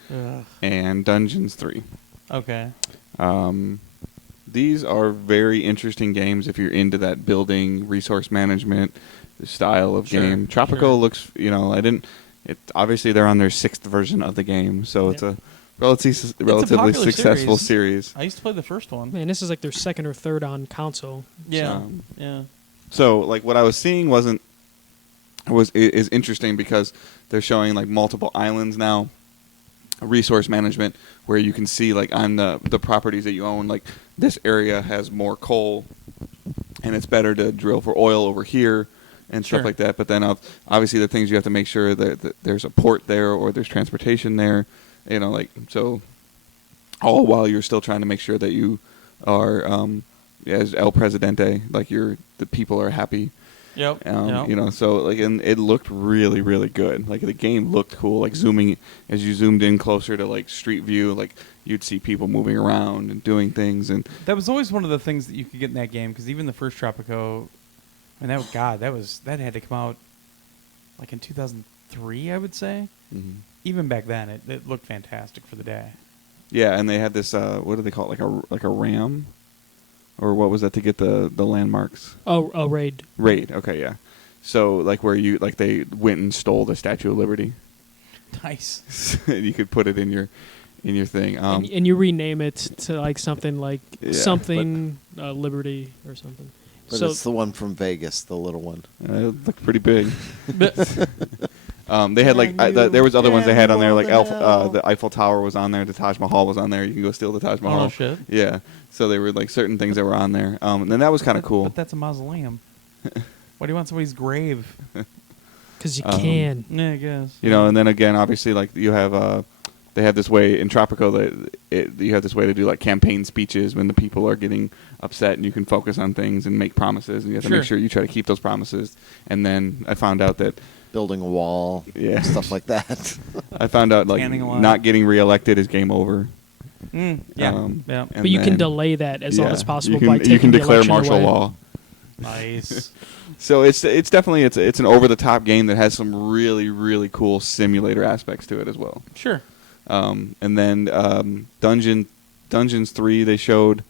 and Dungeons 3. Okay. These are very interesting games if you're into that building, resource management style of Sure, game. Tropico sure. looks, obviously they're on their 6th version of the game, so it's a relatively popular successful series. series. I used to play the first one. Man, this is like their second or third on console. Yeah. So- Yeah. So, like, what I was seeing is interesting because they're showing like multiple islands now, resource management, where you can see like on the properties that you own, like this area has more coal, and it's better to drill for oil over here and stuff Sure. like that. But then obviously the things you have to make sure that there's a port there or there's transportation there, so all while you're still trying to make sure that you are as El Presidente, like the people are happy. Yep. Yep. So like, and it looked really, really good. Like the game looked cool. Like as you zoomed in closer to like street view, like you'd see people moving around and doing things. And That was always one of the things that you could get in that game, because even the first Tropico, that had to come out like in 2003, I would say. Even back then, it looked fantastic for the day. yeah, and they had this what do they call it? Like a ram, or what was that to get the landmarks? Oh, Raid. Raid. Okay, yeah. So like where they went and stole the Statue of Liberty. Nice. You could put it in your thing. And you rename it to like something like Yeah, Liberty or something. But So it's the one from Vegas, the little one. It looked pretty big. They had like there was other ones they had on there, like the Eiffel Tower was on there, the Taj Mahal was on there. You can go steal the Taj Mahal. Oh, no shit. Yeah. So they were like certain things that were on there, and then that was kind of cool. But that's a mausoleum. Why do you want somebody's grave? Because you can. Yeah, I guess. You know, and then again, obviously, like you have, they have this way in Tropico that you have this way to do like campaign speeches when the people are getting upset, and you can focus on things and make promises, and you have to make sure you try to keep those promises. And then I found out that building a wall, stuff like that. I found out like not getting reelected is game over. Yeah. But you can delay that as long as possible by taking you can the declare election martial away. law. Nice. So it's definitely it's an over the top game that has some really really cool simulator aspects to it as well. Sure. And then Dungeons 3 they showed.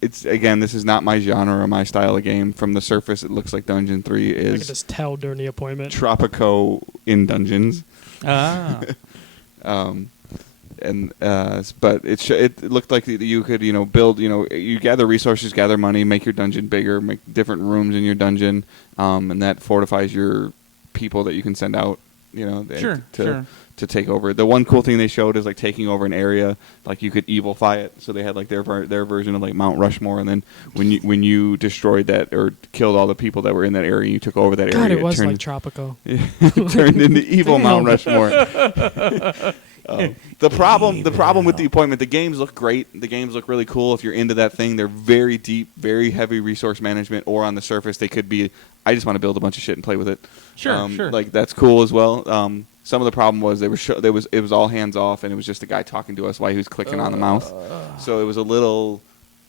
It's again, this is not my genre or my style of game. From the surface, it looks like Dungeon 3 is. I could just tell during the appointment. Tropico in Dungeons. Ah. But it looked like you could build you gather resources, gather money, make your dungeon bigger, make different rooms in your dungeon, and that fortifies your people that you can send out. To take over. The one cool thing they showed is like taking over an area. Like you could evilify it. So they had like their version of like Mount Rushmore, and then when you destroyed that or killed all the people that were in that area, you took over that area. God, it was like Tropico. It turned into evil Mount Rushmore. The problem with the appointment, the games look great. The games look really cool. If you're into that thing, they're very deep, very heavy resource management. Or on the surface, they could be. I just want to build a bunch of shit and play with it. Sure. Like that's cool as well. Some of the problem was it was all hands off, and it was just a guy talking to us while he was clicking on the mouse. So it was a little,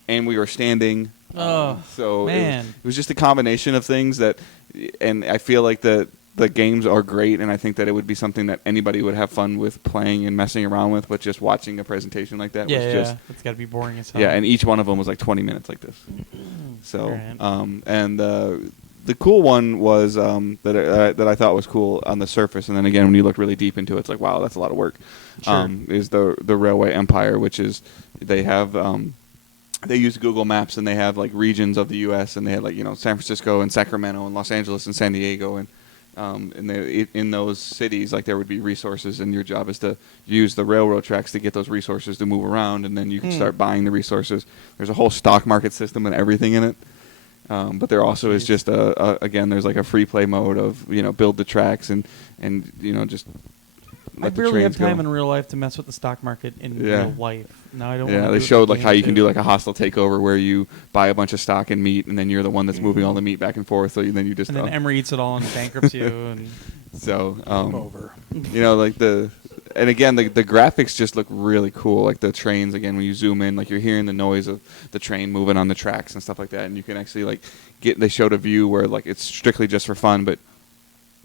and we were standing. So man. It was just a combination of things that, and I feel like the games are great, and I think that it would be something that anybody would have fun with playing and messing around with. But just watching a presentation like that was just it's got to be boring as hell. Yeah, and each one of them was like 20 minutes like this. So and the cool one was that I thought was cool on the surface, and then again when you look really deep into it, it's like wow, that's a lot of work. Sure. Is the Railway Empire, which is they have they use Google Maps, and they have like regions of the U.S. and they had like San Francisco and Sacramento and Los Angeles and San Diego, and in those cities like there would be resources, and your job is to use the railroad tracks to get those resources to move around, and then you can start buying the resources. There's a whole stock market system and everything in it. But there also is just again, there's like a free play mode of build the tracks and just. I barely have time in real life to mess with the stock market in real life. No, I don't. Yeah, they showed like how you can do like a hostile takeover where you buy a bunch of stock and meat, and then you're the one that's moving all the meat back and forth. So then you just. And then Emery eats it all and bankrupts you. And so over. Like and again, the graphics just look really cool. Like the trains, again, when you zoom in, like you're hearing the noise of the train moving on the tracks and stuff like that. And you can actually like they showed a view where like it's strictly just for fun, but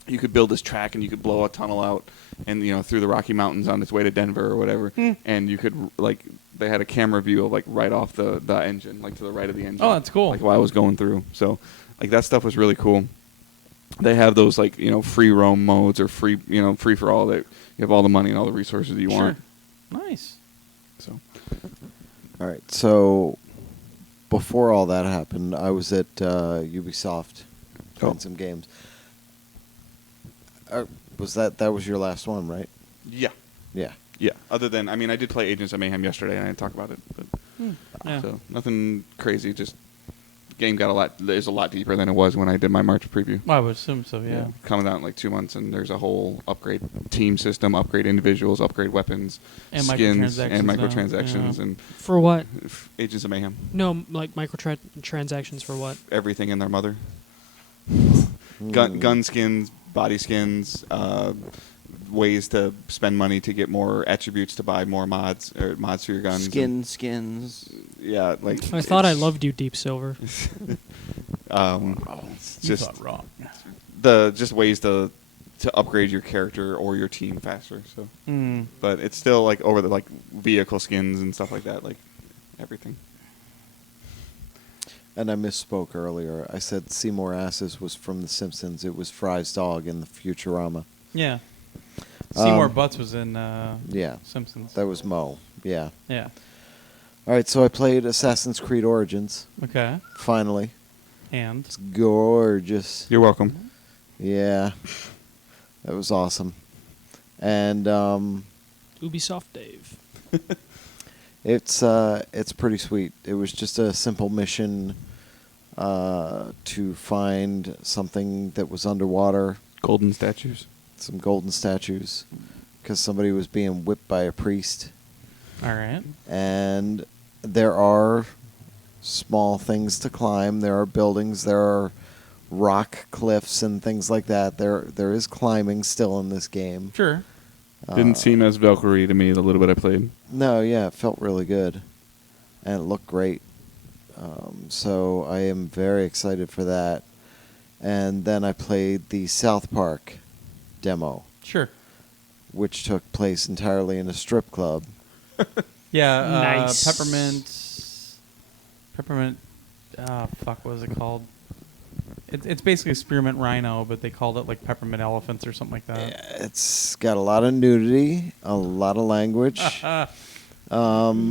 you could build this track and you could blow a tunnel out and through the Rocky Mountains on its way to Denver or whatever. And you could like they had a camera view of like right off the engine, like to the right of the engine. Oh, that's cool. Like while I was going through. So like that stuff was really cool. They have those like free roam modes or free free for all that you have all the money and all the resources that you want. Nice. So all right. So before all that happened, I was at Ubisoft playing some games. Was that was your last one, right? Yeah. Yeah. Yeah. Other than I did play Agents of Mayhem yesterday and I didn't talk about it, but so nothing crazy. Just game is a lot deeper than it was when I did my March preview. I would assume so. Yeah. Coming out in like 2 months, and there's a whole upgrade team system, upgrade individuals, upgrade weapons, and skins, microtransactions and microtransactions, now. and For what? Agents of Mayhem. No, like microtransactions for what? Everything in their mother. Gun skins, body skins, ways to spend money to get more attributes to buy more mods or mods for your guns. Skins. Yeah, like I thought I loved you, Deep Silver. It's just thought wrong. Just ways to upgrade your character or your team faster. So, but it's still like over the like vehicle skins and stuff like that, like everything. And I misspoke earlier. I said Seymour Asses was from The Simpsons. It was Fry's dog in the Futurama. Yeah. Seymour Butts was in Simpsons. That was Mo. Yeah. Yeah. All right, so I played Assassin's Creed Origins. Okay. Finally. And? It's gorgeous. You're welcome. Yeah. That was awesome. And Ubisoft Dave. it's pretty sweet. It was just a simple mission to find something that was underwater. Golden statues. Some golden statues, because somebody was being whipped by a priest. All right. And there are small things to climb. There are buildings. There are rock cliffs and things like that. There is climbing still in this game. Sure. Didn't seem as Valkyrie to me the little bit I played. No, yeah, it felt really good, and it looked great. So I am very excited for that. And then I played the South Park demo, Sure. which took place entirely in a strip club. Yeah. Nice. Peppermint. Fuck. What was it called? It's basically Spearmint Rhino, but they called it like Peppermint Elephants or something like that. Yeah, it's got a lot of nudity, a lot of language. It's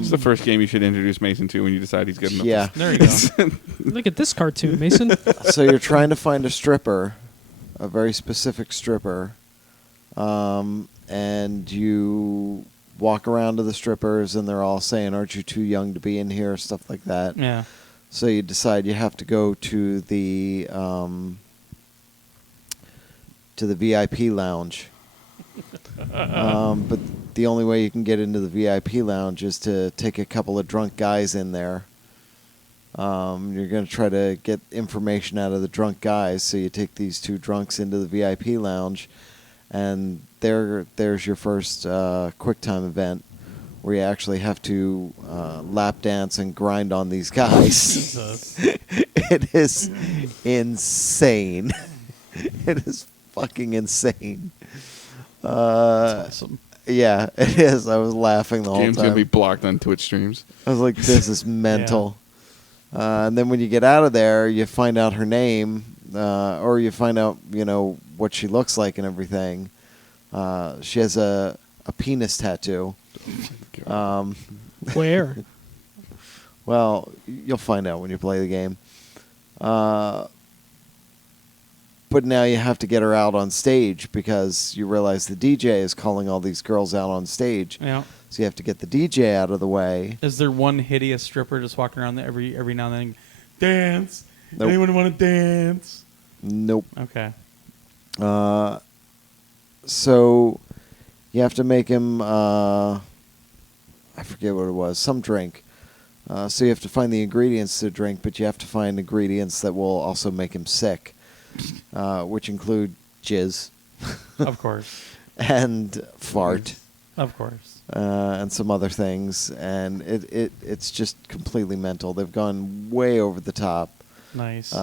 the first game you should introduce Mason to when you decide he's good enough. Yeah. There you go. Look at this cartoon, Mason. So you're trying to find a stripper, a very specific stripper, and you walk around to the strippers, and they're all saying, "Aren't you too young to be in here?" Stuff like that. Yeah. So you decide you have to go to the VIP lounge. But the only way you can get into the VIP lounge is to take a couple of drunk guys in there. You're going to try to get information out of the drunk guys, so you take these two drunks into the VIP lounge, and there's your first QuickTime event, where you actually have to lap dance and grind on these guys. Jesus. It is insane. It is fucking insane. That's awesome. Yeah, it is. I was laughing the whole Game's time. gonna be blocked on Twitch streams. I was like, this is mental. And then when you get out of there, you find out her name, or you find out, what she looks like and everything. She has a penis tattoo. Where? Well, you'll find out when you play the game. But now you have to get her out on stage, because you realize the DJ is calling all these girls out on stage. Yeah. So you have to get the DJ out of the way. Is there one hideous stripper just walking around there every now and then? Dance. Nope. Anyone want to dance? Nope. Okay. So you have to make him, I forget what it was, some drink. So you have to find the ingredients to drink, but you have to find ingredients that will also make him sick, which include jizz. Of course. And fart. Of course. And some other things. And it's just completely mental. They've gone way over the top. Nice.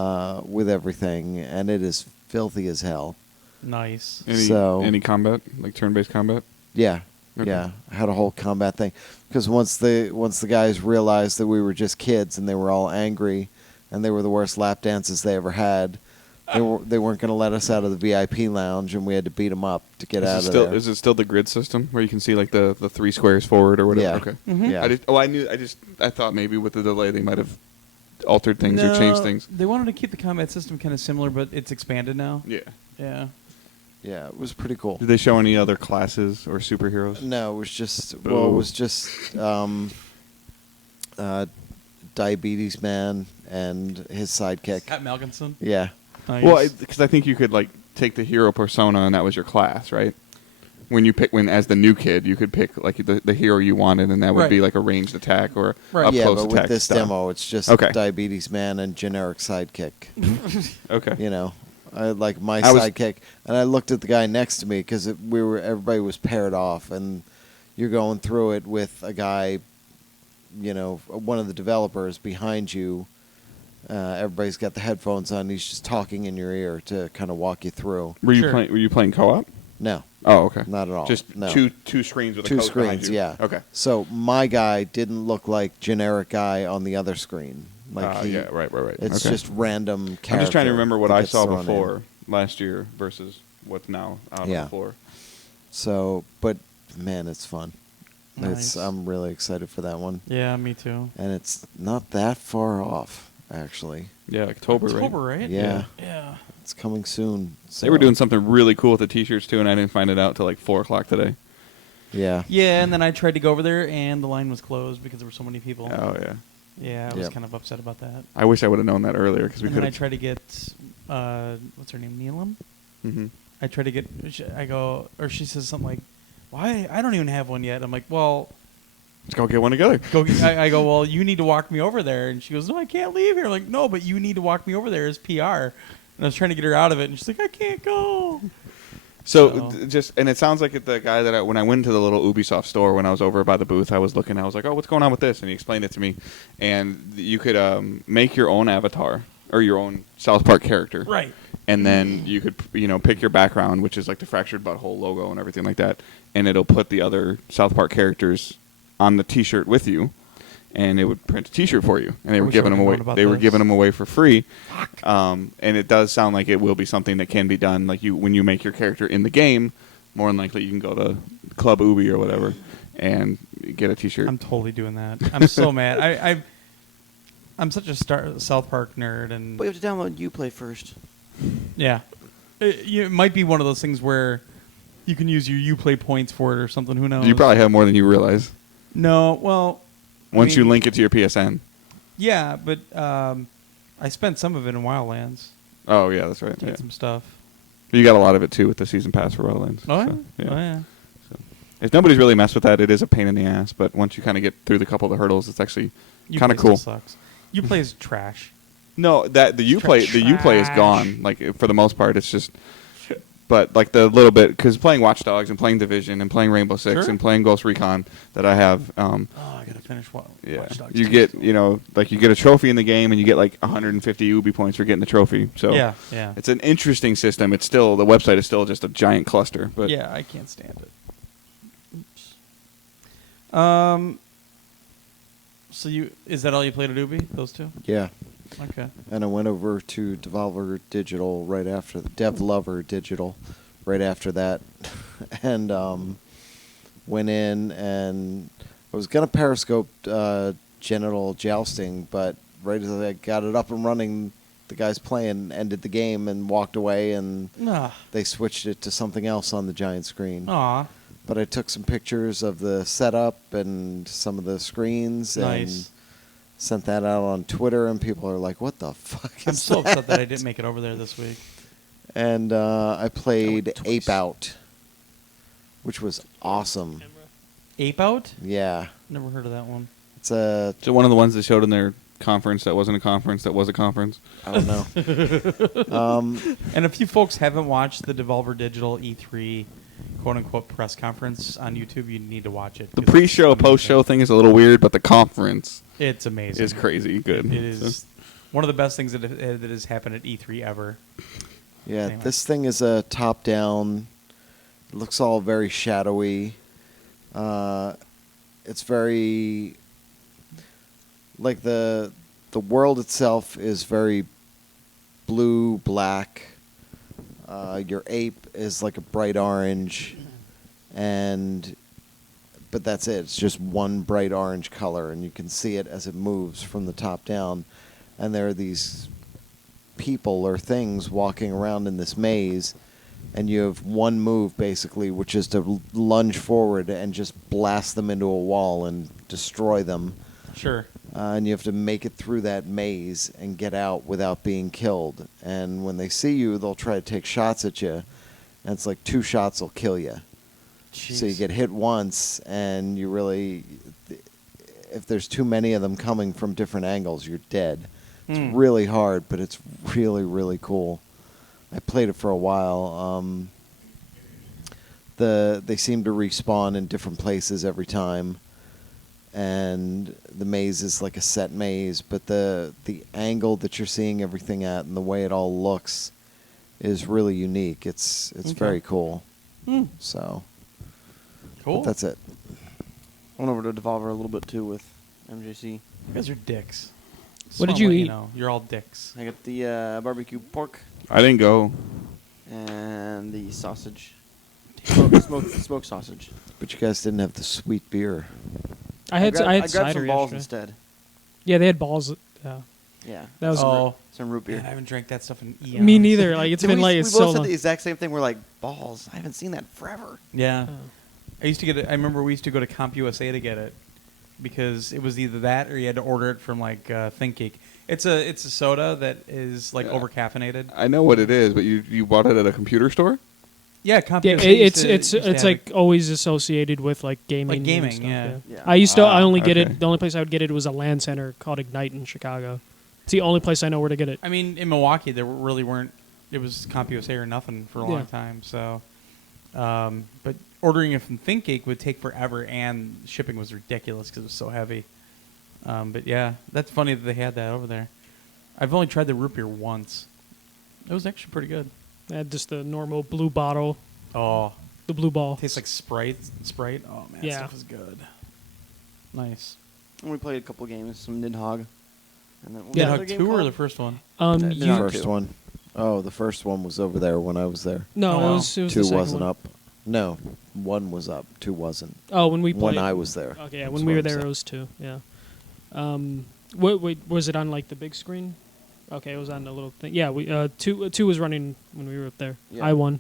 With everything, and it is filthy as hell. Nice. Any combat, like turn-based combat? Yeah, Okay. yeah. I had a whole combat thing, because once the guys realized that we were just kids and they were all angry, and they were the worst lap dances they ever had, they weren't going to let us out of the VIP lounge, and we had to beat them up to get out of there. Is it still the grid system where you can see like the 3 squares forward or whatever? Yeah. Okay. Mhm. Yeah. I thought maybe with the delay they might have altered things or changed things. They wanted to keep the combat system kind of similar, but it's expanded now. Yeah. Yeah. Yeah, it was pretty cool. Did they show any other classes or superheroes? No, it was just Boo. Diabetes Man and his sidekick. Pat Malkinson. Yeah. Nice. Well, because I think you could like take the hero persona and that was your class, right? When as the new kid, you could pick like the hero you wanted, and that would Right. be like a ranged attack or Right. up Yeah, close but attack with this style. demo, it's just Okay. Diabetes Man and generic sidekick. Okay. I like my I was- sidekick, and I looked at the guy next to me because everybody was paired off, and you're going through it with a guy, one of the developers behind you. Everybody's got the headphones on. He's just talking in your ear to kind of walk you through. Were you Sure. playing co-op? No, Oh, okay. not at all. Just no. two screens with a Two coach behind screens, you. yeah. Okay. So my guy didn't look like generic guy on the other screen. Yeah, right. It's Okay. just random character. I'm just trying to remember what that I gets saw thrown in. before last year versus what's now out on Yeah. the floor. So, but man, it's fun. Nice. I'm really excited for that one, Yeah, me too. and it's not that far off, actually. Yeah, October, right? right? Yeah. Yeah. It's coming soon. So. They were doing something really cool with the T-shirts too, and I didn't find it out till like 4:00 today. Yeah. Yeah, and then I tried to go over there, and the line was closed because there were so many people. Oh yeah. Yeah, I was Yep. kind of upset about that. I wish I would have known that earlier because we And could then I have. tried to get, what's her name, Neelam? Mm-hmm. I tried to get, I go, or she says something like, why? I don't even have one yet. I'm like, well, Let's go get one together. I go, well, you need to walk me over there. And she goes, no, I can't leave here. I'm like, no, but you need to walk me over there as PR. And I was trying to get her out of it, and she's like, I can't go. So and it sounds like the guy that when I went to the little Ubisoft store when I was over by the booth, I was looking. I was like, "Oh, what's going on with this?" And he explained it to me. And you could make your own avatar or your own South Park character, Right. And then you could pick your background, which is like the fractured butthole logo and everything like that, and it'll put the other South Park characters on the T-shirt with you. And it would print a T-shirt for you, and they were giving them away. They were giving them away for free, and it does sound like it will be something that can be done. Like when you make your character in the game, more than likely you can go to Club Ubi or whatever and get a T-shirt. I'm totally doing that. I'm so mad. I'm such a South Park nerd, and But you have to download Uplay first. yeah, it might be one of those things where you can use your Uplay points for it or something. Who knows? You probably have more than you realize No, well, once you link it to your PSN. yeah, but I spent some of it in Wildlands Oh yeah, that's right. to Yeah. get some stuff. You got a lot of it too with the season pass for Wildlands. Oh, so, yeah. Oh, yeah. If nobody's really messed with that, it is a pain in the ass. But once you kind of get through the couple of the hurdles, it's actually kind of Uplay cool. still sucks. Uplay is trash. No, the Uplay is gone. Like for the most part, it's just. But like the little bit, because playing Watch Dogs and playing Division and playing Rainbow Six Sure. and playing Ghost Recon that I have, Oh, I gotta finish Watch Dogs. you 2 get still. you get a trophy in the game and you get like 150 Ubi points for getting the trophy. So Yeah. it's an interesting system. It's still the website is still just a giant cluster. But Yeah, I can't stand it. Oops. So is that all you played at Ubi? Those two? Yeah. Okay. And I went over to Devolver Digital right after DevLover Digital right after that, and went in and I was gonna Periscope genital jousting, but right as I got it up and running, the guys playing ended the game and walked away, and Nah. they switched it to something else on the giant screen. Aw. But I took some pictures of the setup and some of the screens and Nice. sent that out on Twitter, and people are like, "What the fuck is I'm so that?" upset that I didn't make it over there this week. And I played twice. Ape Out, which was awesome. Ape Out? Yeah, Never heard of that one. it's a so one of the ones they showed in their conference that wasn't a conference that was a conference. I don't know. And if you folks haven't watched the Devolver Digital E3 quote-unquote press conference on YouTube, you need to watch it. The 'cause pre-show, it's post-show amazing. thing is a little weird, but the conference It's amazing. is crazy good. It is one of the best things that has happened at E3 ever. Yeah, Anyway. this thing is a top-down. It looks all very shadowy. It's very like the world itself is very blue, black. Your ape is like a bright orange, but that's it. It's just one bright orange color, and you can see it as it moves from the top down. And there are these people or things walking around in this maze, and you have one move basically, which is to lunge forward and just blast them into a wall and destroy them. Sure. And you have to make it through that maze and get out without being killed. And when they see you, they'll try to take shots at you, and it's like 2 shots will kill you. So you Jeez. get hit once, and you really, if there's too many of them coming from different angles, you're dead. It's really hard, but it's really, really cool. I played it for a while. They seem to respawn in different places every time, and the maze is like a set maze, but the angle that you're seeing everything at and the way it all looks is really unique. It's Okay. very cool. Hmm. So Cool. but that's it. I went over to Devolver a little bit too with MJC. You guys are dicks. What did Just you wanna let eat? know, you're all dicks. I got the barbecue pork I didn't go. and the sausage. Smoked sausage. But you guys didn't have the sweet beer. I had grabbed cider some balls yesterday. instead. Yeah, they had balls. Yeah. That was Some root beer. Man, I haven't drank that stuff in eons. me neither. Like it's Did been we, like we it's both so said long. the exact same thing. We're like, balls. I haven't seen that forever. Yeah. Oh. I used to get it. I remember we used to go to CompUSA to get it. because it was either that or you had to order it from like ThinkGeek. It's a soda that is like over caffeinated. I know what it is, but you bought it at a computer store? Yeah, Yeah, it's like always associated with like gaming. Like gaming, and stuff, yeah. Yeah. I only get okay. it. The only place I would get it was a LAN center called Ignite in Chicago. It's the only place I know where to get it. I mean, in Milwaukee, there really weren't. It was CompUSA or nothing for a long time. So, but ordering it from ThinkGeek would take forever, and shipping was ridiculous because it was so heavy. But yeah, that's funny that they had that over there. I've only tried the root beer once. It was actually pretty good. I had just the normal blue bottle, Oh, the blue ball. tastes like Sprite. Oh man, Yeah. that stuff is good. Nice. And we played a couple games, some Nidhogg. And then what was Yeah. the other Nidhogg game 2 or called? the first one? Um, That- you, Nidhogg First 2. one. Oh, the first one was over there when I was there. no, Oh, it was the 2 second wasn't one. up. No, 1 was up. 2 wasn't. Oh, when we played. When I was there. Okay, yeah, That's when we what were I'm there, saying. it was 2. Yeah. Wait, was it on like the big screen? Okay, it was on the little thing. Yeah, we two was running when we were up there. Yeah. I won.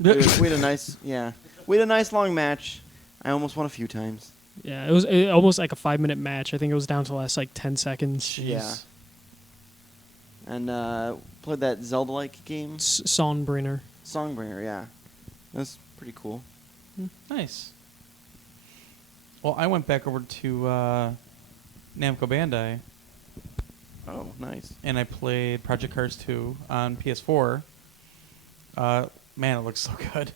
we had a nice, we had a nice long match. I almost won a few times. Yeah, it was almost like a 5-minute match. I think it was down to the last like 10 seconds. Yeah. And played that Zelda-like game, Songbringer. Songbringer. Yeah, that's pretty cool. Nice. Well, I went back over to Namco Bandai, Oh, nice. and I played Project Cars 2 on PS4. Man, it looks so good.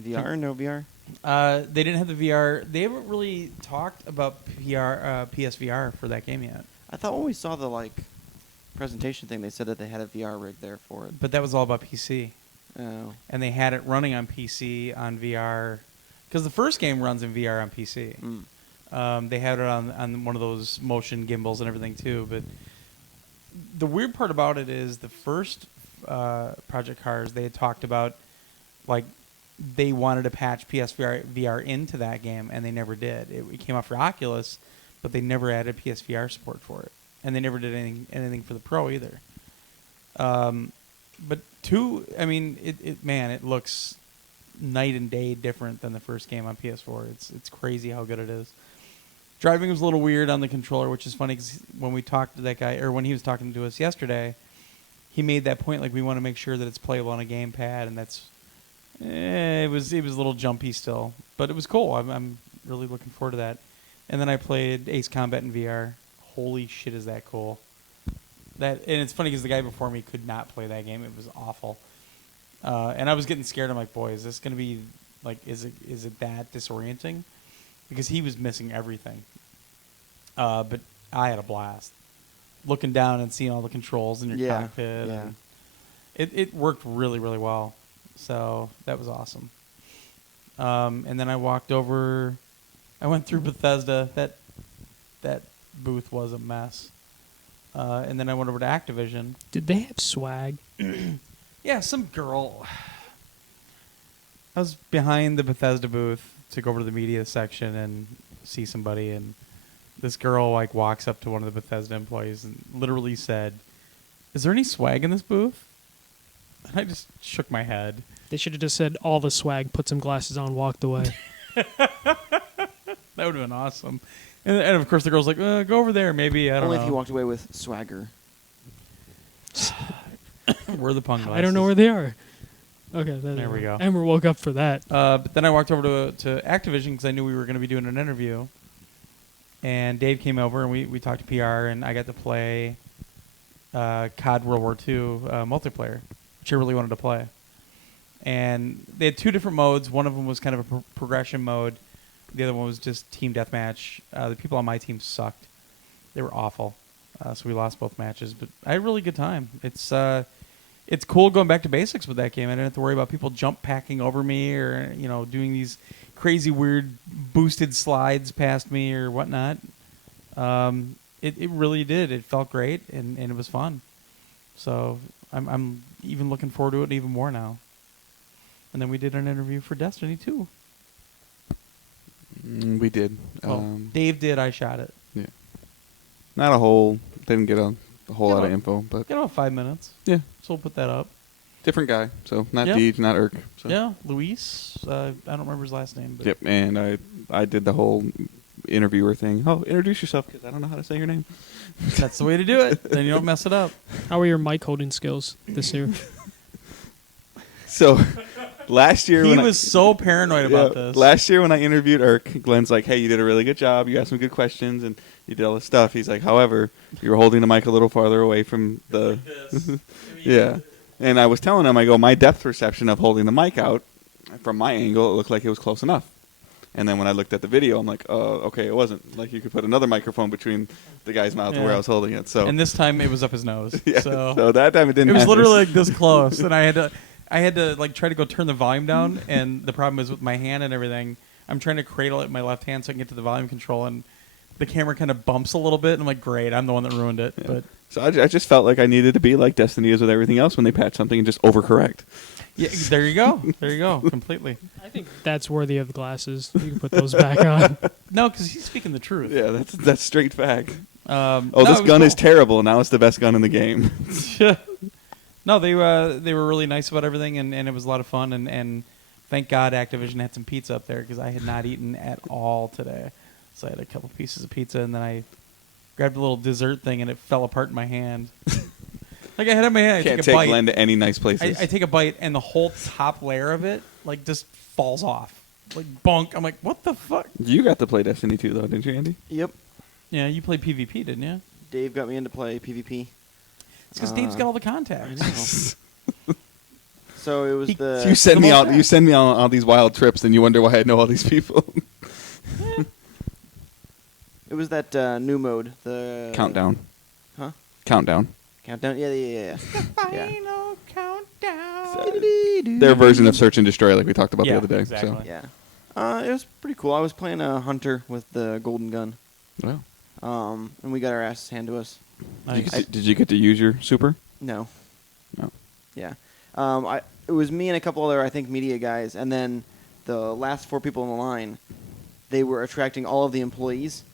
VR? No VR? They didn't have the VR. They haven't really talked about PSVR for that game yet. I thought when we saw the presentation thing, they said that they had a VR rig there for it. But that was all about PC. Oh. And they had it running on PC on VR. Because the first game runs in VR on PC. Mm. They had it on one of those motion gimbals and everything too. But the weird part about it is the first Project Cars, they had talked about they wanted to patch PSVR VR into that game, and they never did. It came out for Oculus, but they never added PSVR support for it, and they never did anything for the Pro either. But 2, I mean, it looks night and day different than the first game on PS4. It's crazy how good it is. Driving was a little weird on the controller, which is funny because when we talked to that guy, or when he was talking to us yesterday, he made that point we want to make sure that it's playable on a gamepad, and that's it was a little jumpy still, but it was cool. I'm really looking forward to that. And then I played Ace Combat in VR. Holy shit, is that cool! And it's funny because the guy before me could not play that game. It was awful, and I was getting scared. I'm like, boy, is this gonna be is it that disorienting? Because he was missing everything. But I had a blast looking down and seeing all the controls in your cockpit. Yeah. And it worked really, really well. So that was awesome. And then I walked over. I went through Bethesda. That booth was a mess. And then I went over to Activision. Did they have swag? Yeah, some girl. I was behind the Bethesda booth to go over to the media section and see somebody, and this girl walks up to one of the Bethesda employees and literally said, "Is there any swag in this booth?" And I just shook my head. They should have just said all the swag, put some glasses on, walked away. That would have been awesome. And of course the girl's like, go over there, maybe. I don't Only know. if you walked away with swagger. Where are the punk glasses? I don't know where they are. Okay, There we go. Emmer woke up for that. But then I walked over to Activision because I knew we were going to be doing an interview. And Dave came over and we talked to PR, and I got to play COD World War II multiplayer, which I really wanted to play. And they had 2 different modes. One of them was kind of a progression mode. The other one was just team deathmatch. The people on my team sucked. They were awful. So we lost both matches. But I had a really good time. It's cool going back to basics with that game. I didn't have to worry about people jump packing over me or doing these crazy weird boosted slides past me or whatnot. It really did. It felt great and it was fun. So I'm even looking forward to it even more now. And then we did an interview for Destiny 2. We did. Dave did. I shot it. Yeah. Not a whole. Didn't get a whole lot of Yeah. info, but Got about 5 minutes. yeah, So we'll put that up. different guy. So not Yeah. Deej, not Urk. So. Yeah, Luis. I don't remember his last name. But Yep, and I did the whole interviewer thing. Oh, introduce yourself because I don't know how to say your name. That's the way to do it. Then you don't mess it up. How are your mic holding skills this year? So last year He was so paranoid about this. Last year when I interviewed Irk, Glenn's like, "Hey, you did a really good job. You asked some good questions and you did all this stuff." He's like, "However, you were holding the mic a little farther away from the." Yeah, and I was telling him, I go, my depth perception of holding the mic out from my angle, it looked like it was close enough. And then when I looked at the video, I'm like, oh, okay, it wasn't. Like you could put another microphone between the guy's mouth Yeah. where I was holding it. So And this time it was up his nose. yeah, So that time it didn't. it was happen. literally like this close, and I had to like try to go turn the volume down, and the problem is with my hand and everything, I'm trying to cradle it in my left hand so I can get to the volume control, and the camera kind of bumps a little bit, and I'm like, great, I'm the one that ruined it. Yeah. But So I just felt like I needed to be like Destiny is with everything else when they patch something and just overcorrect. yeah, there you go, completely. I think that's worthy of the glasses. You can put those back on. No, because he's speaking the truth. Yeah, that's straight fact. No, This it was gun is cool. terrible. Now it's the best gun in the game. No, they were really nice about everything, and it was a lot of fun, and thank God Activision had some pizza up there because I had not eaten at all today. So I had a couple pieces of pizza, and then I grabbed a little dessert thing, and it fell apart in my hand. Like I had it in my hand, I Can't take a take bite. Glenn to any nice places. I take a bite, and the whole top layer of it like just falls off, like bunk. I'm like, what the fuck? You got to play Destiny 2, though, didn't you, Andy? Yep. Yeah, you played PvP, didn't you? Dave got me into play PvP. It's because Dave's got all the contacts. So it was He- the. You send me the out. most- You send me on all these wild trips, and you wonder why I know all these people. It was that new mode, the Countdown. Huh? Countdown. Countdown. Yeah. Final countdown. Their version of Search and Destroy, like we talked about Yeah, the other day. exactly. Yeah. It was pretty cool. I was playing a hunter with the golden gun, So, well, and we got our asses handed to us. Nice. did you get to use your super? No. No. Yeah. It was me and a couple other, I think, media guys, and then the last 4 people in the line, they were attracting all of the employees,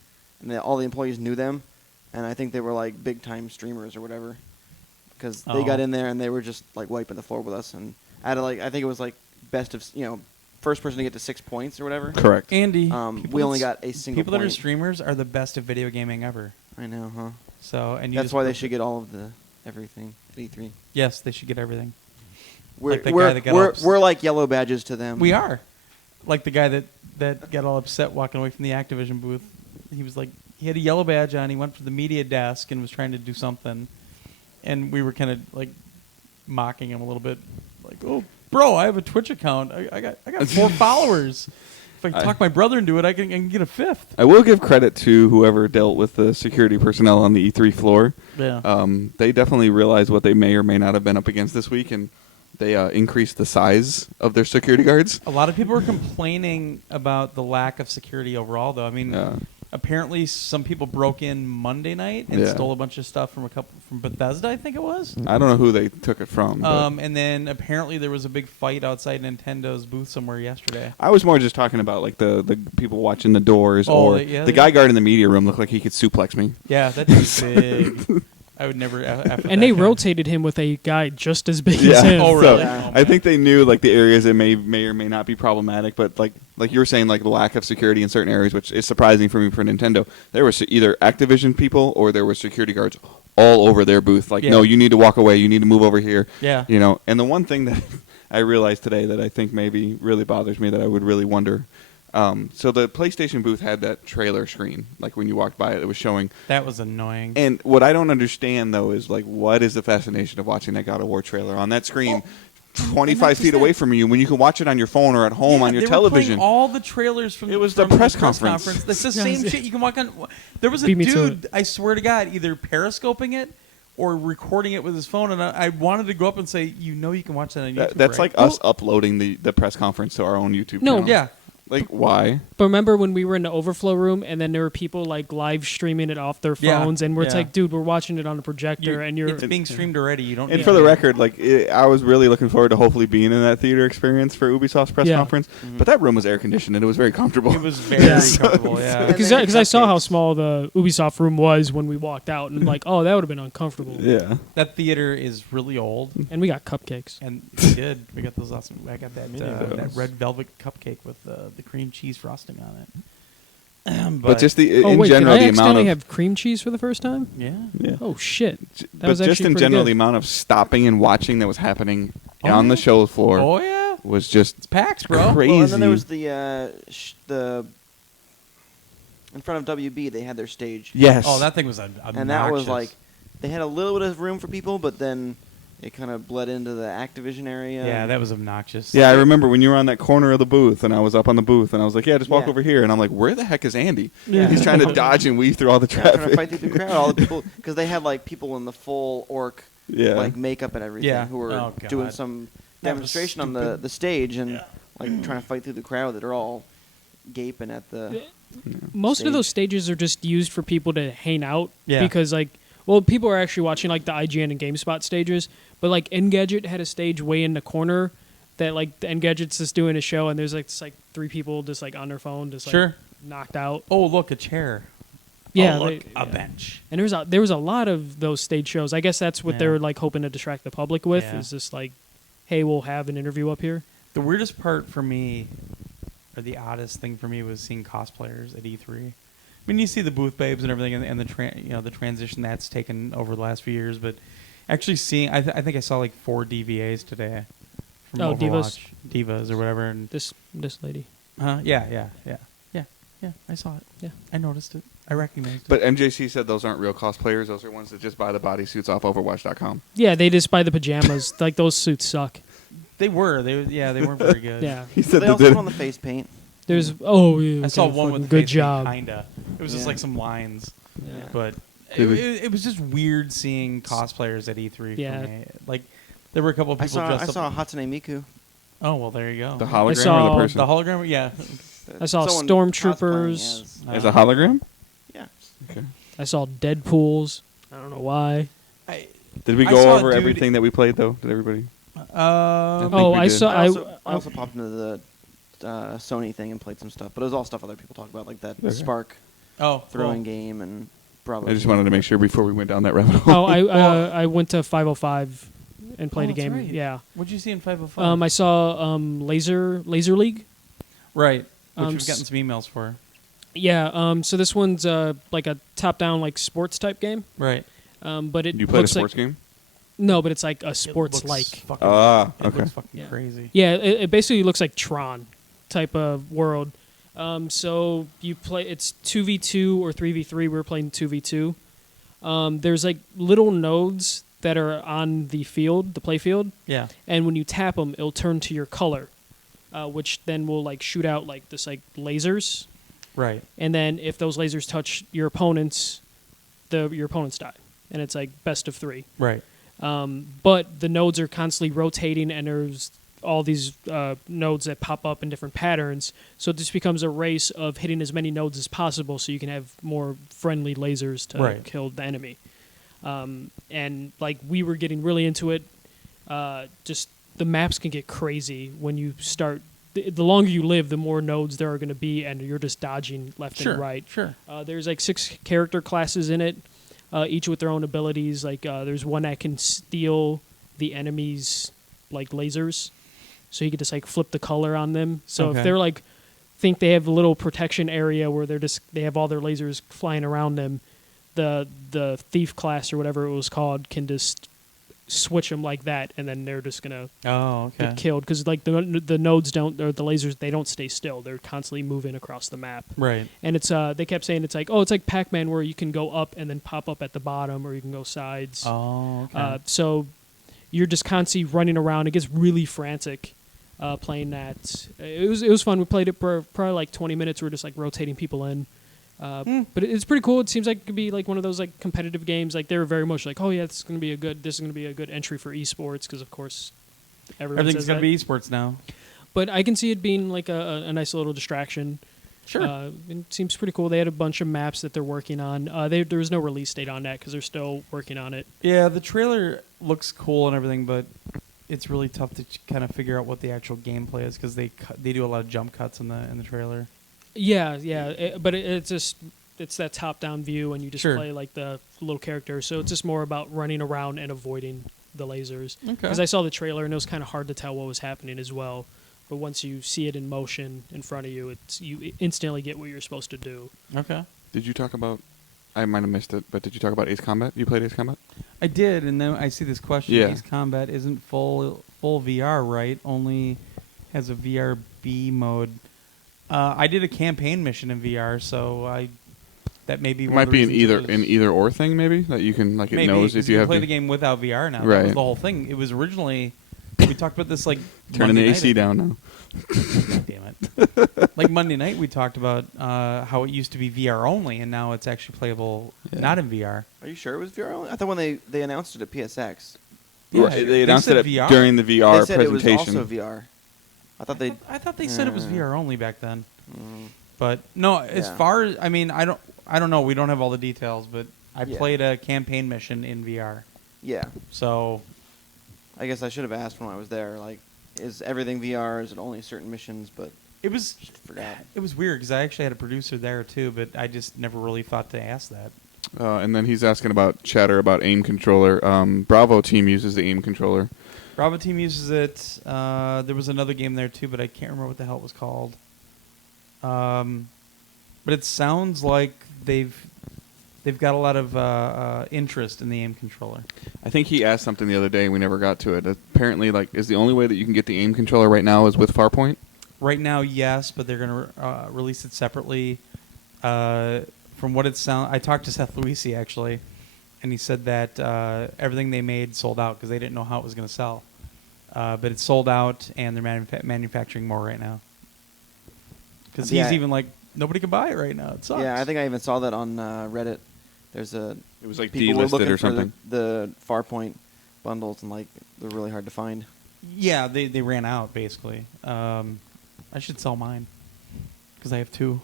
and all the employees knew them, and I think they were like big time streamers or whatever, because they got Oh. in there and they were just like wiping the floor with us, and out of like I think it was like best of first person to get to 6 points or whatever. Correct. Andy, We only got a single people that are point. streamers are the best at video gaming ever. I know, huh? So, and you That's just why they proved should it. get all of the everything at E3. Yes, they should get everything. We're Like the we're guy that got we're, ups- we're like yellow badges to them. We are. Like the guy that got all upset walking away from the Activision booth. He was like, he had a yellow badge on. He went to the media desk and was trying to do something, and we were kind of like mocking him a little bit, like, "Oh, bro, I have a Twitch account. I got 4 followers. If I talk my brother into it, I can get a 5th." I will give credit to whoever dealt with the security personnel on the E3 floor. Yeah. They definitely realized what they may or may not have been up against this week, and they increased the size of their security guards. A lot of people were complaining about the lack of security overall, though. I mean, Yeah. apparently some people broke in Monday night and Yeah. stole a bunch of stuff from from Bethesda, I think it was. I don't know who they took it from. but And then apparently there was a big fight outside Nintendo's booth somewhere yesterday. I was more just talking about like the people watching the doors, Oh, or yeah, the guy guard in the media room looked like he could suplex me. Yeah, that dude's big. I would never. And they rotated him with a guy just as big as Yeah. him. Oh, really? So, Yeah. I think they knew like the areas that may or may not be problematic, but like you were saying, like the lack of security in certain areas, which is surprising for me for Nintendo. There was either Activision people or there were security guards all over their booth. Like, Yeah. no, you need to walk away. You need to move over here. Yeah. You know. And the one thing that I realized today that I think maybe really bothers me, that I would really wonder. So the PlayStation booth had that trailer screen, like when you walked by it was showing. That was annoying. And what I don't understand though is like, what is the fascination of watching that God of War trailer on that screen, 25 feet away from you, when you can watch it on your phone or at home Yeah, on your they were television? playing all the trailers from It was the from press conference. That's the same shit. You can walk on. There was a Beat me to dude. I swear to God, either periscoping it or recording it with his phone, and I wanted to go up and say, you can watch that on YouTube. That's right? like us uploading the press conference to our own YouTube No. channel. Yeah. Like, why? But remember when we were in the overflow room and then there were people like live streaming it off their Yeah, phones, and it's yeah. like, dude, we're watching it on a projector, and you're It's being streamed already. You don't. And need for the to- record, like I was really looking forward to hopefully being in that theater experience for Ubisoft's press Yeah. conference. But that room was air conditioned and it was very comfortable. it was very Yeah. comfortable. Yeah. And because they had I saw how cupcakes. small the Ubisoft room was when we walked out, and I'm like, oh, that would have been uncomfortable. Yeah. That theater is really old, And we got cupcakes. and we did. We got those awesome. I got that of those. that red velvet cupcake with the cream cheese frosting on it. But just the Oh in wait, general did I the amount accidentally of have cream cheese for the first time? Yeah. Oh shit! That but was just actually in pretty general good. the amount of stopping and watching that was happening Oh, on the yeah. show floor Oh yeah. was just It's PAX, bro. crazy. Well, and then there was the in front of WB. They had their stage. Yes. Oh, that thing was obnoxious. And that was like, they had a little bit of room for people, but then it kind of bled into the Activision area. Yeah, that was obnoxious. Yeah, I remember when you were on that corner of the booth, and I was up on the booth, and I was like, "Yeah, just walk Yeah. over here." And I'm like, "Where the heck is Andy?" Yeah. He's trying to dodge and weave through all the Yeah, trying to traffic. fight through the crowd. All the people, because they had like people in the full orc, Yeah. like makeup and everything, Yeah. who were Oh, doing God. some That was demonstration on stupid. the stage and like trying to fight through the crowd that are all gaping at the. Most of those stages are just used for people to hang out. Yeah. Because people are actually watching like the IGN and GameSpot stages, but like Engadget had a stage way in the corner that like the Engadget's just doing a show, and there's like three people just like on their phone, just like Sure. knocked out. Oh, look, a chair. Yeah, Oh, look, they- a yeah. bench. And there was a lot of those stage shows. I guess that's what Yeah. they were like hoping to distract the public with. Yeah. Is just like, hey, we'll have an interview up here. The weirdest part for me, or the oddest thing for me, was seeing cosplayers at E3. I mean, you see the booth babes and everything, and the transition that's taken over the last few years. But actually seeing, I think I saw like 4 DVAs today from Oh, Overwatch, Divas or whatever. And This lady. yeah. I saw it. Yeah. I noticed it. I recognized But it. MJC said those aren't real cosplayers. Those are ones that just buy the bodysuits off Overwatch.com. Yeah, they just buy the pajamas. Like those suits suck. They weren't very good. Yeah. He said They that also they- put on the face paint. There's yeah. I saw okay, one with fucking the good face job. Kinda. It was just Yeah. like some lines, Yeah. but Did it was just weird seeing cosplayers at E3. Yeah. For me. Like there were a couple of I people saw dressed up. Hatsune Miku. Oh well, there you go. the hologram saw or the person? The hologram, yeah. I saw Someone stormtroopers. cosplaying As a hologram? Yeah. Okay. I saw Deadpools. I don't know why. Did we I go saw a over dude- everything that we played though? Did everybody? think Oh, we I did. saw. I also popped into the Sony thing and played some stuff, but it was all stuff other people talk about, like that Okay. Spark Oh, throwing game and Bravo. I just wanted to make sure before we went down that rabbit hole. Oh, I went to 505 and played a that's game. right. Yeah. What'd you see in 505? I saw Laser League. right, which um, we've gotten some emails for. Yeah. So this one's like a top-down like sports type game. Right. But it You played a looks sports like game? no, but it's like a sports like. Ah, It okay. looks fucking Yeah. crazy. Yeah, it basically looks like Tron type of world. So you play, it's 2v2 or 3v3. We're playing 2v2. There's like little nodes that are on the field, the play field, Yeah. and when you tap them, it'll turn to your color, which then will like shoot out like this like lasers. Right. And then if those lasers touch your opponents, your opponents die, and it's like best of 3. Right. But the nodes are constantly rotating, and there's all these nodes that pop up in different patterns. So it just becomes a race of hitting as many nodes as possible, so you can have more friendly lasers to Right. kill the enemy. And like we were getting really into it. Just the maps can get crazy when you start. The longer you live, the more nodes there are going to be, and you're just dodging left Sure. and right. Sure. There's like 6 character classes in it, each with their own abilities. Like there's one that can steal the enemy's like lasers, so you can just like flip the color on them. So Okay. if they're like think they have a little protection area where they have all their lasers flying around them, the thief class or whatever it was called can just switch them like that, and then they're just gonna Oh, okay. get killed because like the nodes don't, or the lasers, they don't stay still. They're constantly moving across the map. Right. And it's they kept saying it's like Pac-Man where you can go up and then pop up at the bottom, or you can go sides. Oh, okay. So you're just constantly running around. It gets really frantic playing that. It was fun. We played it for probably like 20 minutes. We were just like rotating people in. But it's pretty cool. It seems like it could be like one of those like competitive games. Like they were very much like, oh yeah, this is gonna be a good entry for esports, because of course Everything's says gonna that. be esports now. But I can see it being like a nice little distraction. Sure. It seems pretty cool. They had a bunch of maps that they're working on. There was no release date on that because they're still working on it. Yeah, the trailer looks cool and everything, but it's really tough to kind of figure out what the actual gameplay is because they do a lot of jump cuts in the trailer. Yeah. But it's that top-down view, and you just Sure. play like the little character. So it's just more about running around and avoiding the lasers. Okay. Because I saw the trailer, and it was kind of hard to tell what was happening as well. but once you see it in motion in front of you, you instantly get what you're supposed to do. Okay. Did you talk about? I might have missed it, but did you talk about Ace Combat? You played Ace Combat? I did, and then I see this question. Yeah. Ace Combat isn't full VR, right? Only has a VRB mode. I did a campaign mission in VR, so that may be It one might of the be reasons an either or thing, maybe that you can like it maybe, knows if you have play the game without VR now. That Right. was the whole thing. It was originally we talked about this like turning Monday the AC night. down now. God damn it! Like Monday night, we talked about how it used to be VR only, and now it's actually playable not in VR. Are you sure it was VR only? I thought when they announced it at PSX, Yeah, Right, they announced said it VR. during the VR they said presentation. it was also VR. I thought they. I thought they said it was VR only back then. Mm, But no, as Yeah. far as I mean, I don't know. We don't have all the details, but I Yeah. played a campaign mission in VR. yeah, So I guess I should have asked when I was there. Like, is everything VR? Is it only certain missions? But it was forgot. it was weird because I actually had a producer there too, but I just never really thought to ask that. And then he's asking about chatter about aim controller. Bravo team uses the aim controller. Bravo Team uses it. There was another game there too, but I can't remember what the hell it was called. But it sounds like they've got a lot of interest in the aim controller. I think he asked something the other day. We never got to it. Apparently, like, is the only way that you can get the aim controller right now is with Farpoint? Right now, yes, but they're going to release it separately. From what it sounds, I talked to Seth Luisi actually, and he said that everything they made sold out because they didn't know how it was going to sell. But it's sold out, and they're manufacturing more right now. Because Yeah. he's even like, nobody can buy it right now. It sucks. Yeah, I think I even saw that on Reddit. There's a It was like people were delisted looking or for something. the Farpoint bundles, and like they're really hard to find. Yeah, they ran out basically. I should sell mine because I have two.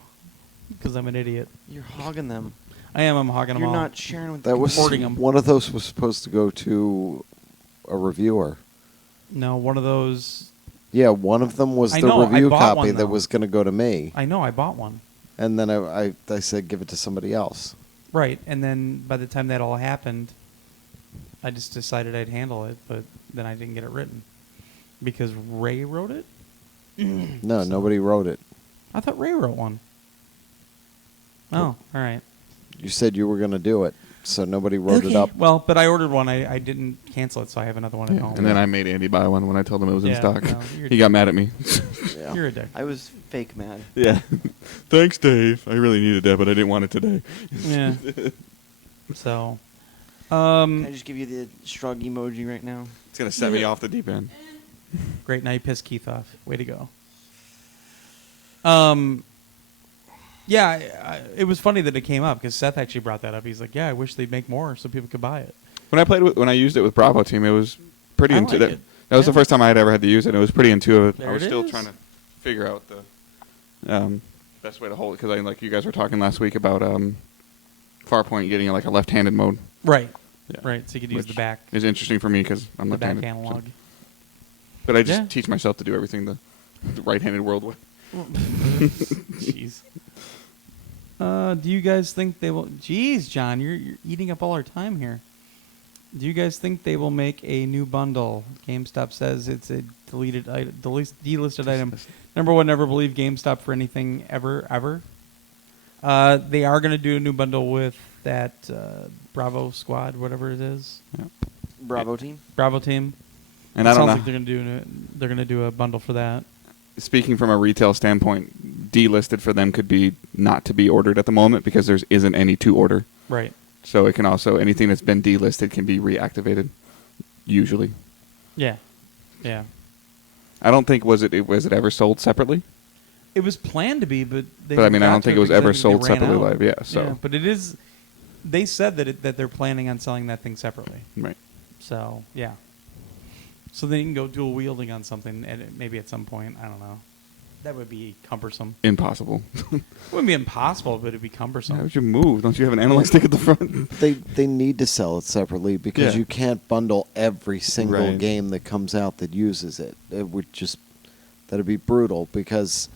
Because I'm an idiot. You're hogging them. I am. I'm hogging them You're all. not sharing with. That was Hoarding 'em. one of those was supposed to go to a reviewer. No, one of those. Yeah, one of them was I the know, I review bought copy one, that though. was going to go to me, I know. I bought one. and then I said give it to somebody else. Right, and then by the time that all happened, I just decided I'd handle it, but then I didn't get it written because Ray wrote it. No, nobody wrote it. I thought Ray wrote one. Oh, all right. You said you were going to do it, so nobody wrote it up. Well, but I ordered one. I didn't cancel it, so I have another one at home. And then I made Andy buy one when I told him it was in Yeah, stock. no, you're- He got mad at me. Yeah. You're a dick. I was fake mad. Yeah. Thanks, Dave. I really needed that, but I didn't want it today. Yeah. So, Can I just give you the shrug emoji right now? It's going to set me off the deep end. great. Now you pissed Keith off. Way to go. Yeah, it was funny that it came up because Seth actually brought that up. He's like, "Yeah, I wish they'd make more so people could buy it." When I used it with Bravo Team, it was pretty I intuitive. like it. That was the Yeah. first time I had ever had to use it. It was pretty intuitive. There I was it still is. trying to figure out the best way to hold it because like you guys were talking last week about Farpoint getting like a left-handed mode. Right. Yeah. Right. So you could use Which the back, is interesting for me because I'm the back left-handed. analog. so- But I just Yeah. teach myself to do everything the right-handed world way. Jeez. Do you guys think they will? Jeez, John, you're eating up all our time here. Do you guys think they will make a new bundle? GameStop says it's a deleted item, delisted item. Number one, never believe GameStop for anything ever. They are going to do a new bundle with that Bravo Squad, whatever it is. Bravo team. Bravo Team. And It I don't sounds know. like they're going to do a bundle for that. Speaking from a retail standpoint, delisted for them could be not to be ordered at the moment because there isn't any to order. Right. So it can also anything that's been delisted can be reactivated. Usually, Yeah. Yeah. I don't think was it ever sold separately. It was planned to be, but they But I mean, I got don't to think it was because ever they sold ran separately out. live. Yeah, so but it is. They said that they're planning on selling that thing separately. right. So yeah. So they can go dual wielding on something, and maybe at some point, I don't know. That would be cumbersome. Impossible. It wouldn't be impossible, but it'd be cumbersome. How would you move? Don't you have an analog stick at the front? They need to sell it separately because Yeah. you can't bundle every single Right. game that comes out that uses it. It would just that'd be brutal because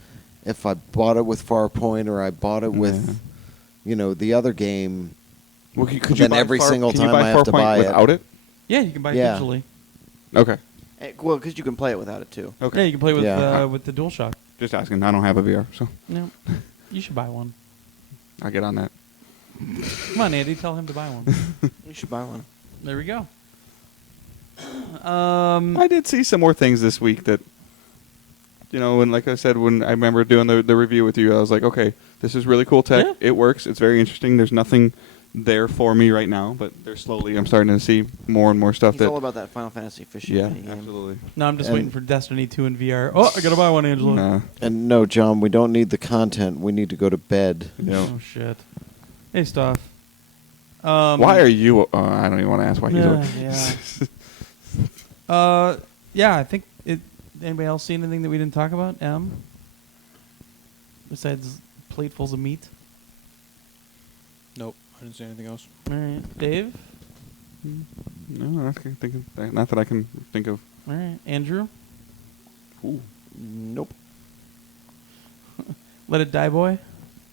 if I bought it with Farpoint or I bought it with the other game, Well, could then every single can you time I have to Farpoint buy it without it? Yeah, you can buy it Yeah. digitally. Okay. Well, because you can play it without it too. Okay. Yeah, you can play with Yeah. with the DualShock. Just asking. I don't have a VR, so No, you should buy one. I'll get on that. Come on, Andy, tell him to buy one. You should buy one. There we go. I did see some more things this week that, and like I said, when I remember doing the review with you, I was like, okay, this is really cool tech. Yeah. It works. It's very interesting. There's nothing there for me right now, but I'm starting to see more and more stuff He's that. all about that Final Fantasy fishing Yeah, minigame. absolutely. No, I'm just And- waiting for Destiny 2 in VR. Oh, I gotta buy one, Angela. Nah, And no, John, we don't need the content. We need to go to bed. Oh shit. Hey, stuff. why are you? I don't even want to ask why he's. Yeah. Yeah, I think it. Anybody else see anything that we didn't talk about? Besides platefuls of meat. Nope, I didn't see anything else. All right, Dave. No, not that I can think of. All right, Andrew. Ooh. Nope. Let it die, boy.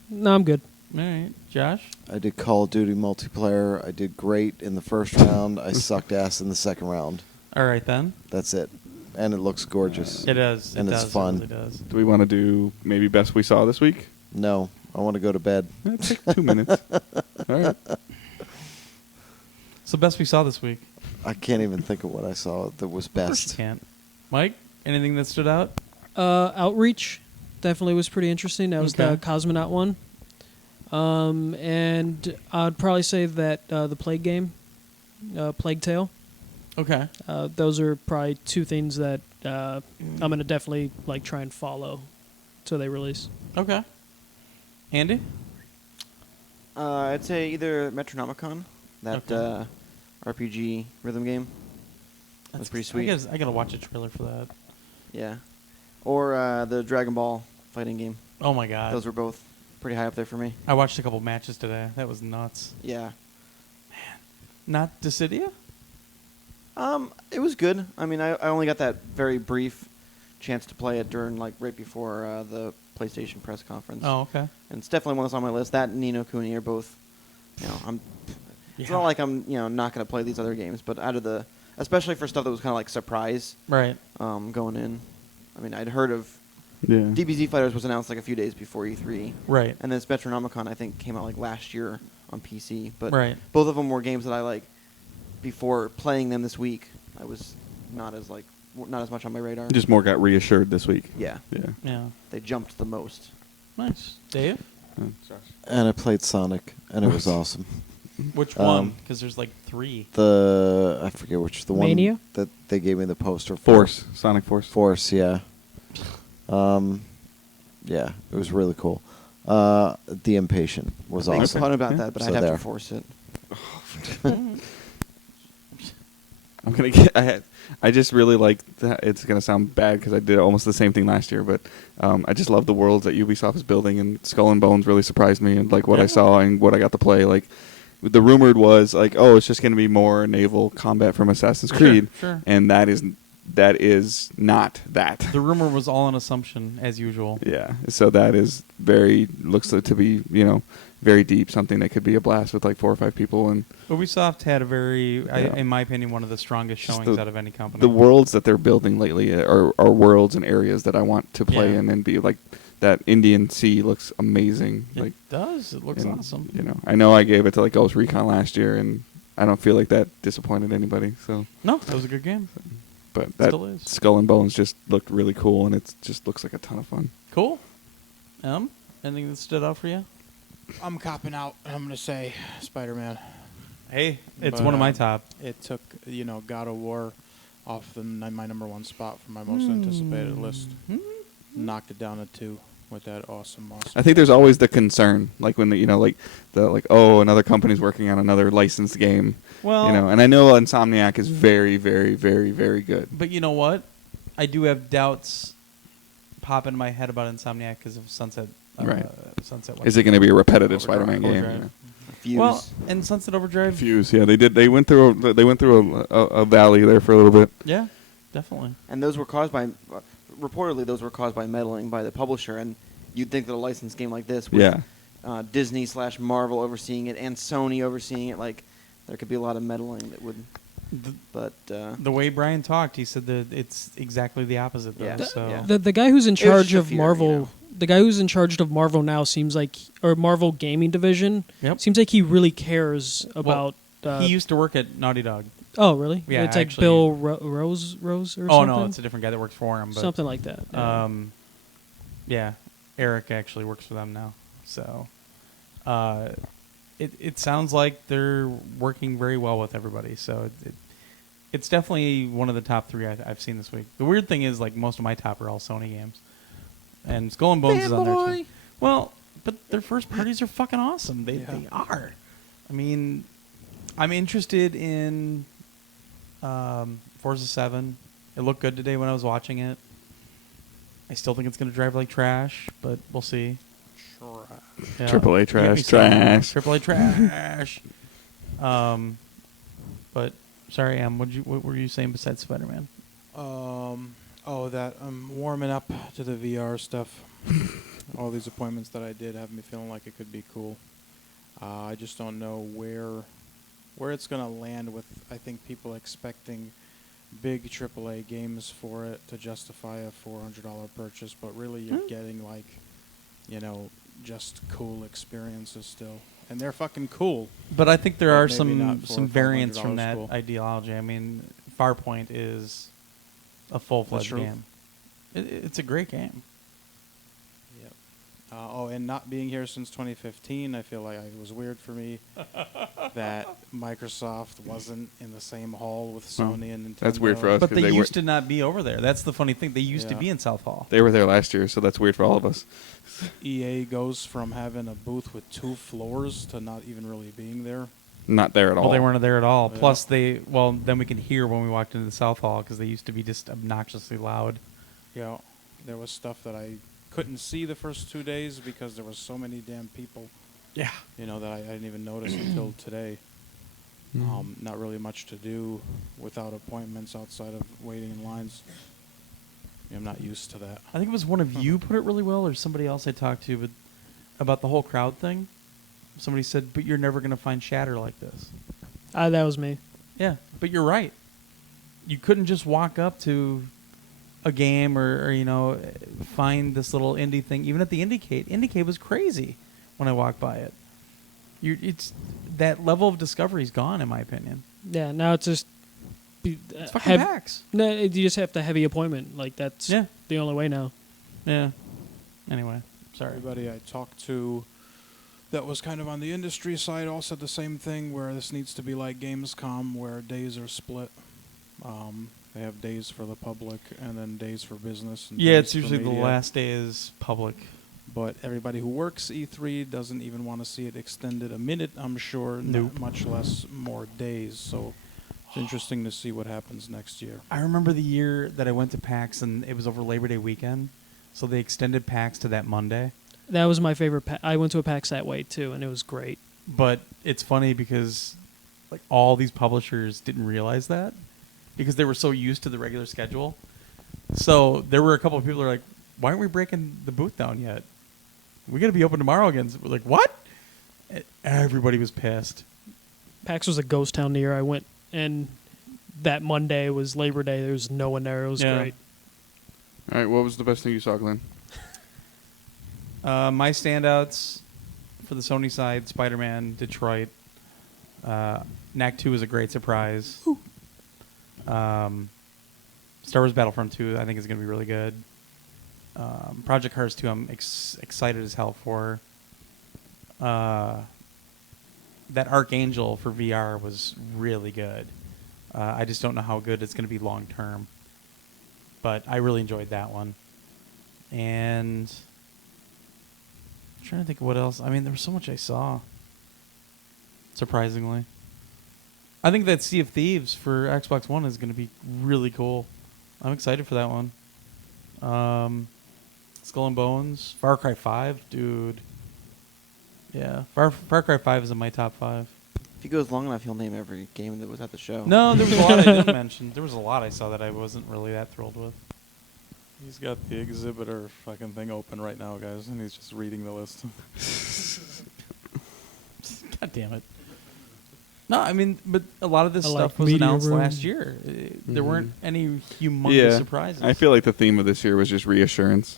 No, I'm good. All right, Josh. I did Call of Duty multiplayer. I did great in the first round. I sucked ass in the second round. All right then. That's it. And it looks gorgeous. It does. And it it's does, fun. It really does. Do we want to do maybe best we saw this week? No, I want to go to bed. Take 2 minutes. All right. So best we saw this week. I can't even think of what I saw that was Of course you best. can't. Mike, anything that stood out? Outreach definitely was pretty interesting. That was Okay. the Cosmonaut one. And I'd probably say that the Plague game, Plague Tale. Okay. Those are probably two things that I'm gonna definitely try and follow till they release. Okay. Andy? I'd say either Metronomicon, that Okay. RPG rhythm game. That's pretty sweet. I gotta watch a trailer for that. Yeah. Or the Dragon Ball fighting game. Oh my god. Those were both pretty high up there for me. I watched a couple matches today. That was nuts. Yeah. Not Dissidia? It was good. I mean, I only got that very brief chance to play it during right before the PlayStation press conference. Oh, okay. And it's definitely one that's on my list. That and Ni no Kuni are both. It's not like I'm not going to play these other games, but out of the, especially for stuff that was kind of like surprise Right. going in. I mean, I'd heard of Yeah. DBZ Fighters was announced a few days before E3, Right. and then Metronomicon I think came out last year on PC. But Right. both of them were games that I before playing them this week. I was not as much on my radar. Just more got reassured this week. Yeah, Yeah. Yeah. they jumped the most. Nice. Dave? And I played Sonic, and it was awesome. Which one? Because there's 3. I forget which, the Mania? one that they gave me the poster for. Force. Sonic Force. Force, yeah. Yeah, it was really cool. The Impatient was They awesome. fun about Yeah. that, but So I'd have there. to force it. I'm gonna get. I just really like that. It's gonna sound bad because I did almost the same thing last year, but I just love the worlds that Ubisoft is building, and Skull and Bones really surprised me, and what I saw and what I got to play. The rumored was oh, it's just gonna be more naval combat from Assassin's Creed, Sure. and that is not that. The rumor was all an assumption, as usual. Yeah, so that is looks to be very deep, something that could be a blast with 4 or 5 people, and Ubisoft had a very, Yeah. in my opinion, one of the strongest Just showings out of any company. the worlds that they're building lately are worlds and areas that I want to play Yeah. in and be that Indian Sea looks amazing. It does. It looks and, awesome. I know I gave it to Ghost Recon last year, and I don't feel like that disappointed anybody. So, No, that was a good game. but that Still is. Skull and Bones just looked really cool, and it just looks like a ton of fun. Cool. Anything that stood out for you? I'm copping out. I'm gonna say Spider-Man. Hey, it's But, one of my top. It took God of War off my number one spot for my most anticipated list. Knocked it down to 2 with that awesome. I think there's always the concern, when another company's working on another licensed game. Well, And I know Insomniac is very, very, very, very good. but you know what? I do have doubts pop into my head about Insomniac because of Sunset. Right. Sunset. Is it going to be a repetitive Overdrive. Spider-Man game? Overdrive. Fuse. Well, and Sunset Overdrive. Fuse, yeah, they did. They went through a valley there for a little bit. Yeah, definitely. And those were caused by, reportedly, meddling by the publisher. And you'd think that a licensed game like this, with Disney/Marvel overseeing it and Sony overseeing it, there could be a lot of meddling that would. But The way Brian talked, he said that it's exactly the opposite. Though, Yeah. so Yeah. The guy who's in It was charge just a of fear, Marvel, you know. the guy who's in charge of Marvel now seems like, or Marvel Gaming Division, Yep. seems like he really cares about. he used to work at Naughty Dog. Oh, really? Yeah, it's like actually- Bill Rose or something. Oh no, it's a different guy that works for him. But, something like that. Yeah. Yeah, Eric actually works for them now. So, it sounds like they're working very well with everybody. So it's definitely one of the top 3 I've seen this week. The weird thing is, like, most of my top are all Sony games, and Skull and Bones is on there too. Well, but their first parties are fucking awesome. They are. I mean, I'm interested in Forza 7. It looked good today when I was watching it. I still think it's going to drive like trash, but we'll see. Sure. Yeah. AAA trash, trash. AAA trash. But sorry, Em, what were you saying besides Spider-Man? That I'm warming up to the VR stuff. All these appointments that I did have me feeling like it could be cool. I just don't know where it's going to land with, I think, people expecting big AAA games for it to justify a $400 purchase, but really you're getting, like, just cool experiences still. And they're fucking cool. But I think there But are maybe not for some variants from $500 that cool. ideology. I mean, Farpoint is a full-fledged true. game. It's a great game. Yep. And not being here since 2015, I feel like it was weird for me that Microsoft wasn't in the same hall with Sony and Nintendo. That's weird for us. But 'cause they they used were- to not be over there. That's the funny thing. They used to Yeah. be in South Hall. They were there last year, so that's weird for all of us. EA goes from having a booth with 2 floors to not even really being there. Not there at all. Well, they weren't there at all. Yeah. Plus, then we could hear when we walked into the South Hall because they used to be just obnoxiously loud. There was stuff that I couldn't see the first 2 days because there was so many damn people. Yeah. That I didn't even notice until today. Not really much to do without appointments outside of waiting in lines. I'm not used to that. I think it was one of you put it really well, or somebody else I talked to, but about the whole crowd thing. Somebody said, "But you're never going to find chatter like this." That was me. Yeah, but you're right. You couldn't just walk up to a game or find this little indie thing. Even at the Indiecade was crazy when I walked by it. It's that level of discovery is gone, in my opinion. Yeah, now it's just It's fucking PAX. No, you just have to heavy appointment. Like that's the only way now. Yeah. Anyway, sorry. Everybody I talked to that was kind of on the industry side all said the same thing, where this needs to be like Gamescom, where days are split. They have days for the public and then days for business. And Yeah, days it's for usually the media. last day is public. But everybody who works E3 doesn't even want to see it extended a minute, I'm sure, Nope. much less more days. So it's interesting to see what happens next year. I remember the year that I went to PAX and it was over Labor Day weekend, so they extended PAX to that Monday. That was my favorite. I went to a PAX that way too, and it was great. But it's funny because like all these publishers didn't realize that because they were so used to the regular schedule. So there were a couple of people who were like, "Why aren't we breaking the booth down yet? We got to be open tomorrow again." So we're like, "What?" Everybody was pissed. PAX was a ghost town the year I went, and that Monday was Labor Day. There was no one there. It was great. All right, what was the best thing you saw, Glenn? My standouts for the Sony side: Spider-Man, Detroit. Knack 2 was a great surprise. Star Wars Battlefront 2, I think, is going to be really good. Project Cars 2, I'm excited as hell for. That Archangel for VR was really good. I just don't know how good it's going to be long term. But I really enjoyed that one. And I'm trying to think of what else. I mean, there was so much I saw. Surprisingly. I think that Sea of Thieves for Xbox One is going to be really cool. I'm excited for that one. Skull and Bones. Far Cry 5, dude. Yeah, Far Cry 5 is in my top 5. If he goes long enough, he'll name every game that was at the show. No, there was a lot I didn't mention. There was a lot I saw that I wasn't really that thrilled with. He's got the exhibitor fucking thing open right now, guys, and he's just reading the list. God damn it. No, I mean, but a lot of this I stuff like was media announced room. last year. There weren't any humongous Yeah, surprises. I feel like the theme of this year was just reassurance.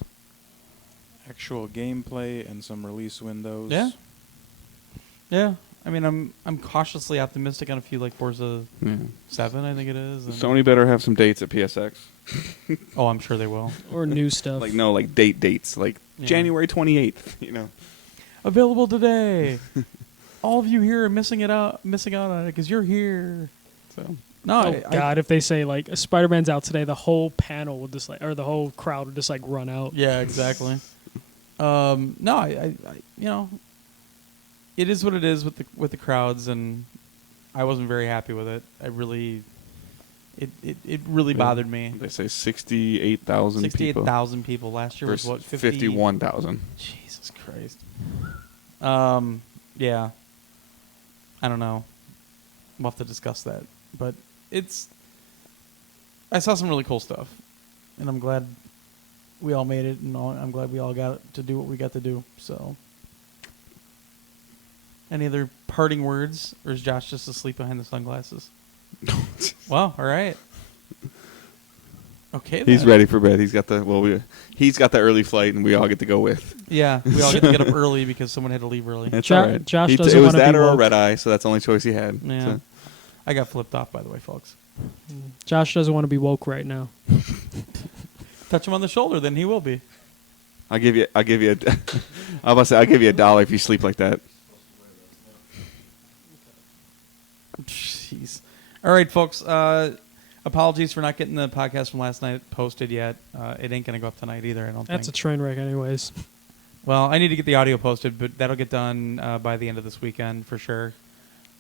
Actual gameplay and some release windows. Yeah. Yeah. I mean, I'm cautiously optimistic on a few like Forza Yeah. 7, I think it is. and- Sony better have some dates at PSX. Oh, I'm sure they will. Or new stuff. Like no, like dates, like Yeah. January 28th. You know. Available today. All of you here are missing out on it because you're here. So no, Oh God! If they say like Spider-Man's out today, the whole panel would just like, or the whole crowd would just like run out. Yeah, exactly. No, I you know, it is what it is with the crowds, and I wasn't very happy with it. I really, it really bothered me. They say 68,000 people. 68,000 people last year was what 51,000. Jesus Christ. Yeah. I don't know. We'll have to discuss that, but I saw some really cool stuff, and I'm glad we all made it, and I'm glad we all got to do what we got to do. So, any other parting words, or is Josh just asleep behind the sunglasses? Well, all right. Okay, He's then. ready for bed. He's got the early flight, and we all get to go with. Yeah, we all get to get up early because someone had to leave early. It's Jo- all right. Josh It doesn't was wanna that be or a woke. red eye, so that's the only choice he had. Yeah. So- I got flipped off, by the way, folks. Josh doesn't want to be woke right now. Touch him on the shoulder, then he will be. I'll give you. I'll give you $1 if you sleep like that. Jeez. All right, folks. Apologies for not getting the podcast from last night posted yet. It ain't going to go up tonight either, I don't That's a think. train wreck, anyways. Well, I need to get the audio posted, but that'll get done by the end of this weekend for sure.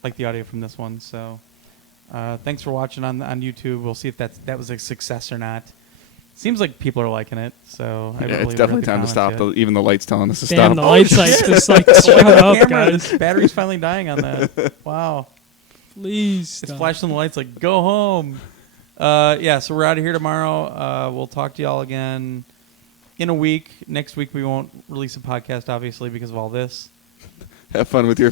Like the audio from this one. So thanks for watching on YouTube. We'll see if that was a success or not. Seems like people are liking it, so I haven't Yeah, really it's definitely read the time to stop. comments Even the light's telling us to Damn, stop. the light sight's just like, yet. shut The up, camera, guys. the battery's finally dying on that. Wow. Please It's stop. flashing the lights like, go home. Yeah, so we're out of here tomorrow. We'll talk to y'all again in a week. Next week we won't release a podcast, obviously, because of all this. Have fun with your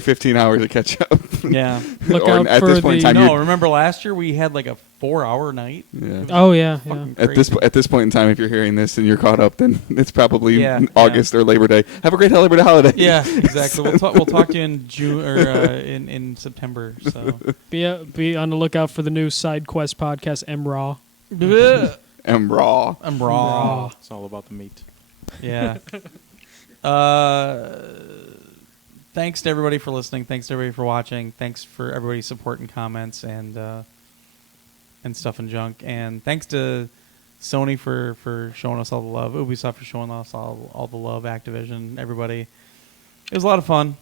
15 hours to catch up. Yeah. Look Or out at for this point in the- time, No, you're- remember last year we had like a 4-hour night? Yeah. Oh yeah, yeah. Fucking At this point in time, if you're hearing this and you're caught up, then it's probably Yeah, August or Labor Day. Have a great Labor Day holiday. Yeah, exactly. We'll talk to you in June or in September. So Be on the lookout for the new side quest podcast, M Raw. And raw. I'm raw. It's all about the meat. Yeah. Thanks to everybody for listening. Thanks to everybody for watching. Thanks for everybody's support and comments and stuff and junk. And thanks to Sony for showing us all the love. Ubisoft for showing us all the love. Activision, everybody. It was a lot of fun.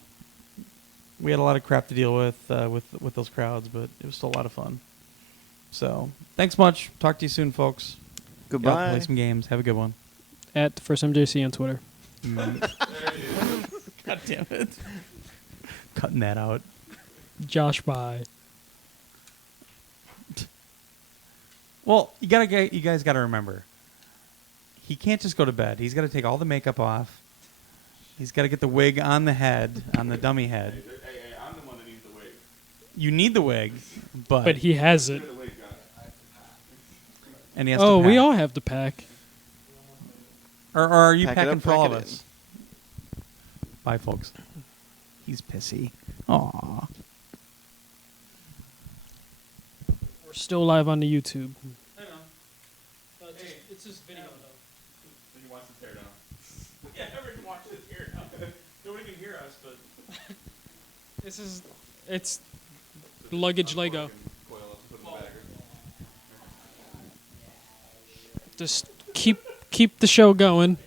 We had a lot of crap to deal with those crowds, but it was still a lot of fun. So thanks much. Talk to you soon, folks. Get out and Goodbye. play some games. Have a good one. At First MJC on Twitter. God damn it. Cutting that out. Josh Bye. Well, you guys gotta remember, he can't just go to bed. He's got to take all the makeup off. He's got to get the wig on the head, on the dummy head. Hey, I'm the one that needs the wig. You need the wig, But he has it. and he has Oh, to pack. we all have to pack. Or are you Pack it packing up, for all of pack it us? Bye, folks. He's pissy. Aw. We're still live on the YouTube. I know. It's just video though. So he wants to tear down. Yeah, everyone watches it here now. Nobody can hear us, but It's luggage Lego. Just keep the show going.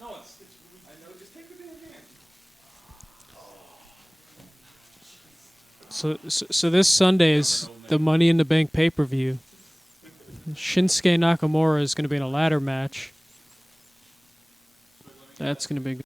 no, it's I know. Just take the damn hand. So this Sunday is the Money in the Bank pay-per-view. Shinsuke Nakamura is going to be in a ladder match. That's going to be good.